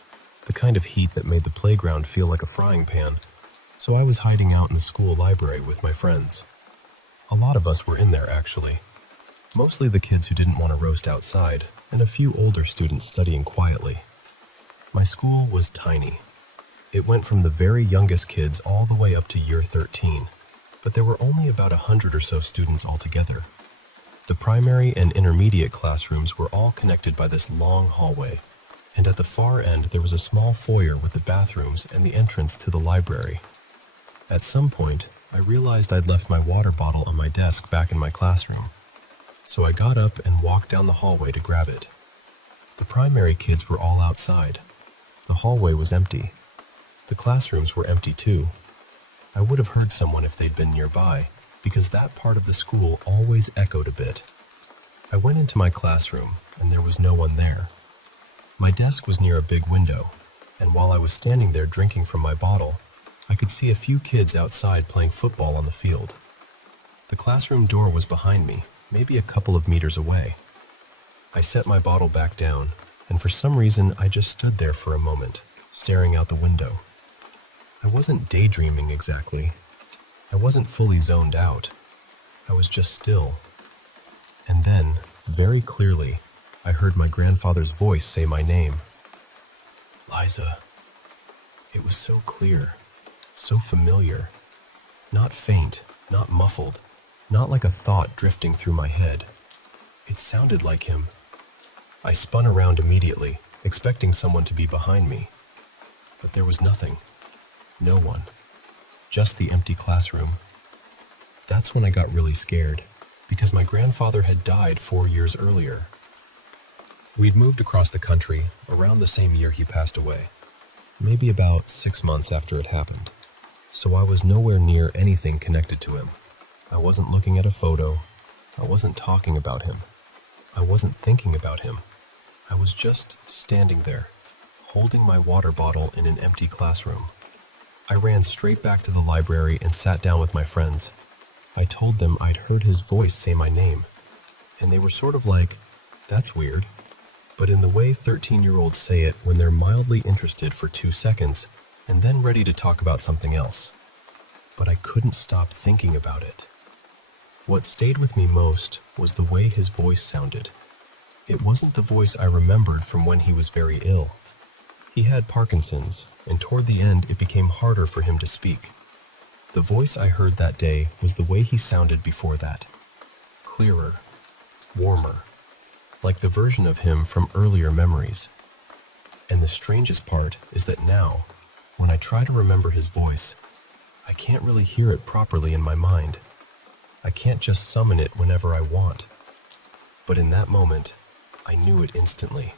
the kind of heat that made the playground feel like a frying pan, so I was hiding out in the school library with my friends. A lot of us were in there, actually. Mostly the kids who didn't want to roast outside, and a few older students studying quietly. My school was tiny. It went from the very youngest kids all the way up to year 13, but there were only about 100 or so students altogether. The primary and intermediate classrooms were all connected by this long hallway, and at the far end there was a small foyer with the bathrooms and the entrance to the library. At some point, I realized I'd left my water bottle on my desk back in my classroom, so I got up and walked down the hallway to grab it. The primary kids were all outside. The hallway was empty. The classrooms were empty too. I would have heard someone if they'd been nearby, because that part of the school always echoed a bit. I went into my classroom, and there was no one there. My desk was near a big window, and while I was standing there drinking from my bottle, I could see a few kids outside playing football on the field. The classroom door was behind me, maybe a couple of meters away. I set my bottle back down, and for some reason I just stood there for a moment, staring out the window. I wasn't daydreaming exactly. I wasn't fully zoned out. I was just still. And then, very clearly, I heard my grandfather's voice say my name. Liza. It was so clear, so familiar. Not faint, not muffled, not like a thought drifting through my head. It sounded like him. I spun around immediately, expecting someone to be behind me. But there was nothing. No one. Just the empty classroom. That's when I got really scared, because my grandfather had died 4 years earlier. We'd moved across the country around the same year he passed away, maybe about 6 months after it happened. So I was nowhere near anything connected to him. I wasn't looking at a photo. I wasn't talking about him. I wasn't thinking about him. I was just standing there, holding my water bottle in an empty classroom. I ran straight back to the library and sat down with my friends. I told them I'd heard his voice say my name, and they were sort of like, "That's weird," but in the way 13-year-olds say it when they're mildly interested for 2 seconds and then ready to talk about something else. But I couldn't stop thinking about it. What stayed with me most was the way his voice sounded. It wasn't the voice I remembered from when he was very ill. He had Parkinson's, and toward the end it became harder for him to speak. The voice I heard that day was the way he sounded before that. Clearer, warmer, like the version of him from earlier memories. And the strangest part is that now, when I try to remember his voice, I can't really hear it properly in my mind. I can't just summon it whenever I want. But in that moment, I knew it instantly.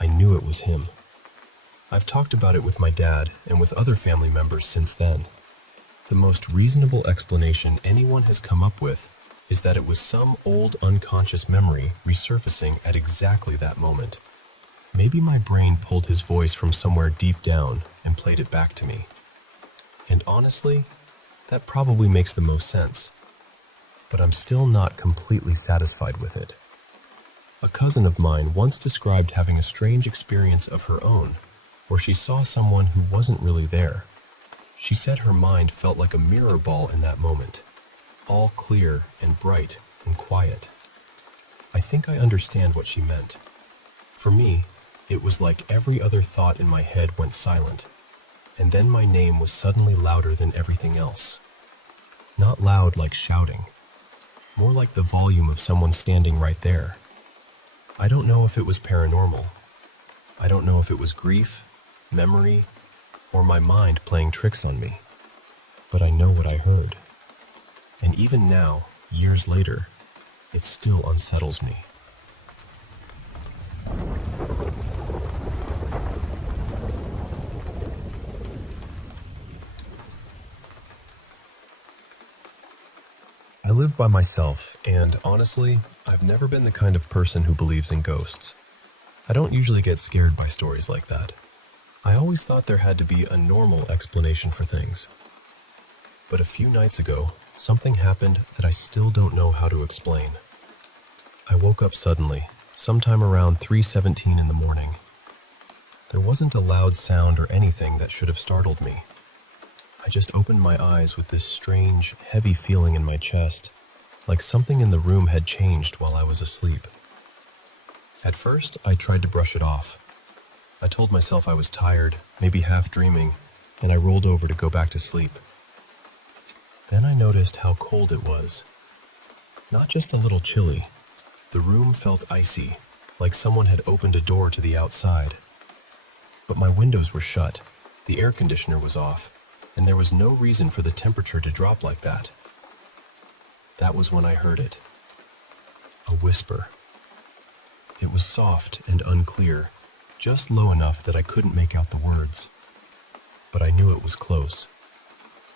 I knew it was him. I've talked about it with my dad and with other family members since then. The most reasonable explanation anyone has come up with is that it was some old unconscious memory resurfacing at exactly that moment. Maybe my brain pulled his voice from somewhere deep down and played it back to me. And honestly, that probably makes the most sense. But I'm still not completely satisfied with it. A cousin of mine once described having a strange experience of her own, where she saw someone who wasn't really there. She said her mind felt like a mirror ball in that moment, all clear and bright and quiet. I think I understand what she meant. For me, it was like every other thought in my head went silent, and then my name was suddenly louder than everything else. Not loud like shouting, more like the volume of someone standing right there. I don't know if it was paranormal. I don't know if it was grief, memory, or my mind playing tricks on me. But I know what I heard. And even now, years later, it still unsettles me. I live by myself, and honestly, I've never been the kind of person who believes in ghosts. I don't usually get scared by stories like that. I always thought there had to be a normal explanation for things. But a few nights ago, something happened that I still don't know how to explain. I woke up suddenly, sometime around 3:17 in the morning. There wasn't a loud sound or anything that should have startled me. I just opened my eyes with this strange, heavy feeling in my chest, like something in the room had changed while I was asleep. At first, I tried to brush it off. I told myself I was tired, maybe half dreaming, and I rolled over to go back to sleep. Then I noticed how cold it was. Not just a little chilly. The room felt icy, like someone had opened a door to the outside. But my windows were shut, the air conditioner was off, and there was no reason for the temperature to drop like that. That was when I heard it. A whisper. It was soft and unclear, just low enough that I couldn't make out the words. But I knew it was close.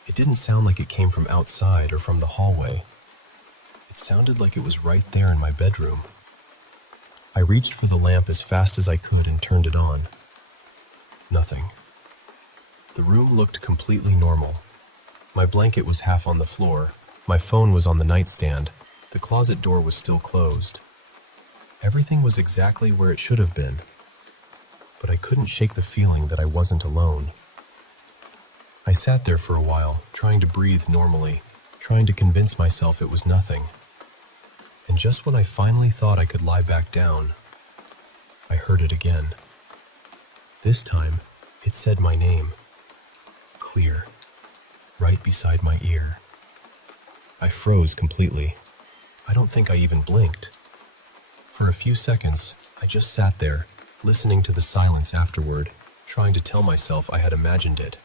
It didn't sound like it came from outside or from the hallway. It sounded like it was right there in my bedroom. I reached for the lamp as fast as I could and turned it on. Nothing. The room looked completely normal. My blanket was half on the floor. My phone was on the nightstand. The closet door was still closed. Everything was exactly where it should have been. But I couldn't shake the feeling that I wasn't alone. I sat there for a while, trying to breathe normally, trying to convince myself it was nothing. And just when I finally thought I could lie back down, I heard it again. This time, it said my name. Clear, right beside my ear. I froze completely. I don't think I even blinked. For a few seconds, I just sat there, listening to the silence afterward, trying to tell myself I had imagined it.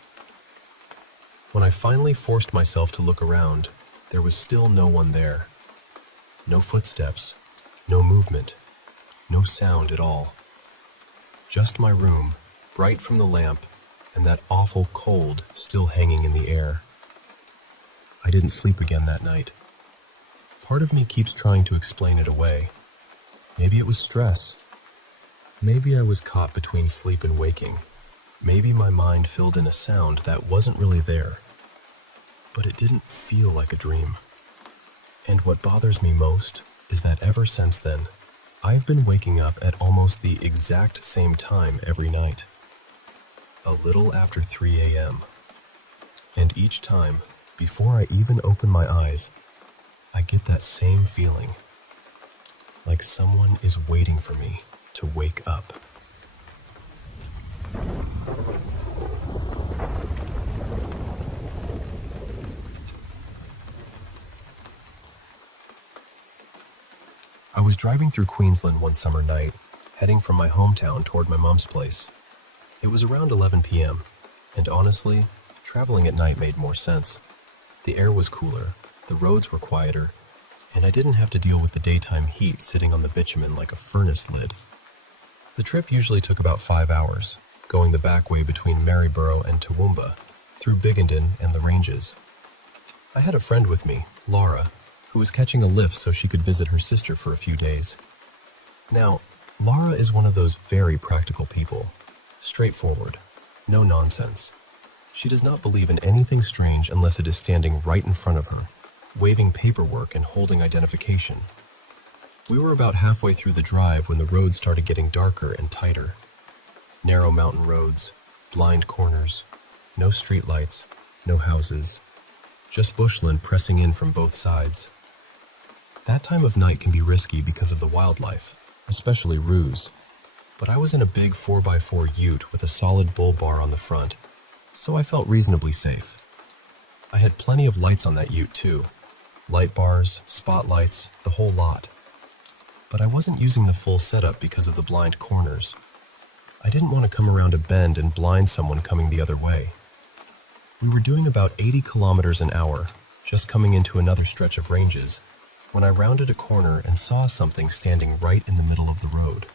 When I finally forced myself to look around, there was still no one there. No footsteps, no movement, no sound at all. Just my room, bright from the lamp, and that awful cold still hanging in the air. I didn't sleep again that night. Part of me keeps trying to explain it away. Maybe it was stress. Maybe I was caught between sleep and waking. Maybe my mind filled in a sound that wasn't really there. But it didn't feel like a dream. And what bothers me most is that ever since then, I've been waking up at almost the exact same time every night. A little after 3 a.m. And each time, before I even open my eyes, I get that same feeling. Like someone is waiting for me to wake up. I was driving through Queensland one summer night, heading from my hometown toward my mom's place. It was around 11 p.m., and honestly, traveling at night made more sense. The air was cooler, the roads were quieter, and I didn't have to deal with the daytime heat sitting on the bitumen like a furnace lid. The trip usually took about 5 hours, going the back way between Barrow and Toowoomba, through Biggenden and the ranges. I had a friend with me, Laura, who was catching a lift so she could visit her sister for a few days. Now, Laura is one of those very practical people, straightforward, no nonsense. She does not believe in anything strange unless it is standing right in front of her, waving paperwork and holding identification. We were about halfway through the drive when the road started getting darker and tighter. Narrow mountain roads, blind corners, no streetlights, no houses, just bushland pressing in from both sides. That time of night can be risky because of the wildlife, especially roos. But I was in a big 4x4 ute with a solid bull bar on the front, so I felt reasonably safe. I had plenty of lights on that ute too. Light bars, spotlights, the whole lot. But I wasn't using the full setup because of the blind corners. I didn't want to come around a bend and blind someone coming the other way. We were doing about 80 kilometers an hour, just coming into another stretch of ranges, when I rounded a corner and saw something standing right in the middle of the road.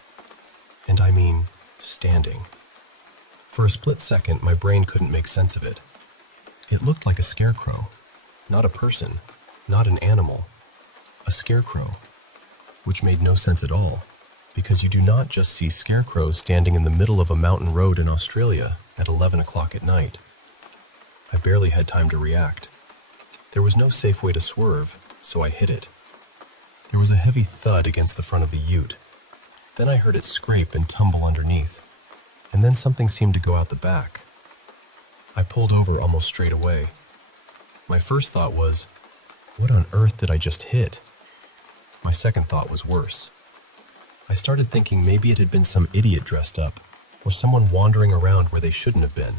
And I mean, standing. For a split second, my brain couldn't make sense of it. It looked like a scarecrow. Not a person, not an animal. A scarecrow. Which made no sense at all, because you do not just see scarecrows standing in the middle of a mountain road in Australia at 11 o'clock at night. I barely had time to react. There was no safe way to swerve, so I hit it. There was a heavy thud against the front of the ute. Then I heard it scrape and tumble underneath, and then something seemed to go out the back. I pulled over almost straight away. My first thought was, what on earth did I just hit? My second thought was worse. I started thinking maybe it had been some idiot dressed up, or someone wandering around where they shouldn't have been.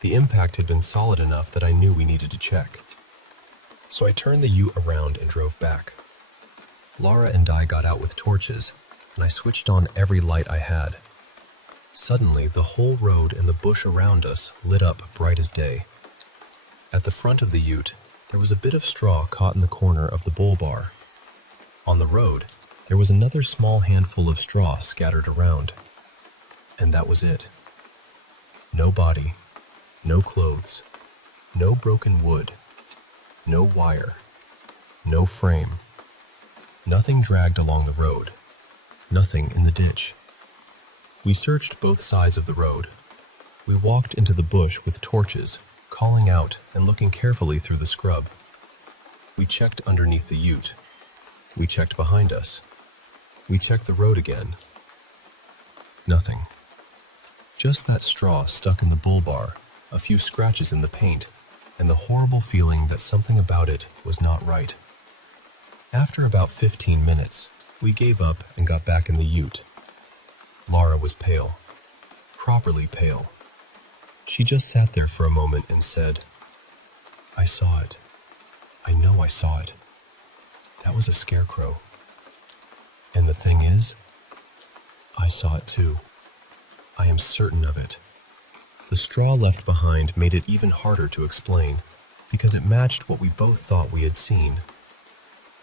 The impact had been solid enough that I knew we needed to check. So I turned the ute around and drove back. Laura and I got out with torches, and I switched on every light I had. Suddenly, the whole road and the bush around us lit up bright as day. At the front of the ute, there was a bit of straw caught in the corner of the bull bar. On the road, there was another small handful of straw scattered around. And that was it. No body, no clothes, no broken wood, no wire, no frame. Nothing dragged along the road, nothing in the ditch. We searched both sides of the road. We walked into the bush with torches, calling out and looking carefully through the scrub. We checked underneath the ute. We checked behind us. We checked the road again. Nothing. Just that straw stuck in the bull bar, a few scratches in the paint, and the horrible feeling that something about it was not right. After about 15 minutes, we gave up and got back in the ute. Laura was pale, properly pale. She just sat there for a moment and said, "I saw it. I know I saw it. That was a scarecrow. And the thing is, I saw it too. I am certain of it. The straw left behind made it even harder to explain, because it matched what we both thought we had seen.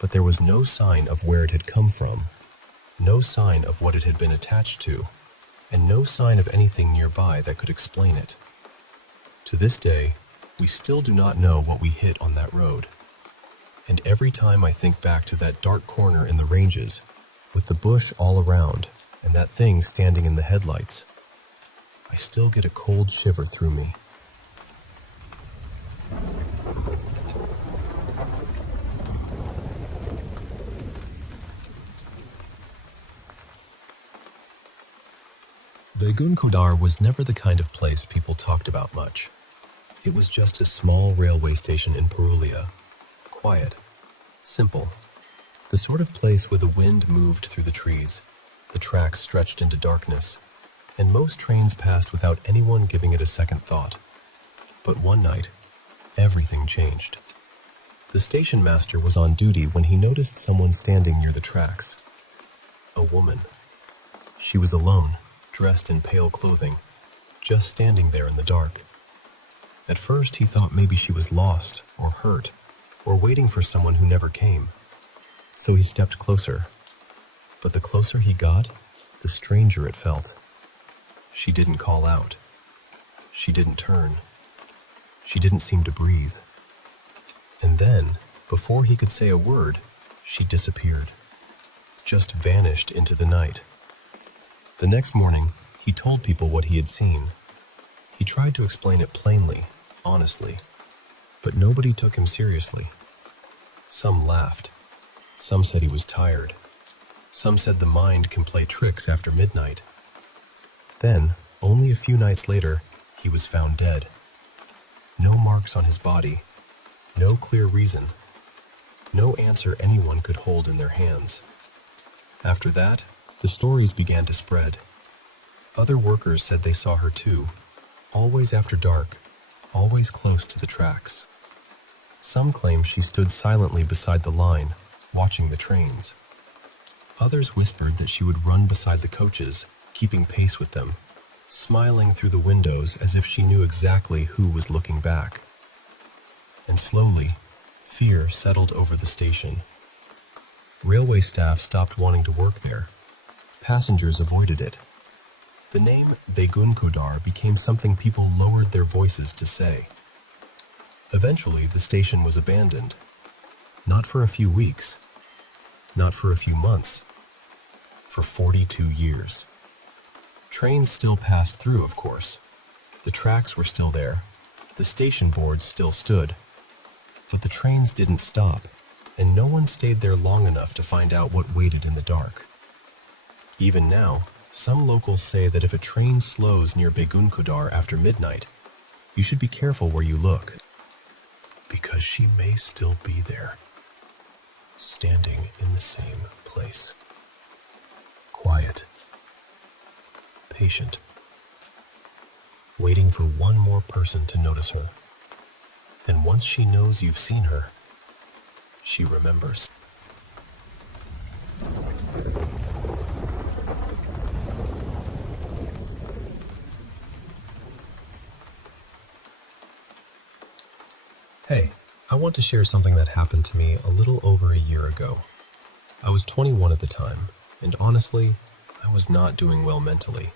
But there was no sign of where it had come from, no sign of what it had been attached to, and no sign of anything nearby that could explain it. To this day, we still do not know what we hit on that road. And every time I think back to that dark corner in the ranges, with the bush all around and that thing standing in the headlights, I still get a cold shiver through me. Begunkodar was never the kind of place people talked about much. It was just a small railway station in Purulia. Quiet, simple. The sort of place where the wind moved through the trees, the tracks stretched into darkness, and most trains passed without anyone giving it a second thought. But one night, everything changed. The station master was on duty when he noticed someone standing near the tracks. A woman. She was alone, dressed in pale clothing, just standing there in the dark. At first, he thought maybe she was lost or hurt or waiting for someone who never came. So he stepped closer. But the closer he got, the stranger it felt. She didn't call out. She didn't turn. She didn't seem to breathe. And then, before he could say a word, she disappeared. Just vanished into the night. The next morning, he told people what he had seen. He tried to explain it plainly, honestly, but nobody took him seriously. Some laughed. Some said he was tired. Some said the mind can play tricks after midnight. Then, only a few nights later, he was found dead. No marks on his body, no clear reason, no answer anyone could hold in their hands. After that, the stories began to spread. Other workers said they saw her too, always after dark, always close to the tracks. Some claimed she stood silently beside the line, watching the trains. Others whispered that she would run beside the coaches, keeping pace with them, smiling through the windows as if she knew exactly who was looking back. And slowly, fear settled over the station. Railway staff stopped wanting to work there. Passengers avoided it. The name Begunkodar became something people lowered their voices to say. Eventually, the station was abandoned. Not for a few weeks. Not for a few months. For 42 years. Trains still passed through, of course. The tracks were still there. The station boards still stood. But the trains didn't stop, and no one stayed there long enough to find out what waited in the dark. Even now, some locals say that if a train slows near Begunkodar after midnight, you should be careful where you look, because she may still be there, standing in the same place. Quiet, patient, waiting for one more person to notice her. And once she knows you've seen her, she remembers. Hey, I want to share something that happened to me a little over a year ago. I was 21 at the time, and honestly, I was not doing well mentally.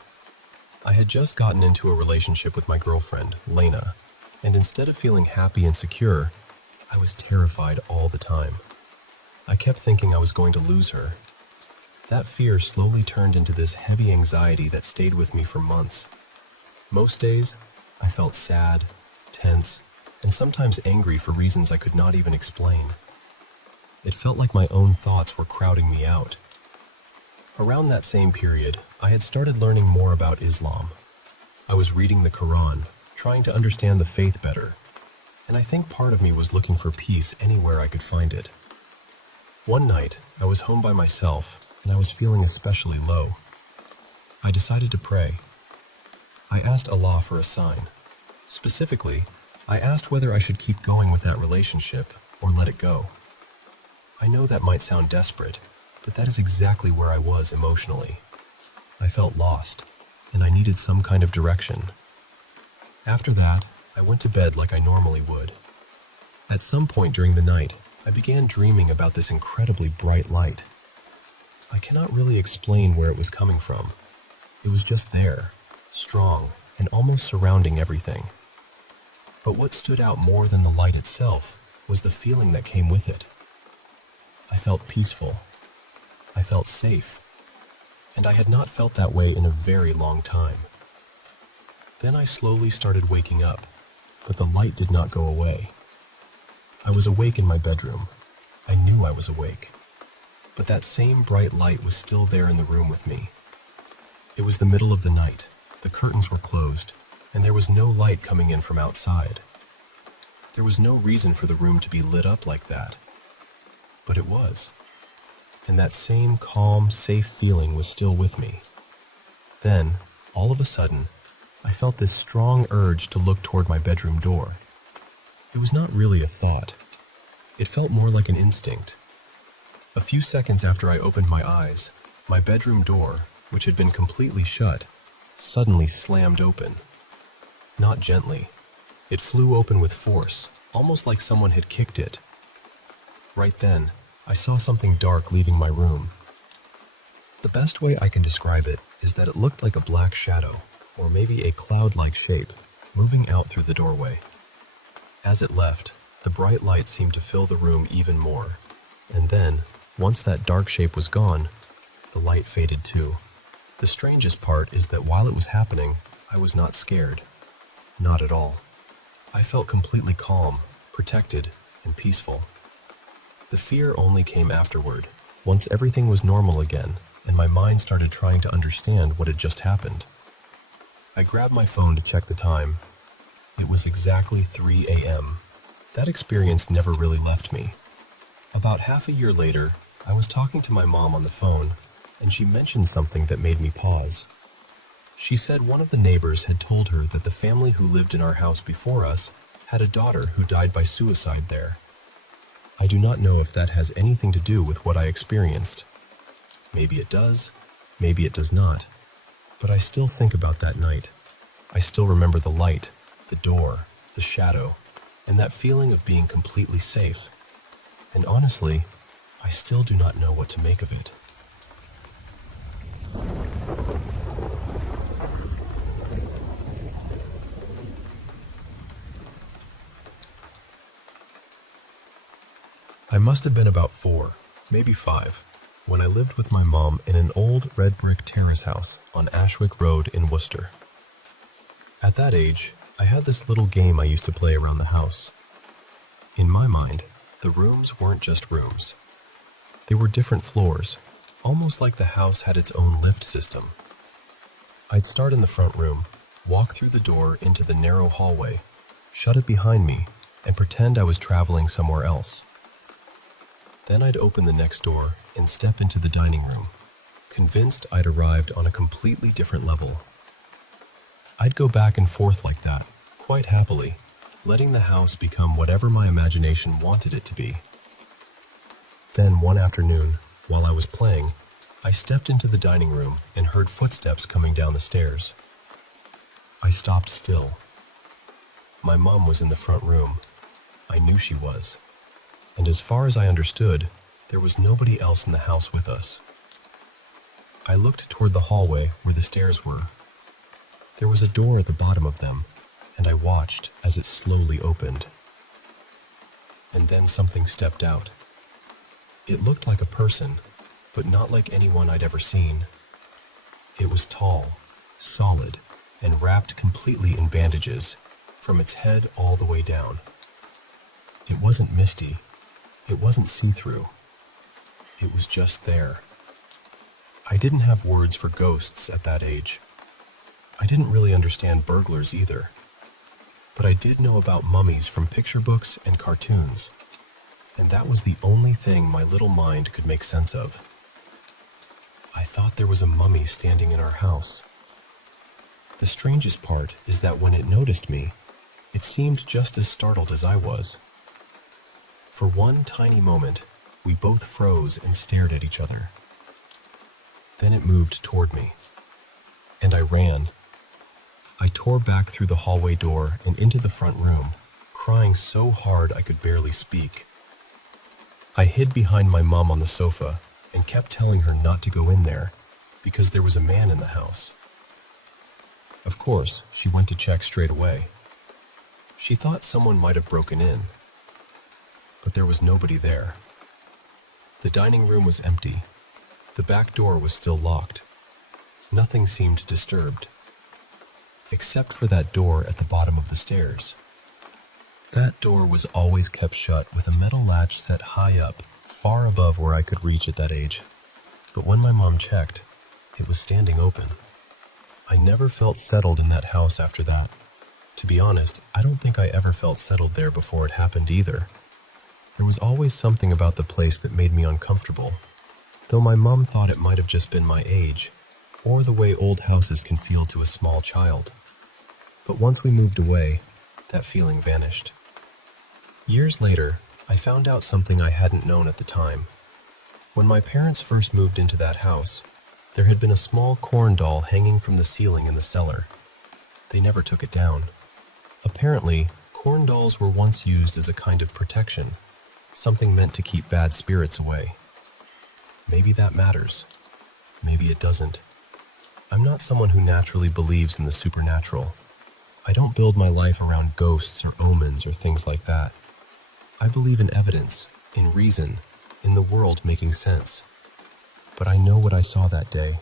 I had just gotten into a relationship with my girlfriend, Lena, and instead of feeling happy and secure, I was terrified all the time. I kept thinking I was going to lose her. That fear slowly turned into this heavy anxiety that stayed with me for months. Most days, I felt sad, tense, and sometimes angry for reasons I could not even explain. It felt like my own thoughts were crowding me out. Around that same period, I had started learning more about Islam. I was reading the Quran, trying to understand the faith better, and I think part of me was looking for peace anywhere I could find it. One night, I was home by myself, and I was feeling especially low. I decided to pray. I asked Allah for a sign. Specifically, I asked whether I should keep going with that relationship or let it go. I know that might sound desperate, but that is exactly where I was emotionally. I felt lost, and I needed some kind of direction. After that, I went to bed like I normally would. At some point during the night, I began dreaming about this incredibly bright light. I cannot really explain where it was coming from. It was just there, strong, and almost surrounding everything. But what stood out more than the light itself was the feeling that came with it. I felt peaceful. I felt safe. And I had not felt that way in a very long time. Then I slowly started waking up, but the light did not go away. I was awake in my bedroom. I knew I was awake. But that same bright light was still there in the room with me. It was the middle of the night, the curtains were closed, and there was no light coming in from outside. There was no reason for the room to be lit up like that. But it was. And that same calm, safe feeling was still with me. Then, all of a sudden, I felt this strong urge to look toward my bedroom door. It was not really a thought. It felt more like an instinct. A few seconds after I opened my eyes, my bedroom door, which had been completely shut, suddenly slammed open. Not gently. It flew open with force, almost like someone had kicked it. Right then, I saw something dark leaving my room. The best way I can describe it is that it looked like a black shadow, or maybe a cloud-like shape, moving out through the doorway. As it left, the bright light seemed to fill the room even more, and then, once that dark shape was gone, the light faded too. The strangest part is that while it was happening, I was not scared. Not at all. I felt completely calm, protected, and peaceful. The fear only came afterward, once everything was normal again, and my mind started trying to understand what had just happened. I grabbed my phone to check the time. It was exactly 3 a.m. That experience never really left me. About half a year later, I was talking to my mom on the phone, and she mentioned something that made me pause. She said one of the neighbors had told her that the family who lived in our house before us had a daughter who died by suicide there. I do not know if that has anything to do with what I experienced. Maybe it does, maybe it does not. But I still think about that night. I still remember the light, the door, the shadow, and that feeling of being completely safe. And honestly, I still do not know what to make of it. I must have been about 4, maybe 5, when I lived with my mom in an old red brick terrace house on Ashwick Road in Worcester. At that age, I had this little game I used to play around the house. In my mind, the rooms weren't just rooms. They were different floors, almost like the house had its own lift system. I'd start in the front room, walk through the door into the narrow hallway, shut it behind me, and pretend I was traveling somewhere else. Then I'd open the next door and step into the dining room, convinced I'd arrived on a completely different level. I'd go back and forth like that, quite happily, letting the house become whatever my imagination wanted it to be. Then one afternoon, while I was playing, I stepped into the dining room and heard footsteps coming down the stairs. I stopped still. My mom was in the front room. I knew she was. And as far as I understood, there was nobody else in the house with us. I looked toward the hallway where the stairs were. There was a door at the bottom of them, and I watched as it slowly opened. And then something stepped out. It looked like a person, but not like anyone I'd ever seen. It was tall, solid, and wrapped completely in bandages, from its head all the way down. It wasn't misty. It wasn't see-through. It was just there. I didn't have words for ghosts at that age. I didn't really understand burglars either. But I did know about mummies from picture books and cartoons, and that was the only thing my little mind could make sense of. I thought there was a mummy standing in our house. The strangest part is that when it noticed me, it seemed just as startled as I was. For one tiny moment, we both froze and stared at each other. Then it moved toward me. and I ran. I tore back through the hallway door and into the front room, crying so hard I could barely speak. I hid behind my mom on the sofa and kept telling her not to go in there because there was a man in the house. Of course, she went to check straight away. She thought someone might have broken in, but there was nobody there. The dining room was empty. The back door was still locked. Nothing seemed disturbed, except for that door at the bottom of the stairs. That door was always kept shut with a metal latch set high up, far above where I could reach at that age. But when my mom checked, it was standing open. I never felt settled in that house after that. To be honest, I don't think I ever felt settled there before it happened either. There was always something about the place that made me uncomfortable, though my mom thought it might have just been my age, or the way old houses can feel to a small child. But once we moved away, that feeling vanished. Years later, I found out something I hadn't known at the time. When my parents first moved into that house, there had been a small corn doll hanging from the ceiling in the cellar. They never took it down. Apparently, corn dolls were once used as a kind of protection, something meant to keep bad spirits away. Maybe that matters. Maybe it doesn't. I'm not someone who naturally believes in the supernatural. I don't build my life around ghosts or omens or things like that. I believe in evidence, in reason, in the world making sense. But I know what I saw that day.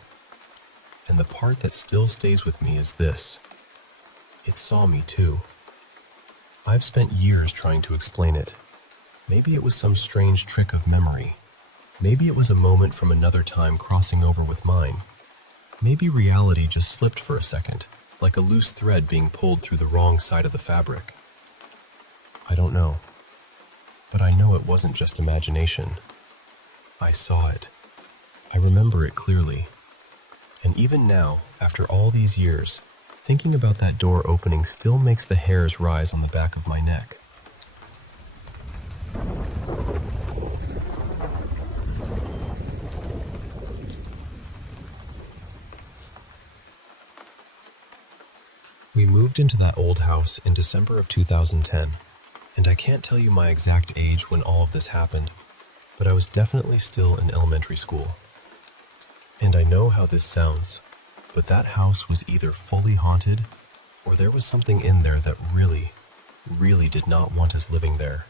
And the part that still stays with me is this. It saw me too. I've spent years trying to explain it. Maybe it was some strange trick of memory. Maybe it was a moment from another time crossing over with mine. Maybe reality just slipped for a second, like a loose thread being pulled through the wrong side of the fabric. I don't know. But I know it wasn't just imagination. I saw it. I remember it clearly. And even now, after all these years, thinking about that door opening still makes the hairs rise on the back of my neck. We moved into that old house in December of 2010, and I can't tell you my exact age when all of this happened, but I was definitely still in elementary school. And I know how this sounds, but that house was either fully haunted, or there was something in there that really did not want us living there.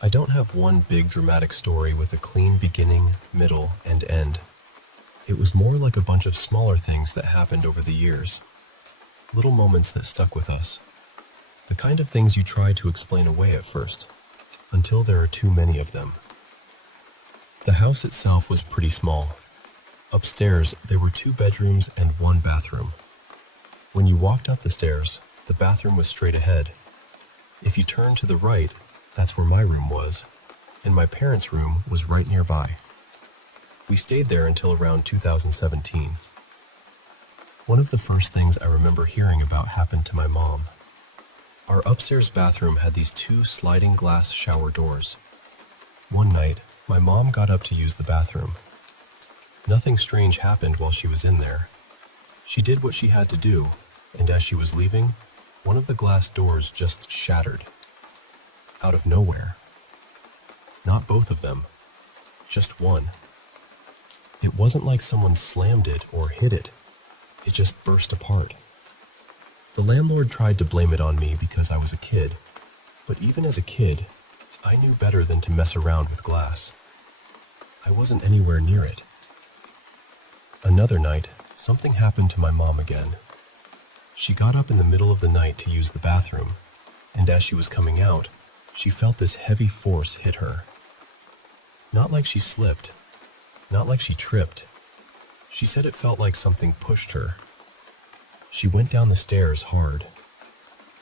I don't have one big dramatic story with a clean beginning, middle, and end. It was more like a bunch of smaller things that happened over the years. Little moments that stuck with us. The kind of things you try to explain away at first, until there are too many of them. The house itself was pretty small. Upstairs, there were 2 bedrooms and 1 bathroom. When you walked up the stairs, the bathroom was straight ahead. If you turned to the right, that's where my room was, and my parents' room was right nearby. We stayed there until around 2017. One of the first things I remember hearing about happened to my mom. Our upstairs bathroom had these 2 sliding glass shower doors. One night, my mom got up to use the bathroom. Nothing strange happened while she was in there. She did what she had to do, and as she was leaving, one of the glass doors just shattered. Out of nowhere. Not both of them, just one. It wasn't like someone slammed it or hit it. It just burst apart. The landlord tried to blame it on me because I was a kid, but even as a kid, I knew better than to mess around with glass. I wasn't anywhere near it. Another night, something happened to my mom again. She got up in the middle of the night to use the bathroom, and as she was coming out, she felt this heavy force hit her. Not like she slipped, not like she tripped. She said it felt like something pushed her. She went down the stairs hard.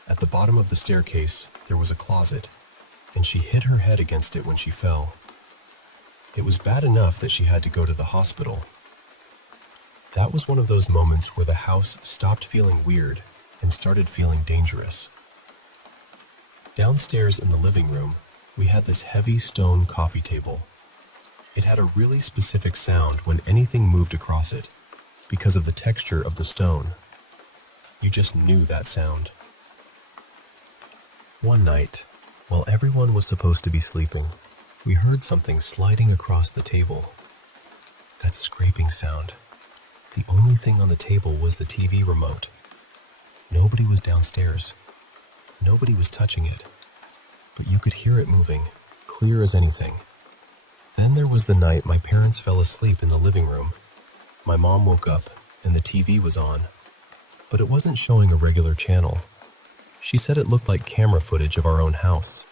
At the bottom of the staircase, there was a closet, and she hit her head against it when she fell. It was bad enough that she had to go to the hospital. That was one of those moments where the house stopped feeling weird and started feeling dangerous. Downstairs in the living room, we had this heavy stone coffee table. It had a really specific sound when anything moved across it, because of the texture of the stone. You just knew that sound. One night, while everyone was supposed to be sleeping, we heard something sliding across the table. That scraping sound. The only thing on the table was the TV remote. Nobody was downstairs. Nobody was touching it. But you could hear it moving, clear as anything. Then there was the night my parents fell asleep in the living room. My mom woke up and the TV was on, but it wasn't showing a regular channel. She said it looked like camera footage of our own house.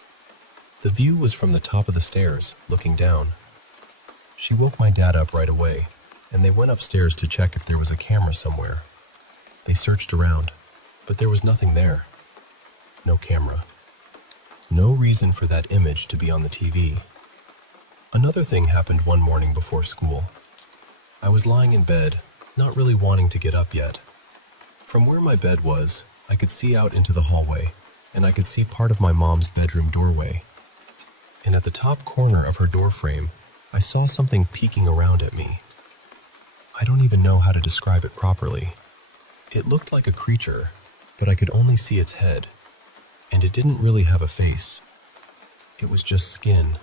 The view was from the top of the stairs, looking down. She woke my dad up right away, and they went upstairs to check if there was a camera somewhere. They searched around, but there was nothing there. No camera. No reason for that image to be on the TV. Another thing happened one morning before school. I was lying in bed, not really wanting to get up yet. From where my bed was, I could see out into the hallway, and I could see part of my mom's bedroom doorway. And at the top corner of her doorframe, I saw something peeking around at me. I don't even know how to describe it properly. It looked like a creature, but I could only see its head, and it didn't really have a face. It was just skin.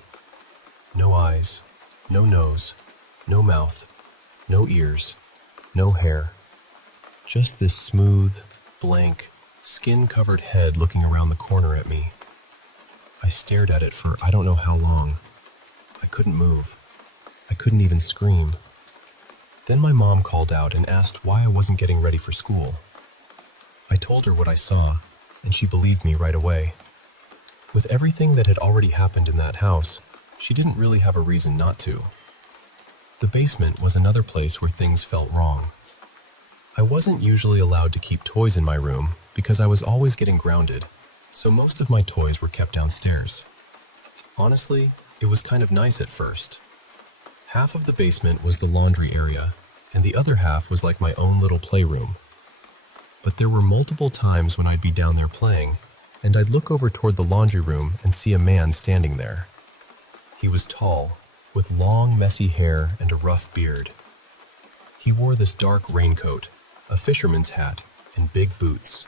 No eyes, no nose, no mouth, no ears, no hair. Just this smooth, blank, skin-covered head looking around the corner at me. I stared at it for I don't know how long. I couldn't move. I couldn't even scream. Then my mom called out and asked why I wasn't getting ready for school. I told her what I saw, and she believed me right away. With everything that had already happened in that house, she didn't really have a reason not to. The basement was another place where things felt wrong. I wasn't usually allowed to keep toys in my room because I was always getting grounded, so most of my toys were kept downstairs. Honestly, it was kind of nice at first. Half of the basement was the laundry area, and the other half was like my own little playroom. But there were multiple times when I'd be down there playing, and I'd look over toward the laundry room and see a man standing there. He was tall, with long, messy hair and a rough beard. He wore this dark raincoat, a fisherman's hat, and big boots.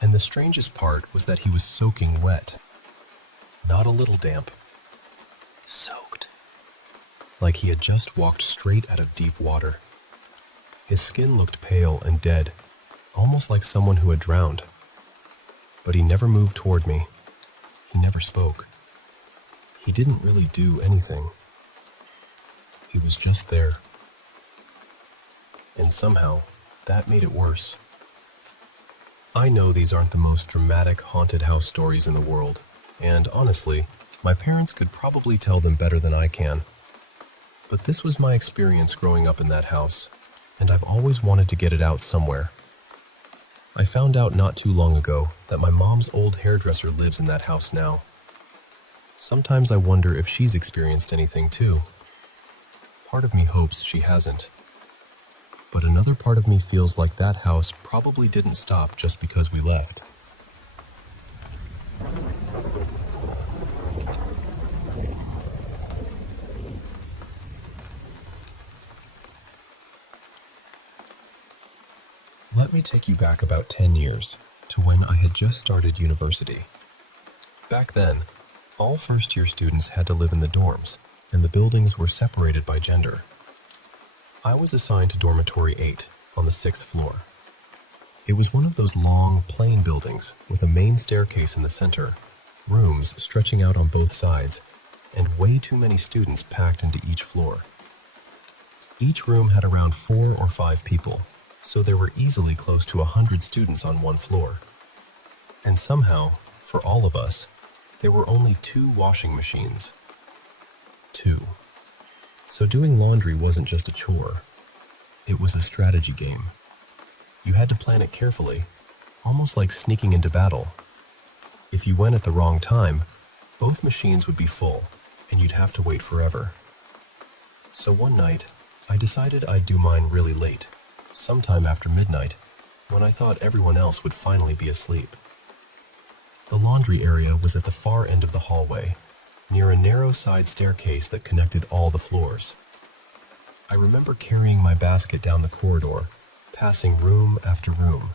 And the strangest part was that he was soaking wet. Not a little damp. Soaked. Like he had just walked straight out of deep water. His skin looked pale and dead, almost like someone who had drowned. But he never moved toward me. He never spoke. He didn't really do anything. He was just there. And somehow, that made it worse. I know these aren't the most dramatic haunted house stories in the world, and honestly, my parents could probably tell them better than I can. But this was my experience growing up in that house, and I've always wanted to get it out somewhere. I found out not too long ago that my mom's old hairdresser lives in that house now. Sometimes I wonder if she's experienced anything too. Part of me hopes she hasn't. But another part of me feels like that house probably didn't stop just because we left. Let me take you back about 10 years to when I had just started university. Back then, all first-year students had to live in the dorms, and the buildings were separated by gender. I was assigned to dormitory 8 on the 6th floor. It was one of those long, plain buildings with a main staircase in the center, rooms stretching out on both sides, and way too many students packed into each floor. Each room had around 4 or 5 people, so there were easily close to 100 students on one floor. And somehow, for all of us, there were only 2 washing machines. 2. So doing laundry wasn't just a chore. It was a strategy game. You had to plan it carefully, almost like sneaking into battle. If you went at the wrong time, both machines would be full, and you'd have to wait forever. So one night, I decided I'd do mine really late, sometime after midnight, when I thought everyone else would finally be asleep. The laundry area was at the far end of the hallway, near a narrow side staircase that connected all the floors. I remember carrying my basket down the corridor, passing room after room.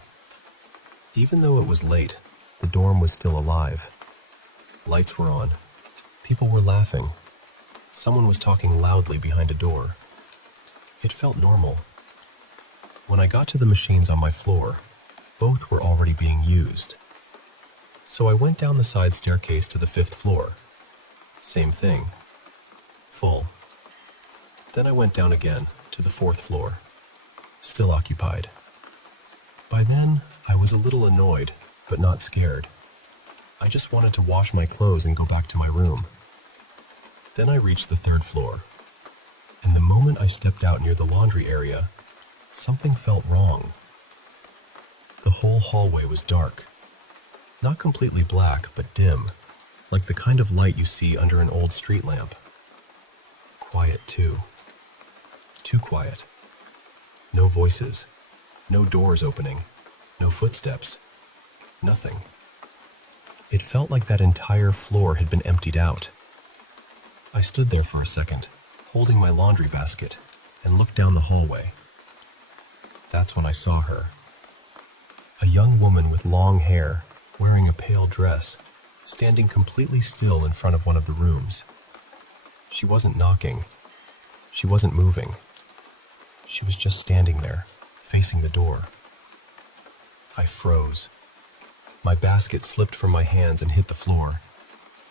Even though it was late, the dorm was still alive. Lights were on. People were laughing. Someone was talking loudly behind a door. It felt normal. When I got to the machines on my floor, both were already being used. So I went down the side staircase to the 5th floor. Same thing. Full. Then I went down again to the 4th floor. Still occupied. By then, I was a little annoyed, but not scared. I just wanted to wash my clothes and go back to my room. Then I reached the 3rd floor, and the moment I stepped out near the laundry area, something felt wrong. The whole hallway was dark. Not completely black, but dim, like the kind of light you see under an old street lamp. Quiet, too. Too quiet. No voices, no doors opening, no footsteps, nothing. It felt like that entire floor had been emptied out. I stood there for a second, holding my laundry basket, and looked down the hallway. That's when I saw her. A young woman with long hair, wearing a pale dress, standing completely still in front of one of the rooms. She wasn't knocking. She wasn't moving. She was just standing there, facing the door. I froze. My basket slipped from my hands and hit the floor,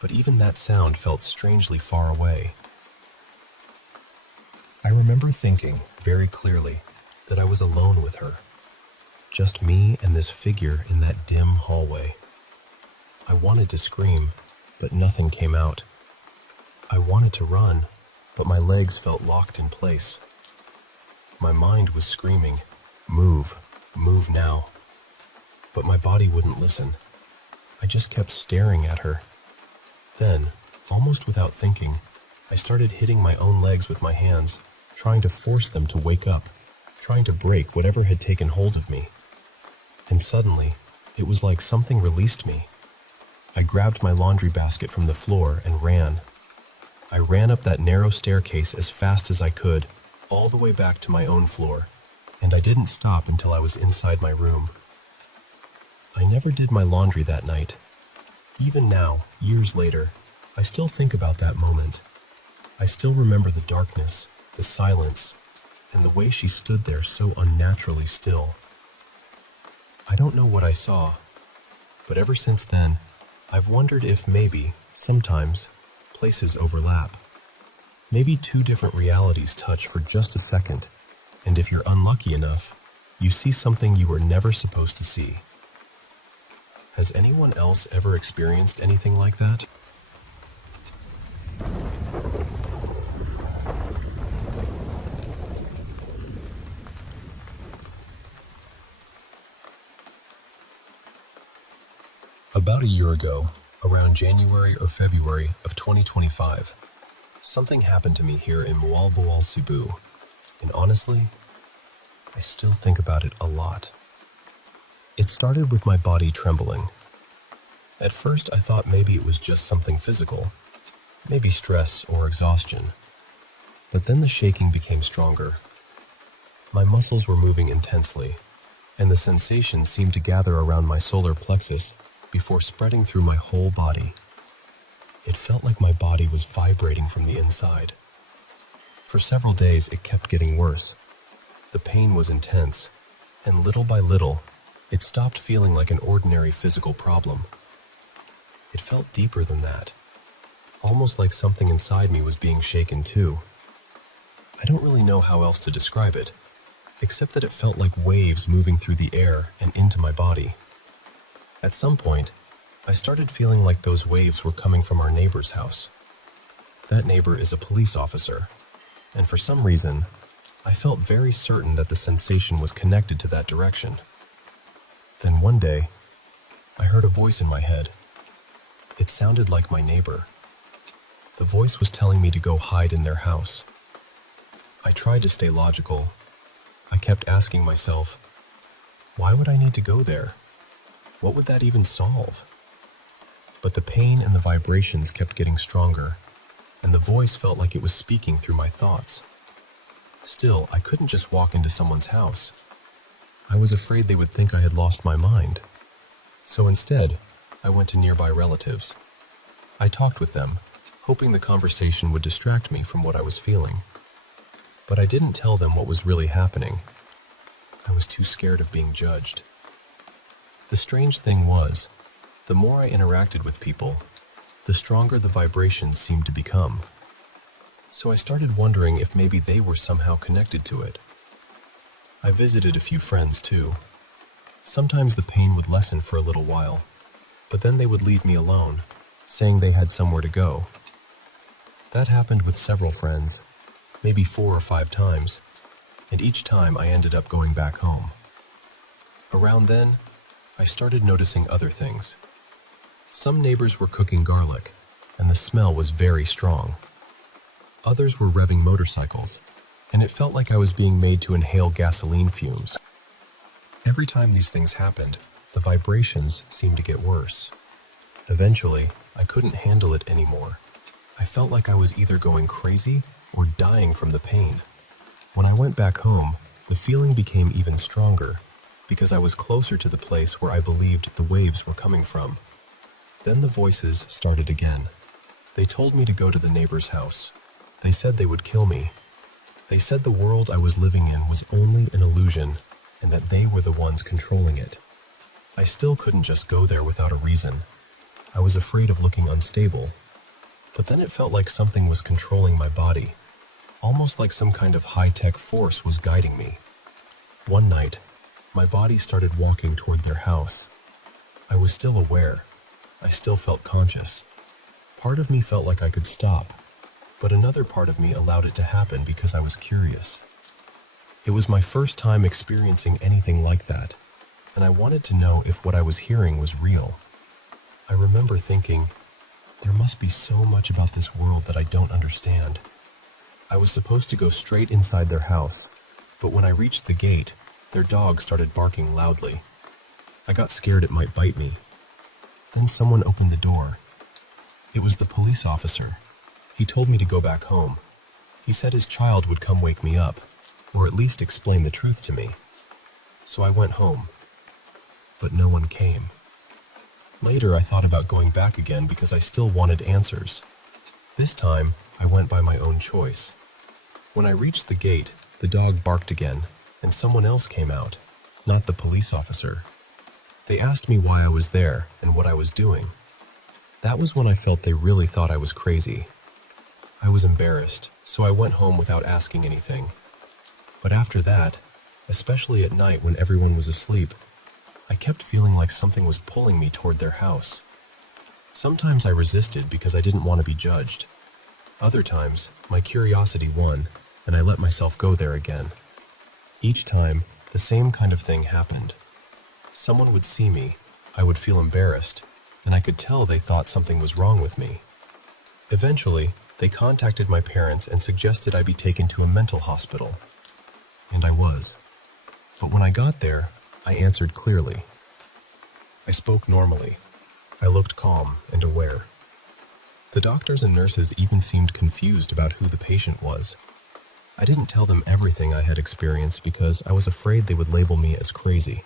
but even that sound felt strangely far away. I remember thinking, very clearly, that I was alone with her. Just me and this figure in that dim hallway. I wanted to scream, but nothing came out. I wanted to run, but my legs felt locked in place. My mind was screaming, "Move, move now." But my body wouldn't listen. I just kept staring at her. Then, almost without thinking, I started hitting my own legs with my hands, trying to force them to wake up, trying to break whatever had taken hold of me. And suddenly, it was like something released me. I grabbed my laundry basket from the floor and ran. I ran up that narrow staircase as fast as I could, all the way back to my own floor, and I didn't stop until I was inside my room. I never did my laundry that night. Even now, years later, I still think about that moment. I still remember the darkness, the silence, and the way she stood there so unnaturally still. I don't know what I saw, but ever since then, I've wondered if maybe, sometimes, places overlap. Maybe two different realities touch for just a second, and if you're unlucky enough, you see something you were never supposed to see. Has anyone else ever experienced anything like that? About a year ago, around January or February of 2025, something happened to me here in Mualboal, Cebu, and honestly, I still think about it a lot. It started with my body trembling. At first, I thought maybe it was just something physical, maybe stress or exhaustion. But then the shaking became stronger. My muscles were moving intensely, and the sensation seemed to gather around my solar plexus before spreading through my whole body. It felt like my body was vibrating from the inside. For several days, it kept getting worse. The pain was intense, and little by little, it stopped feeling like an ordinary physical problem. It felt deeper than that, almost like something inside me was being shaken too. I don't really know how else to describe it, except that it felt like waves moving through the air and into my body. At some point, I started feeling like those waves were coming from our neighbor's house. That neighbor is a police officer, and for some reason, I felt very certain that the sensation was connected to that direction. Then one day, I heard a voice in my head. It sounded like my neighbor. The voice was telling me to go hide in their house. I tried to stay logical. I kept asking myself, why would I need to go there? What would that even solve? But the pain and the vibrations kept getting stronger, and the voice felt like it was speaking through my thoughts. Still, I couldn't just walk into someone's house. I was afraid they would think I had lost my mind. So instead, I went to nearby relatives. I talked with them, hoping the conversation would distract me from what I was feeling. But I didn't tell them what was really happening. I was too scared of being judged. The strange thing was, the more I interacted with people, the stronger the vibrations seemed to become. So I started wondering if maybe they were somehow connected to it. I visited a few friends too. Sometimes the pain would lessen for a little while, but then they would leave me alone, saying they had somewhere to go. That happened with several friends, maybe 4 or 5 times, and each time I ended up going back home. Around then, I started noticing other things. Some neighbors were cooking garlic, and the smell was very strong. Others were revving motorcycles, and it felt like I was being made to inhale gasoline fumes. Every time these things happened, the vibrations seemed to get worse. Eventually, I couldn't handle it anymore. I felt like I was either going crazy or dying from the pain. When I went back home, the feeling became even stronger because I was closer to the place where I believed the waves were coming from. Then the voices started again. They told me to go to the neighbor's house. They said they would kill me. They said the world I was living in was only an illusion and that they were the ones controlling it. I still couldn't just go there without a reason. I was afraid of looking unstable. But then it felt like something was controlling my body, almost like some kind of high-tech force was guiding me. One night, my body started walking toward their house. I was still aware. I still felt conscious. Part of me felt like I could stop, but another part of me allowed it to happen because I was curious. It was my first time experiencing anything like that, and I wanted to know if what I was hearing was real. I remember thinking, there must be so much about this world that I don't understand. I was supposed to go straight inside their house, but when I reached the gate, their dog started barking loudly. I got scared it might bite me. Then someone opened the door. It was the police officer. He told me to go back home. He said his child would come wake me up, or at least explain the truth to me. So I went home. But no one came. Later, I thought about going back again because I still wanted answers. This time, I went by my own choice. When I reached the gate, the dog barked again, and someone else came out, not the police officer. They asked me why I was there and what I was doing. That was when I felt they really thought I was crazy. I was embarrassed, so I went home without asking anything. But after that, especially at night when everyone was asleep, I kept feeling like something was pulling me toward their house. Sometimes I resisted because I didn't want to be judged. Other times, my curiosity won, and I let myself go there again. Each time, the same kind of thing happened. Someone would see me, I would feel embarrassed, and I could tell they thought something was wrong with me. Eventually, they contacted my parents and suggested I be taken to a mental hospital. And I was. But when I got there, I answered clearly. I spoke normally. I looked calm and aware. The doctors and nurses even seemed confused about who the patient was. I didn't tell them everything I had experienced because I was afraid they would label me as crazy.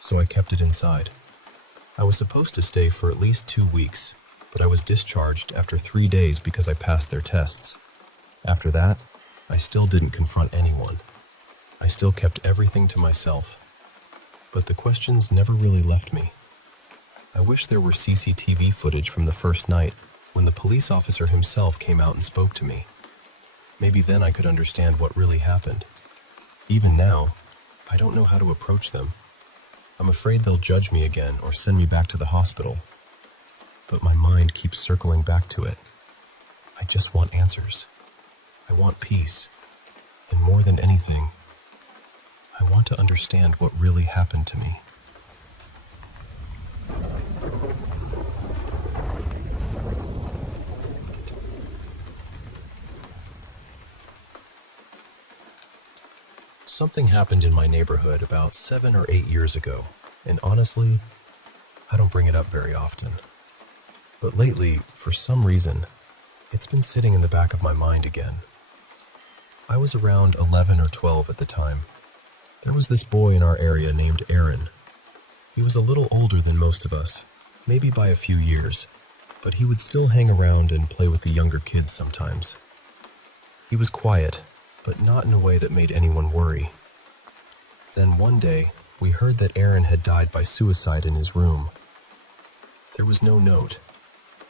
So I kept it inside. I was supposed to stay for at least 2 weeks, but I was discharged after 3 days because I passed their tests. After that, I still didn't confront anyone. I still kept everything to myself. But the questions never really left me. I wish there were CCTV footage from the first night when the police officer himself came out and spoke to me. Maybe then I could understand what really happened. Even now, I don't know how to approach them. I'm afraid they'll judge me again or send me back to the hospital. But my mind keeps circling back to it. I just want answers. I want peace. And more than anything, I want to understand what really happened to me. Something happened in my neighborhood about 7 or 8 years ago, and honestly, I don't bring it up very often. But lately, for some reason, it's been sitting in the back of my mind again. I was around 11 or 12 at the time. There was this boy in our area named Aaron. He was a little older than most of us, maybe by a few years, but he would still hang around and play with the younger kids sometimes. He was quiet, but not in a way that made anyone worry. Then one day, we heard that Aaron had died by suicide in his room. There was no note,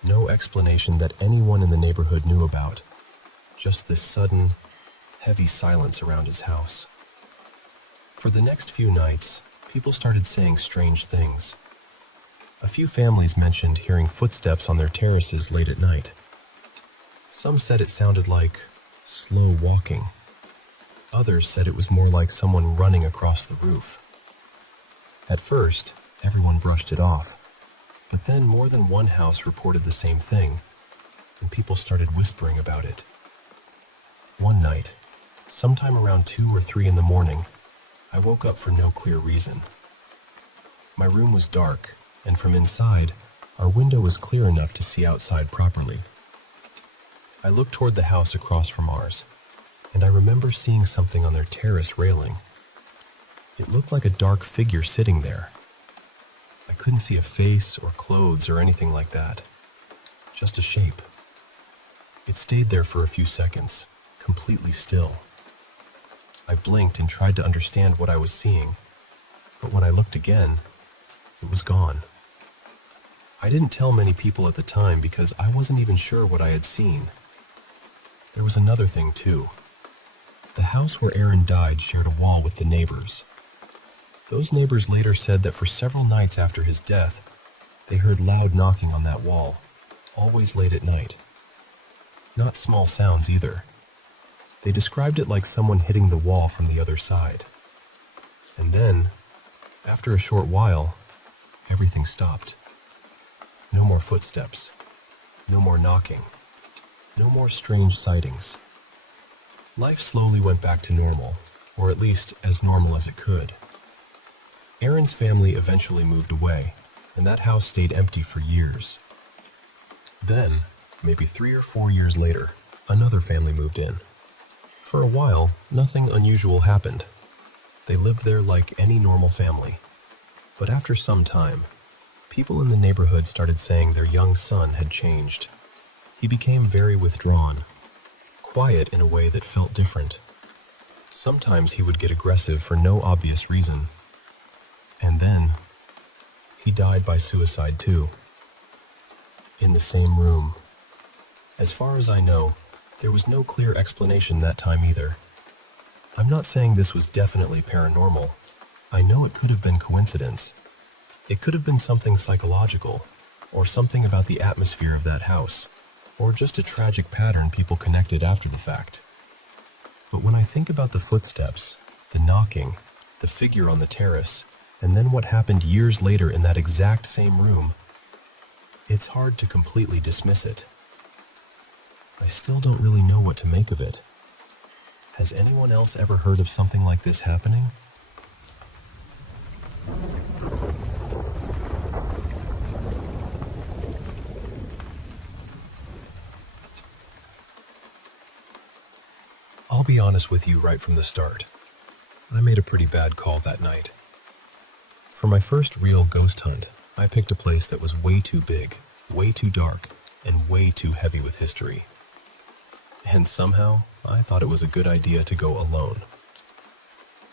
no explanation that anyone in the neighborhood knew about, just this sudden, heavy silence around his house. For the next few nights, people started saying strange things. A few families mentioned hearing footsteps on their terraces late at night. Some said it sounded like slow walking. Others said it was more like someone running across the roof. At first, everyone brushed it off, but then more than one house reported the same thing, and people started whispering about it. One night, sometime around 2 or 3 in the morning, I woke up for no clear reason. My room was dark, and from inside, our window was clear enough to see outside properly. I looked toward the house across from ours, and I remember seeing something on their terrace railing. It looked like a dark figure sitting there. I couldn't see a face or clothes or anything like that, just a shape. It stayed there for a few seconds, completely still. I blinked and tried to understand what I was seeing, but when I looked again, it was gone. I didn't tell many people at the time because I wasn't even sure what I had seen. There was another thing too. The house where Aaron died shared a wall with the neighbors. Those neighbors later said that for several nights after his death, they heard loud knocking on that wall, always late at night. Not small sounds either. They described it like someone hitting the wall from the other side. And then, after a short while, everything stopped. No more footsteps. No more knocking. No more strange sightings. Life slowly went back to normal, or at least as normal as it could. Aaron's family eventually moved away, and that house stayed empty for years. Then, maybe 3 or 4 years later, another family moved in. For a while, nothing unusual happened. They lived there like any normal family. But after some time, people in the neighborhood started saying their young son had changed. He became very withdrawn, quiet in a way that felt different. Sometimes he would get aggressive for no obvious reason. And then, he died by suicide too. In the same room. As far as I know, there was no clear explanation that time either. I'm not saying this was definitely paranormal. I know it could have been coincidence. It could have been something psychological, or something about the atmosphere of that house, or just a tragic pattern people connected after the fact. But when I think about the footsteps, the knocking, the figure on the terrace, and then what happened years later in that exact same room, it's hard to completely dismiss it. I still don't really know what to make of it. Has anyone else ever heard of something like this happening? I'll be honest with you right from the start. I made a pretty bad call that night. For my first real ghost hunt, I picked a place that was way too big, way too dark, and way too heavy with history. And somehow, I thought it was a good idea to go alone.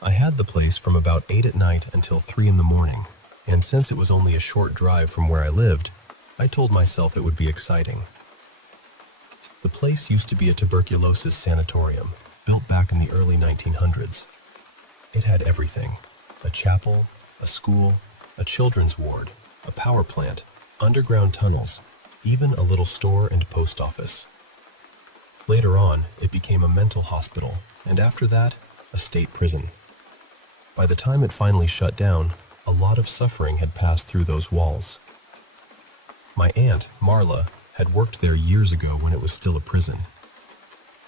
I had the place from about 8 at night until 3 in the morning, and since it was only a short drive from where I lived, I told myself it would be exciting. The place used to be a tuberculosis sanatorium, built back in the early 1900s. It had everything: a chapel, a school, a children's ward, a power plant, underground tunnels, even a little store and post office. Later on, it became a mental hospital, and after that, a state prison. By the time it finally shut down, a lot of suffering had passed through those walls. My aunt, Marla, had worked there years ago when it was still a prison.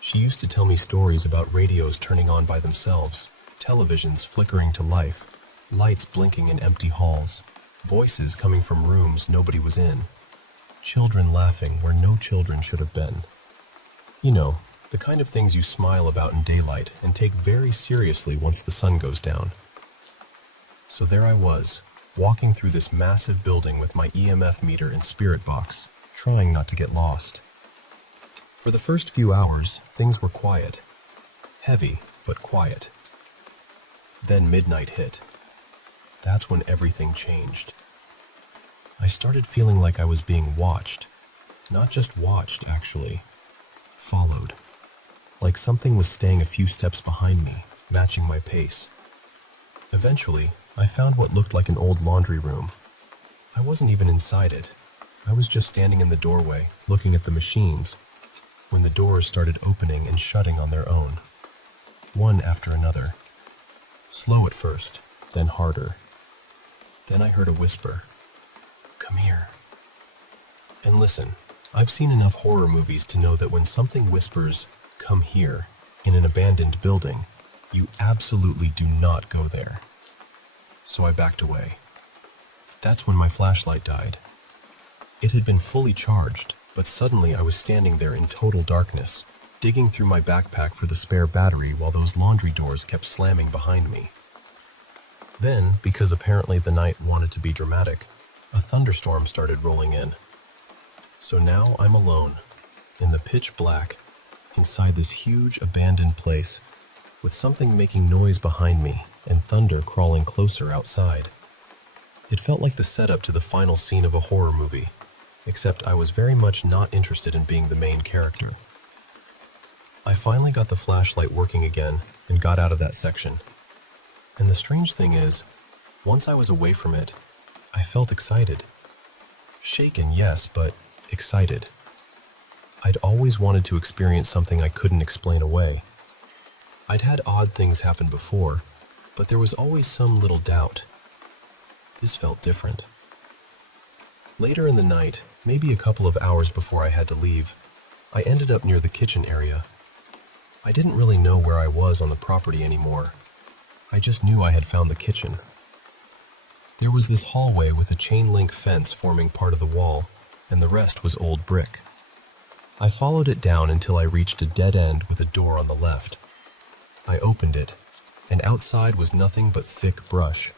She used to tell me stories about radios turning on by themselves, televisions flickering to life, lights blinking in empty halls, voices coming from rooms nobody was in, children laughing where no children should have been. You know, The kind of things you smile about in daylight and take very seriously once the sun goes down. So there I was, walking through this massive building with my EMF meter and spirit box, trying not to get lost. For the first few hours, things were quiet. Heavy, but quiet. Then midnight hit. That's when everything changed. I started feeling like I was being watched. Not just watched, actually. Followed. Like something was staying a few steps behind me, matching my pace. Eventually, I found what looked like an old laundry room. I wasn't even inside it. I was just standing in the doorway, looking at the machines, when the doors started opening and shutting on their own. One after another. Slow at first, then harder. Then I heard a whisper. "Come here." And listen, I've seen enough horror movies to know that when something whispers, "Come here," in an abandoned building, you absolutely do not go there. So I backed away. That's when my flashlight died. It had been fully charged, but suddenly I was standing there in total darkness, digging through my backpack for the spare battery while those laundry doors kept slamming behind me. Then, because apparently the night wanted to be dramatic, a thunderstorm started rolling in. So now I'm alone, in the pitch black, inside this huge abandoned place, with something making noise behind me and thunder crawling closer outside. It felt like the setup to the final scene of a horror movie, except I was very much not interested in being the main character. I finally got the flashlight working again and got out of that section. And the strange thing is, once I was away from it, I felt excited. Shaken, yes, but excited. I'd always wanted to experience something I couldn't explain away. I'd had odd things happen before, but there was always some little doubt. This felt different. Later in the night, maybe a couple of hours before I had to leave, I ended up near the kitchen area. I didn't really know where I was on the property anymore. I just knew I had found the kitchen. There was this hallway with a chain link fence forming part of the wall, and the rest was old brick. I followed it down until I reached a dead end with a door on the left. I opened it, and outside was nothing but thick brush.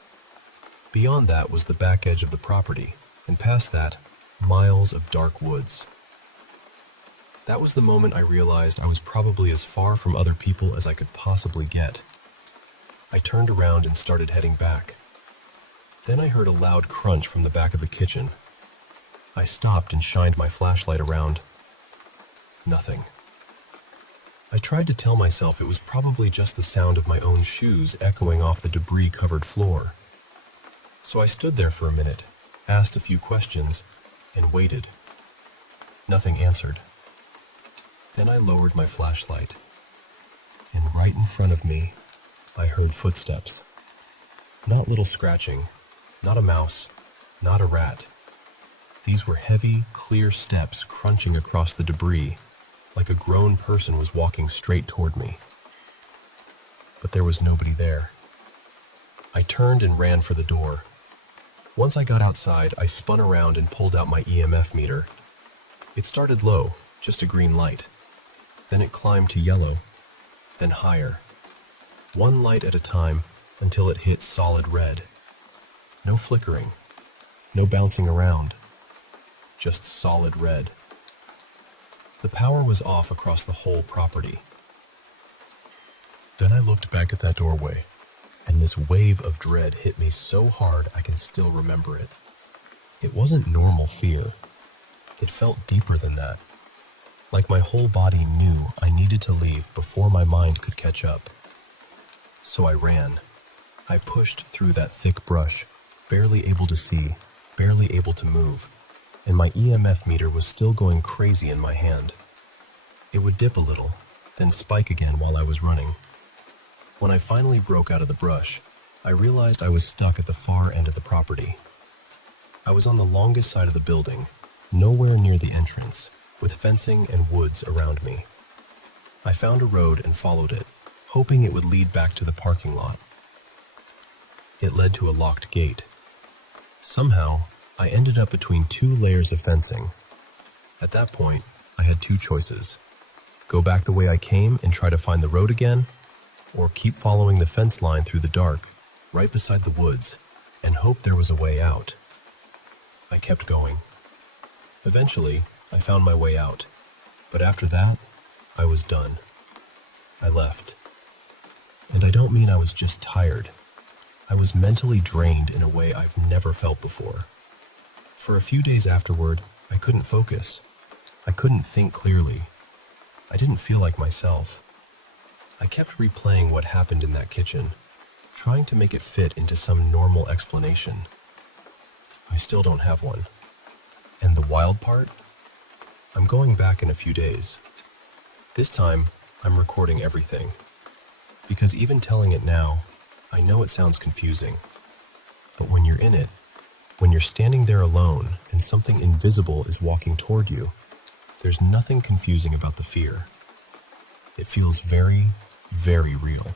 Beyond that was the back edge of the property, and past that, miles of dark woods. That was the moment I realized I was probably as far from other people as I could possibly get. I turned around and started heading back. Then I heard a loud crunch from the back of the kitchen. I stopped and shined my flashlight around. Nothing. I tried to tell myself it was probably just the sound of my own shoes echoing off the debris-covered floor. So I stood there for a minute, asked a few questions, and waited. Nothing answered. Then I lowered my flashlight, and right in front of me, I heard footsteps. Not little scratching, not a mouse, not a rat. These were heavy, clear steps crunching across the debris, like a grown person was walking straight toward me. But there was nobody there. I turned and ran for the door. Once I got outside, I spun around and pulled out my EMF meter. It started low, just a green light. Then it climbed to yellow, then higher. One light at a time until it hit solid red. No flickering, no bouncing around, just solid red. The power was off across the whole property. Then I looked back at that doorway, and this wave of dread hit me so hard I can still remember it. It wasn't normal fear. It felt deeper than that. Like my whole body knew I needed to leave before my mind could catch up. So I ran. I pushed through that thick brush, barely able to see, barely able to move, and my EMF meter was still going crazy in my hand. It would dip a little, then spike again while I was running. When I finally broke out of the brush, I realized I was stuck at the far end of the property. I was on the longest side of the building, nowhere near the entrance, with fencing and woods around me. I found a road and followed it, hoping it would lead back to the parking lot. It led to a locked gate. Somehow, I ended up between two layers of fencing. At that point, I had two choices. Go back the way I came and try to find the road again, or keep following the fence line through the dark, right beside the woods, and hope there was a way out. I kept going. Eventually, I found my way out, but after that, I was done. I left. And I don't mean I was just tired. I was mentally drained in a way I've never felt before. For a few days afterward, I couldn't focus. I couldn't think clearly. I didn't feel like myself. I kept replaying what happened in that kitchen, trying to make it fit into some normal explanation. I still don't have one. And the wild part? I'm going back in a few days. This time, I'm recording everything. Because even telling it now, I know it sounds confusing. But when you're in it, when you're standing there alone and something invisible is walking toward you, there's nothing confusing about the fear. It feels very, very real.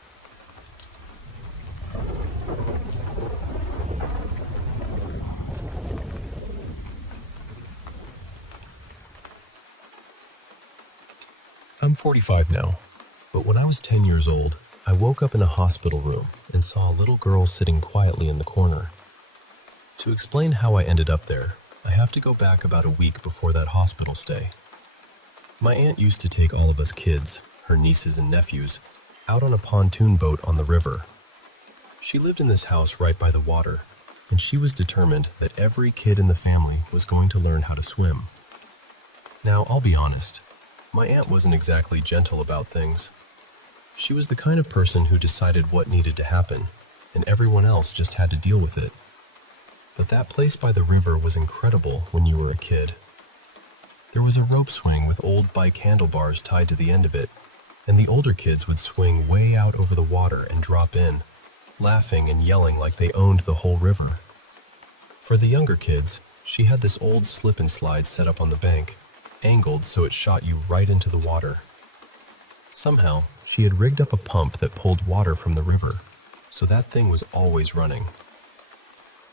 I'm 45 now, but when I was 10 years old, I woke up in a hospital room and saw a little girl sitting quietly in the corner. To explain how I ended up there, I have to go back about a week before that hospital stay. My aunt used to take all of us kids, her nieces and nephews, out on a pontoon boat on the river. She lived in this house right by the water, and she was determined that every kid in the family was going to learn how to swim. Now, I'll be honest, my aunt wasn't exactly gentle about things. She was the kind of person who decided what needed to happen, and everyone else just had to deal with it. But that place by the river was incredible when you were a kid. There was a rope swing with old bike handlebars tied to the end of it, and the older kids would swing way out over the water and drop in, laughing and yelling like they owned the whole river. For the younger kids, she had this old slip and slide set up on the bank, angled so it shot you right into the water. Somehow, she had rigged up a pump that pulled water from the river, so that thing was always running.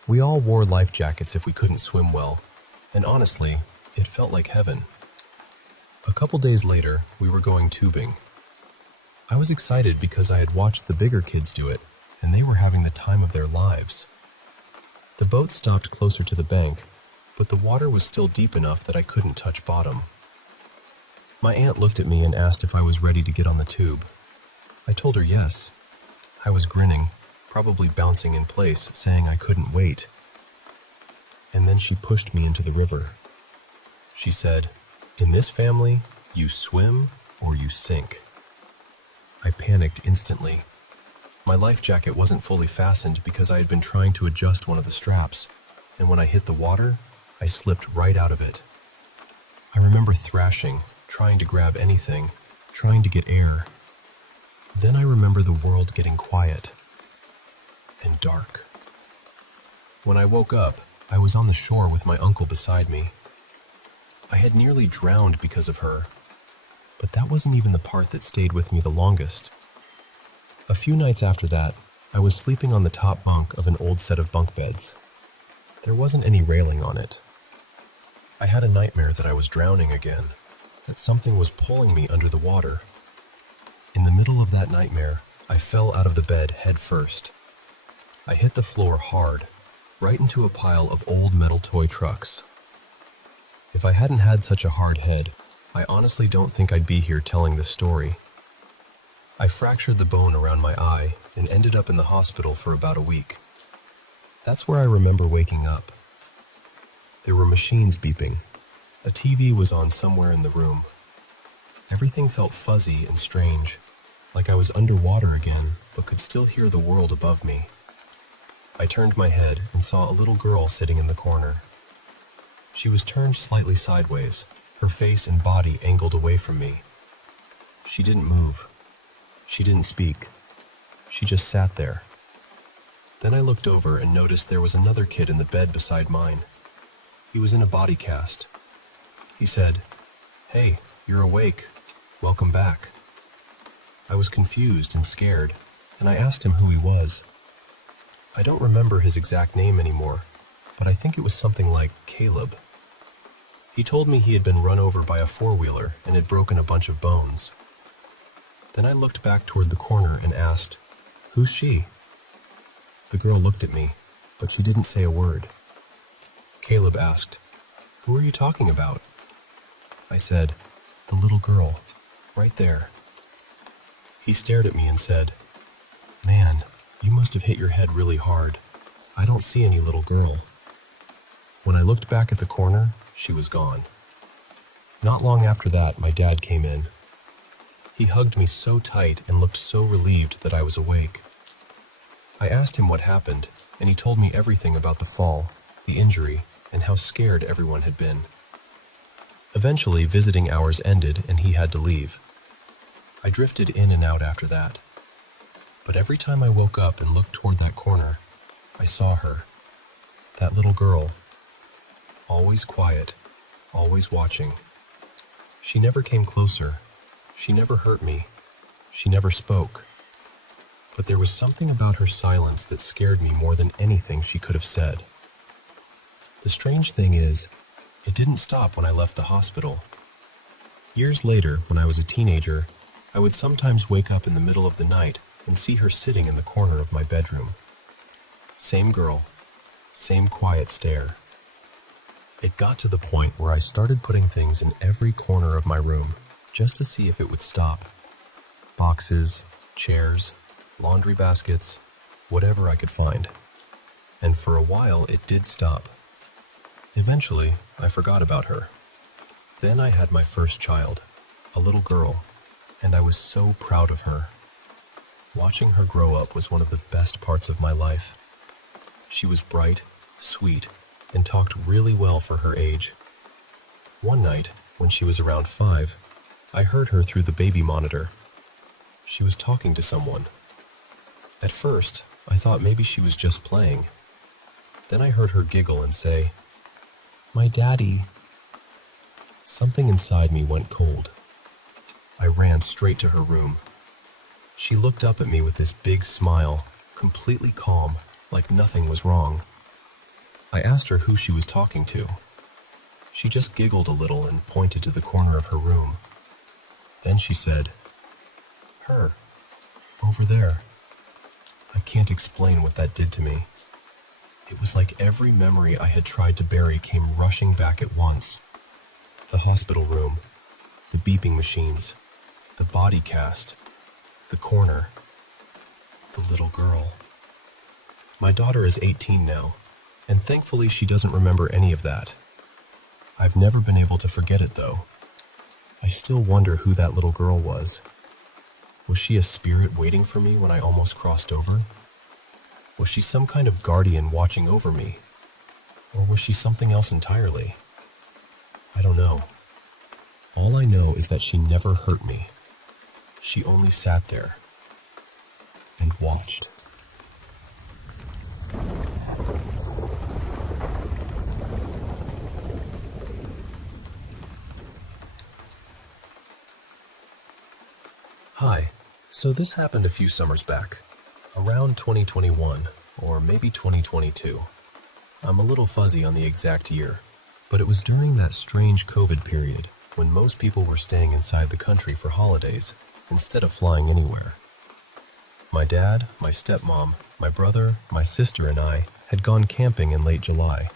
We all wore life jackets if we couldn't swim well, and honestly, it felt like heaven. A couple days later, we were going tubing. I was excited because I had watched the bigger kids do it, and they were having the time of their lives. The boat stopped closer to the bank, but the water was still deep enough that I couldn't touch bottom. My aunt looked at me and asked if I was ready to get on the tube. I told her yes. I was grinning, probably bouncing in place, saying I couldn't wait. And then she pushed me into the river. She said, "In this family, you swim or you sink." I panicked instantly. My life jacket wasn't fully fastened because I had been trying to adjust one of the straps, and when I hit the water, I slipped right out of it. I remember thrashing, trying to grab anything, trying to get air. Then I remember the world getting quiet and dark. When I woke up, I was on the shore with my uncle beside me. I had nearly drowned because of her, but that wasn't even the part that stayed with me the longest. A few nights after that, I was sleeping on the top bunk of an old set of bunk beds. There wasn't any railing on it. I had a nightmare that I was drowning again, that something was pulling me under the water. In the middle of that nightmare, I fell out of the bed head first. I hit the floor hard, right into a pile of old metal toy trucks. If I hadn't had such a hard head, I honestly don't think I'd be here telling this story. I fractured the bone around my eye and ended up in the hospital for about a week. That's where I remember waking up. There were machines beeping. A TV was on somewhere in the room. Everything felt fuzzy and strange, like I was underwater again, but could still hear the world above me. I turned my head and saw a little girl sitting in the corner. She was turned slightly sideways, her face and body angled away from me. She didn't move. She didn't speak. She just sat there. Then I looked over and noticed there was another kid in the bed beside mine. He was in a body cast. He said, "Hey, you're awake. Welcome back." I was confused and scared, and I asked him who he was. I don't remember his exact name anymore, but I think it was something like Caleb. He told me he had been run over by a four-wheeler and had broken a bunch of bones. Then I looked back toward the corner and asked, "Who's she?" The girl looked at me, but she didn't say a word. Caleb asked, "Who are you talking about?" I said, "The little girl, right there." He stared at me and said, "Man, you must have hit your head really hard. I don't see any little girl." When I looked back at the corner, she was gone. Not long after that, my dad came in. He hugged me so tight and looked so relieved that I was awake. I asked him what happened, and he told me everything about the fall, the injury, and how scared everyone had been. Eventually, visiting hours ended and he had to leave. I drifted in and out after that. But every time I woke up and looked toward that corner, I saw her, that little girl, always quiet, always watching. She never came closer. She never hurt me. She never spoke. But there was something about her silence that scared me more than anything she could have said. The strange thing is, it didn't stop when I left the hospital. Years later, when I was a teenager, I would sometimes wake up in the middle of the night and see her sitting in the corner of my bedroom. Same girl, same quiet stare. It got to the point where I started putting things in every corner of my room just to see if it would stop. Boxes, chairs, laundry baskets, whatever I could find. And for a while, it did stop. Eventually, I forgot about her. Then I had my first child, a little girl, and I was so proud of her. Watching her grow up was one of the best parts of my life. She was bright, sweet, and talked really well for her age. One night, when she was around 5, I heard her through the baby monitor. She was talking to someone. At first, I thought maybe she was just playing. Then I heard her giggle and say, "My daddy." Something inside me went cold. I ran straight to her room. She looked up at me with this big smile, completely calm, like nothing was wrong. I asked her who she was talking to. She just giggled a little and pointed to the corner of her room. Then she said, "Her, over there." I can't explain what that did to me. It was like every memory I had tried to bury came rushing back at once. The hospital room, the beeping machines, the body cast, the corner, the little girl. My daughter is 18 now, and thankfully she doesn't remember any of that. I've never been able to forget it though. I still wonder who that little girl was. Was she a spirit waiting for me when I almost crossed over? Was she some kind of guardian watching over me? Or was she something else entirely? I don't know. All I know is that she never hurt me. She only sat there and watched. Hi. So this happened a few summers back, around 2021, or maybe 2022. I'm a little fuzzy on the exact year, but it was during that strange COVID period when most people were staying inside the country for holidays instead of flying anywhere. My dad, my stepmom, my brother, my sister, and I had gone camping in late July.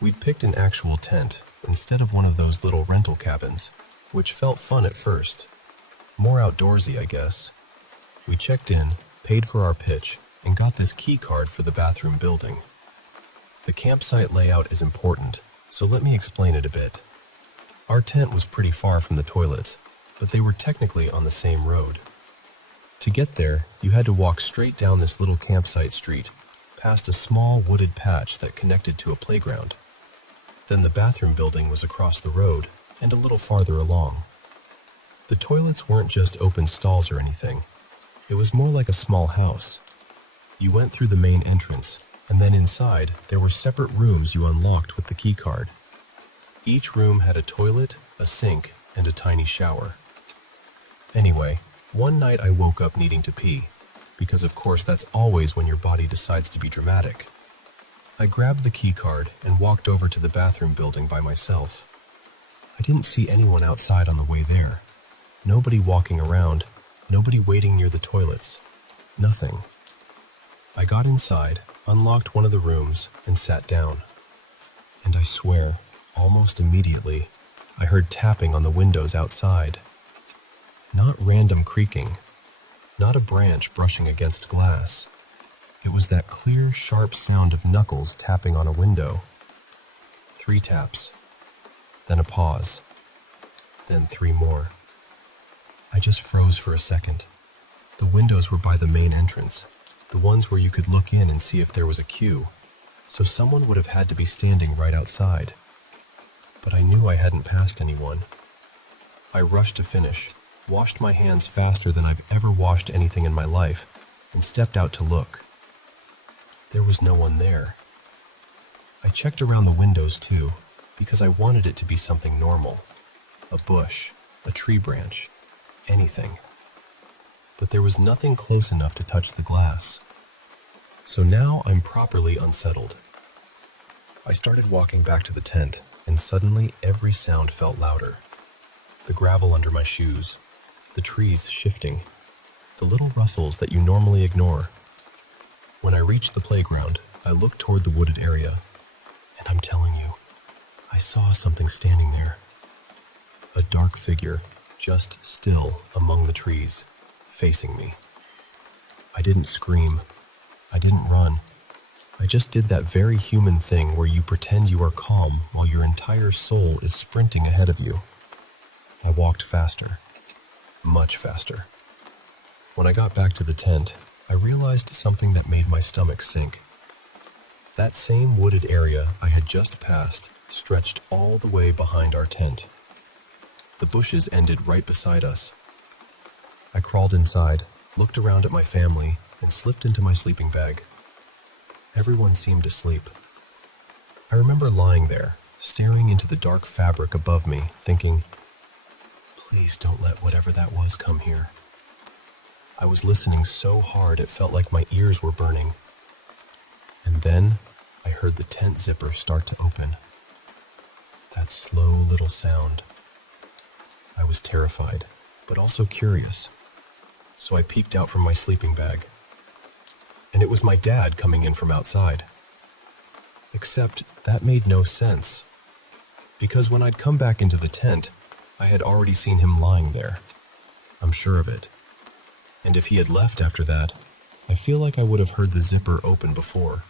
We'd picked an actual tent instead of one of those little rental cabins, which felt fun at first. More outdoorsy, I guess. We checked in, paid for our pitch, and got this key card for the bathroom building. The campsite layout is important, so let me explain it a bit. Our tent was pretty far from the toilets, but they were technically on the same road. To get there, you had to walk straight down this little campsite street, past a small wooded patch that connected to a playground. Then the bathroom building was across the road and a little farther along. The toilets weren't just open stalls or anything. It was more like a small house. You went through the main entrance, and then inside, there were separate rooms you unlocked with the key card. Each room had a toilet, a sink, and a tiny shower. Anyway, one night I woke up needing to pee, because of course that's always when your body decides to be dramatic. I grabbed the key card and walked over to the bathroom building by myself. I didn't see anyone outside on the way there. Nobody walking around, nobody waiting near the toilets. Nothing. I got inside, unlocked one of the rooms, and sat down. And I swear, almost immediately, I heard tapping on the windows outside. Not random creaking, not a branch brushing against glass. It was that clear, sharp sound of knuckles tapping on a window. 3 taps, then a pause, then 3 more. I just froze for a second. The windows were by the main entrance, the ones where you could look in and see if there was a queue, so someone would have had to be standing right outside. But I knew I hadn't passed anyone. I rushed to finish, washed my hands faster than I've ever washed anything in my life, and stepped out to look. There was no one there. I checked around the windows too, because I wanted it to be something normal. A bush, a tree branch, anything. But there was nothing close enough to touch the glass. So now I'm properly unsettled. I started walking back to the tent, and suddenly every sound felt louder. The gravel under my shoes, the trees shifting, the little rustles that you normally ignore. When I reached the playground, I looked toward the wooded area, and I'm telling you, I saw something standing there. A dark figure, just still among the trees, facing me. I didn't scream. I didn't run. I just did that very human thing where you pretend you are calm while your entire soul is sprinting ahead of you. I walked faster, much faster. When I got back to the tent, I realized something that made my stomach sink. That same wooded area I had just passed stretched all the way behind our tent. The bushes ended right beside us. I crawled inside, looked around at my family, and slipped into my sleeping bag. Everyone seemed asleep. I remember lying there, staring into the dark fabric above me, thinking, please don't let whatever that was come here. I was listening so hard it felt like my ears were burning. And then I heard the tent zipper start to open. That slow little sound. I was terrified, but also curious. So I peeked out from my sleeping bag. And it was my dad coming in from outside. Except that made no sense. Because when I'd come back into the tent, I had already seen him lying there. I'm sure of it. And if he had left after that, I feel like I would have heard the zipper open before.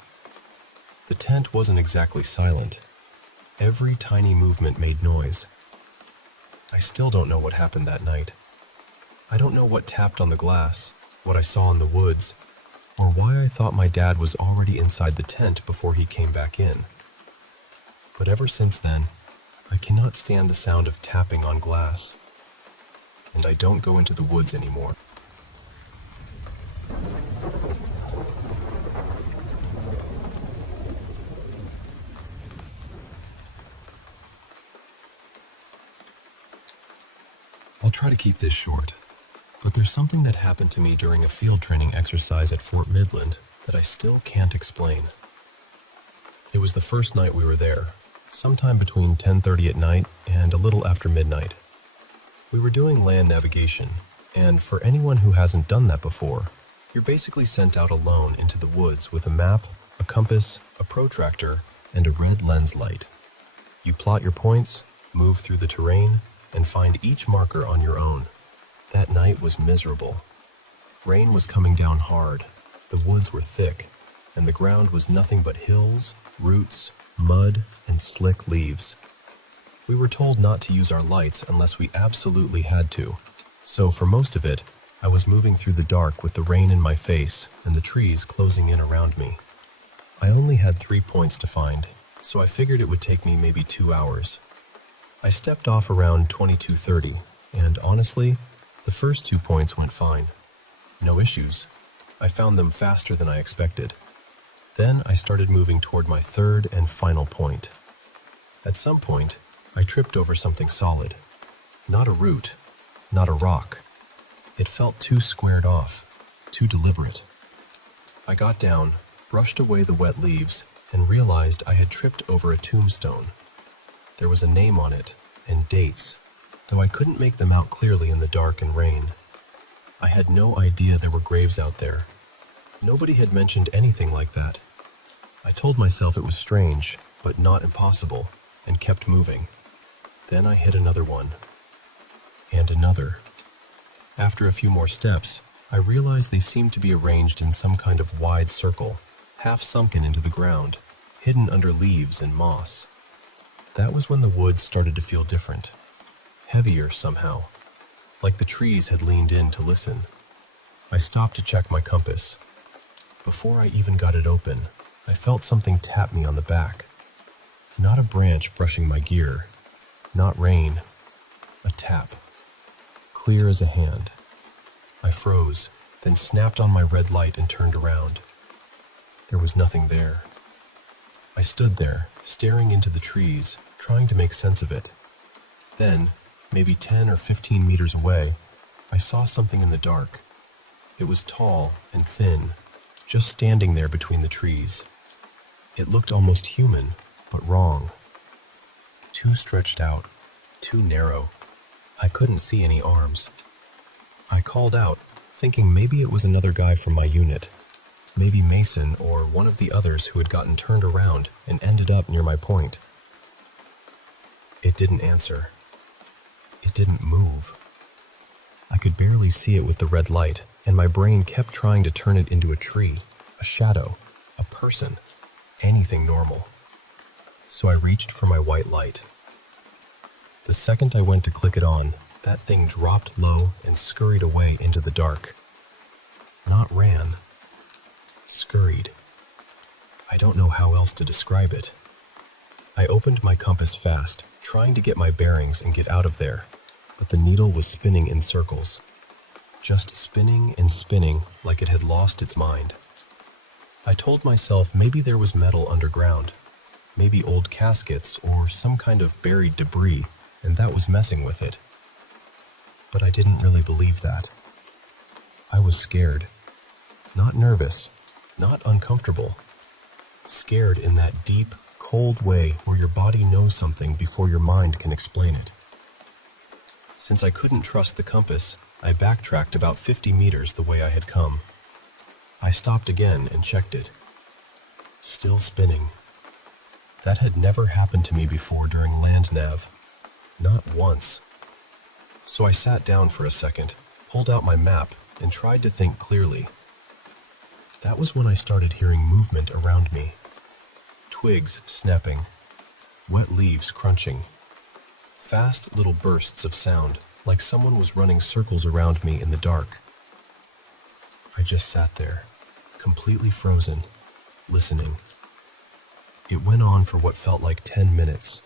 The tent wasn't exactly silent. Every tiny movement made noise. I still don't know what happened that night. I don't know what tapped on the glass, what I saw in the woods, or why I thought my dad was already inside the tent before he came back in. But ever since then, I cannot stand the sound of tapping on glass. And I don't go into the woods anymore. I'll try to keep this short, but there's something that happened to me during a field training exercise at Fort Midland that I still can't explain. It was the first night we were there, sometime between 10:30 at night and a little after midnight. We were doing land navigation, and for anyone who hasn't done that before, you're basically sent out alone into the woods with a map, a compass, a protractor, and a red lens light. You plot your points, move through the terrain, and find each marker on your own. That night was miserable. Rain was coming down hard, the woods were thick, and the ground was nothing but hills, roots, mud, and slick leaves. We were told not to use our lights unless we absolutely had to, so for most of it, I was moving through the dark with the rain in my face and the trees closing in around me. I only had 3 points to find, so I figured it would take me maybe 2 hours. I stepped off around 22:30, and honestly, the first 2 points went fine. No issues. I found them faster than I expected. Then I started moving toward my third and final point. At some point, I tripped over something solid. Not a root, not a rock. It felt too squared off, too deliberate. I got down, brushed away the wet leaves, and realized I had tripped over a tombstone. There was a name on it, and dates, though I couldn't make them out clearly in the dark and rain. I had no idea there were graves out there. Nobody had mentioned anything like that. I told myself it was strange, but not impossible, and kept moving. Then I hit another one. And another. After a few more steps, I realized they seemed to be arranged in some kind of wide circle, half sunken into the ground, hidden under leaves and moss. That was when the woods started to feel different. Heavier somehow, like the trees had leaned in to listen. I stopped to check my compass. Before I even got it open, I felt something tap me on the back. Not a branch brushing my gear, not rain, a tap, clear as a hand. I froze, then snapped on my red light and turned around. There was nothing there. I stood there, staring into the trees, trying to make sense of it. Then, maybe 10 or 15 meters away, I saw something in the dark. It was tall and thin, just standing there between the trees. It looked almost human, but wrong. Too stretched out, too narrow. I couldn't see any arms. I called out, thinking maybe it was another guy from my unit. Maybe Mason or one of the others who had gotten turned around and ended up near my point. It didn't answer. It didn't move. I could barely see it with the red light, and my brain kept trying to turn it into a tree, a shadow, a person, anything normal. So I reached for my white light. The second I went to click it on, that thing dropped low and scurried away into the dark. Not ran. Scurried. I don't know how else to describe it. I opened my compass fast, trying to get my bearings and get out of there, but the needle was spinning in circles. Just spinning and spinning like it had lost its mind. I told myself maybe there was metal underground, maybe old caskets or some kind of buried debris, and that was messing with it. But I didn't really believe that. I was scared. Not nervous, not uncomfortable. Scared in that deep, cold way where your body knows something before your mind can explain it. Since I couldn't trust the compass, I backtracked about 50 meters the way I had come. I stopped again and checked it. Still spinning. That had never happened to me before during land nav. Not once. So I sat down for a second, pulled out my map, and tried to think clearly. That was when I started hearing movement around me. Twigs snapping, wet leaves crunching. Fast little bursts of sound, like someone was running circles around me in the dark. I just sat there, completely frozen, listening. It went on for what felt like 10 minutes,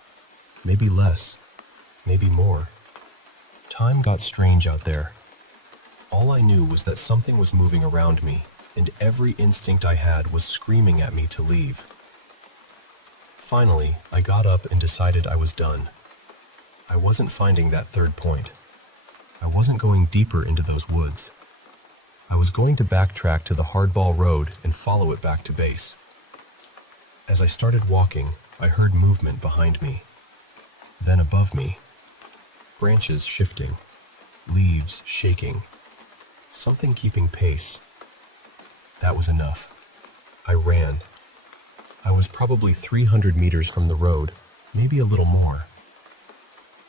maybe less, maybe more. Time got strange out there. All I knew was that something was moving around me, and every instinct I had was screaming at me to leave. Finally, I got up and decided I was done. I wasn't finding that third point. I wasn't going deeper into those woods. I was going to backtrack to the hardball road and follow it back to base. As I started walking, I heard movement behind me. Then above me, branches shifting, leaves shaking, something keeping pace. That was enough. I ran. I was probably 300 meters from the road, maybe a little more.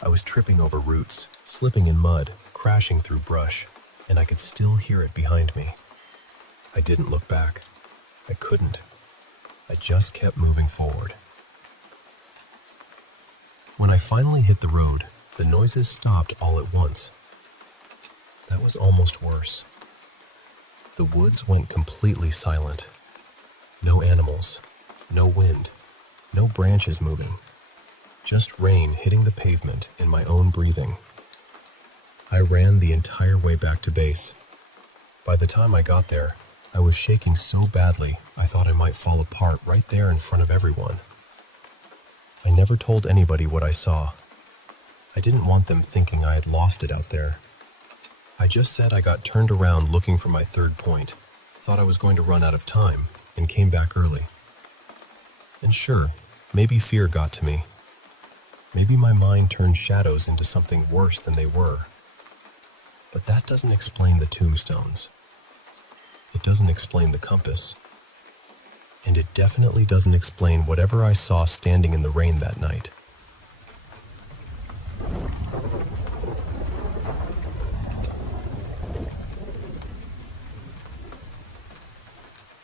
I was tripping over roots, slipping in mud, crashing through brush, and I could still hear it behind me. I didn't look back. I couldn't. I just kept moving forward. When I finally hit the road, the noises stopped all at once. That was almost worse. The woods went completely silent. No animals, no wind, no branches moving. Just rain hitting the pavement and my own breathing. I ran the entire way back to base. By the time I got there, I was shaking so badly I thought I might fall apart right there in front of everyone. I never told anybody what I saw. I didn't want them thinking I had lost it out there. I just said I got turned around looking for my third point, thought I was going to run out of time, and came back early. And sure, maybe fear got to me. Maybe my mind turned shadows into something worse than they were. But that doesn't explain the tombstones. It doesn't explain the compass. And it definitely doesn't explain whatever I saw standing in the rain that night.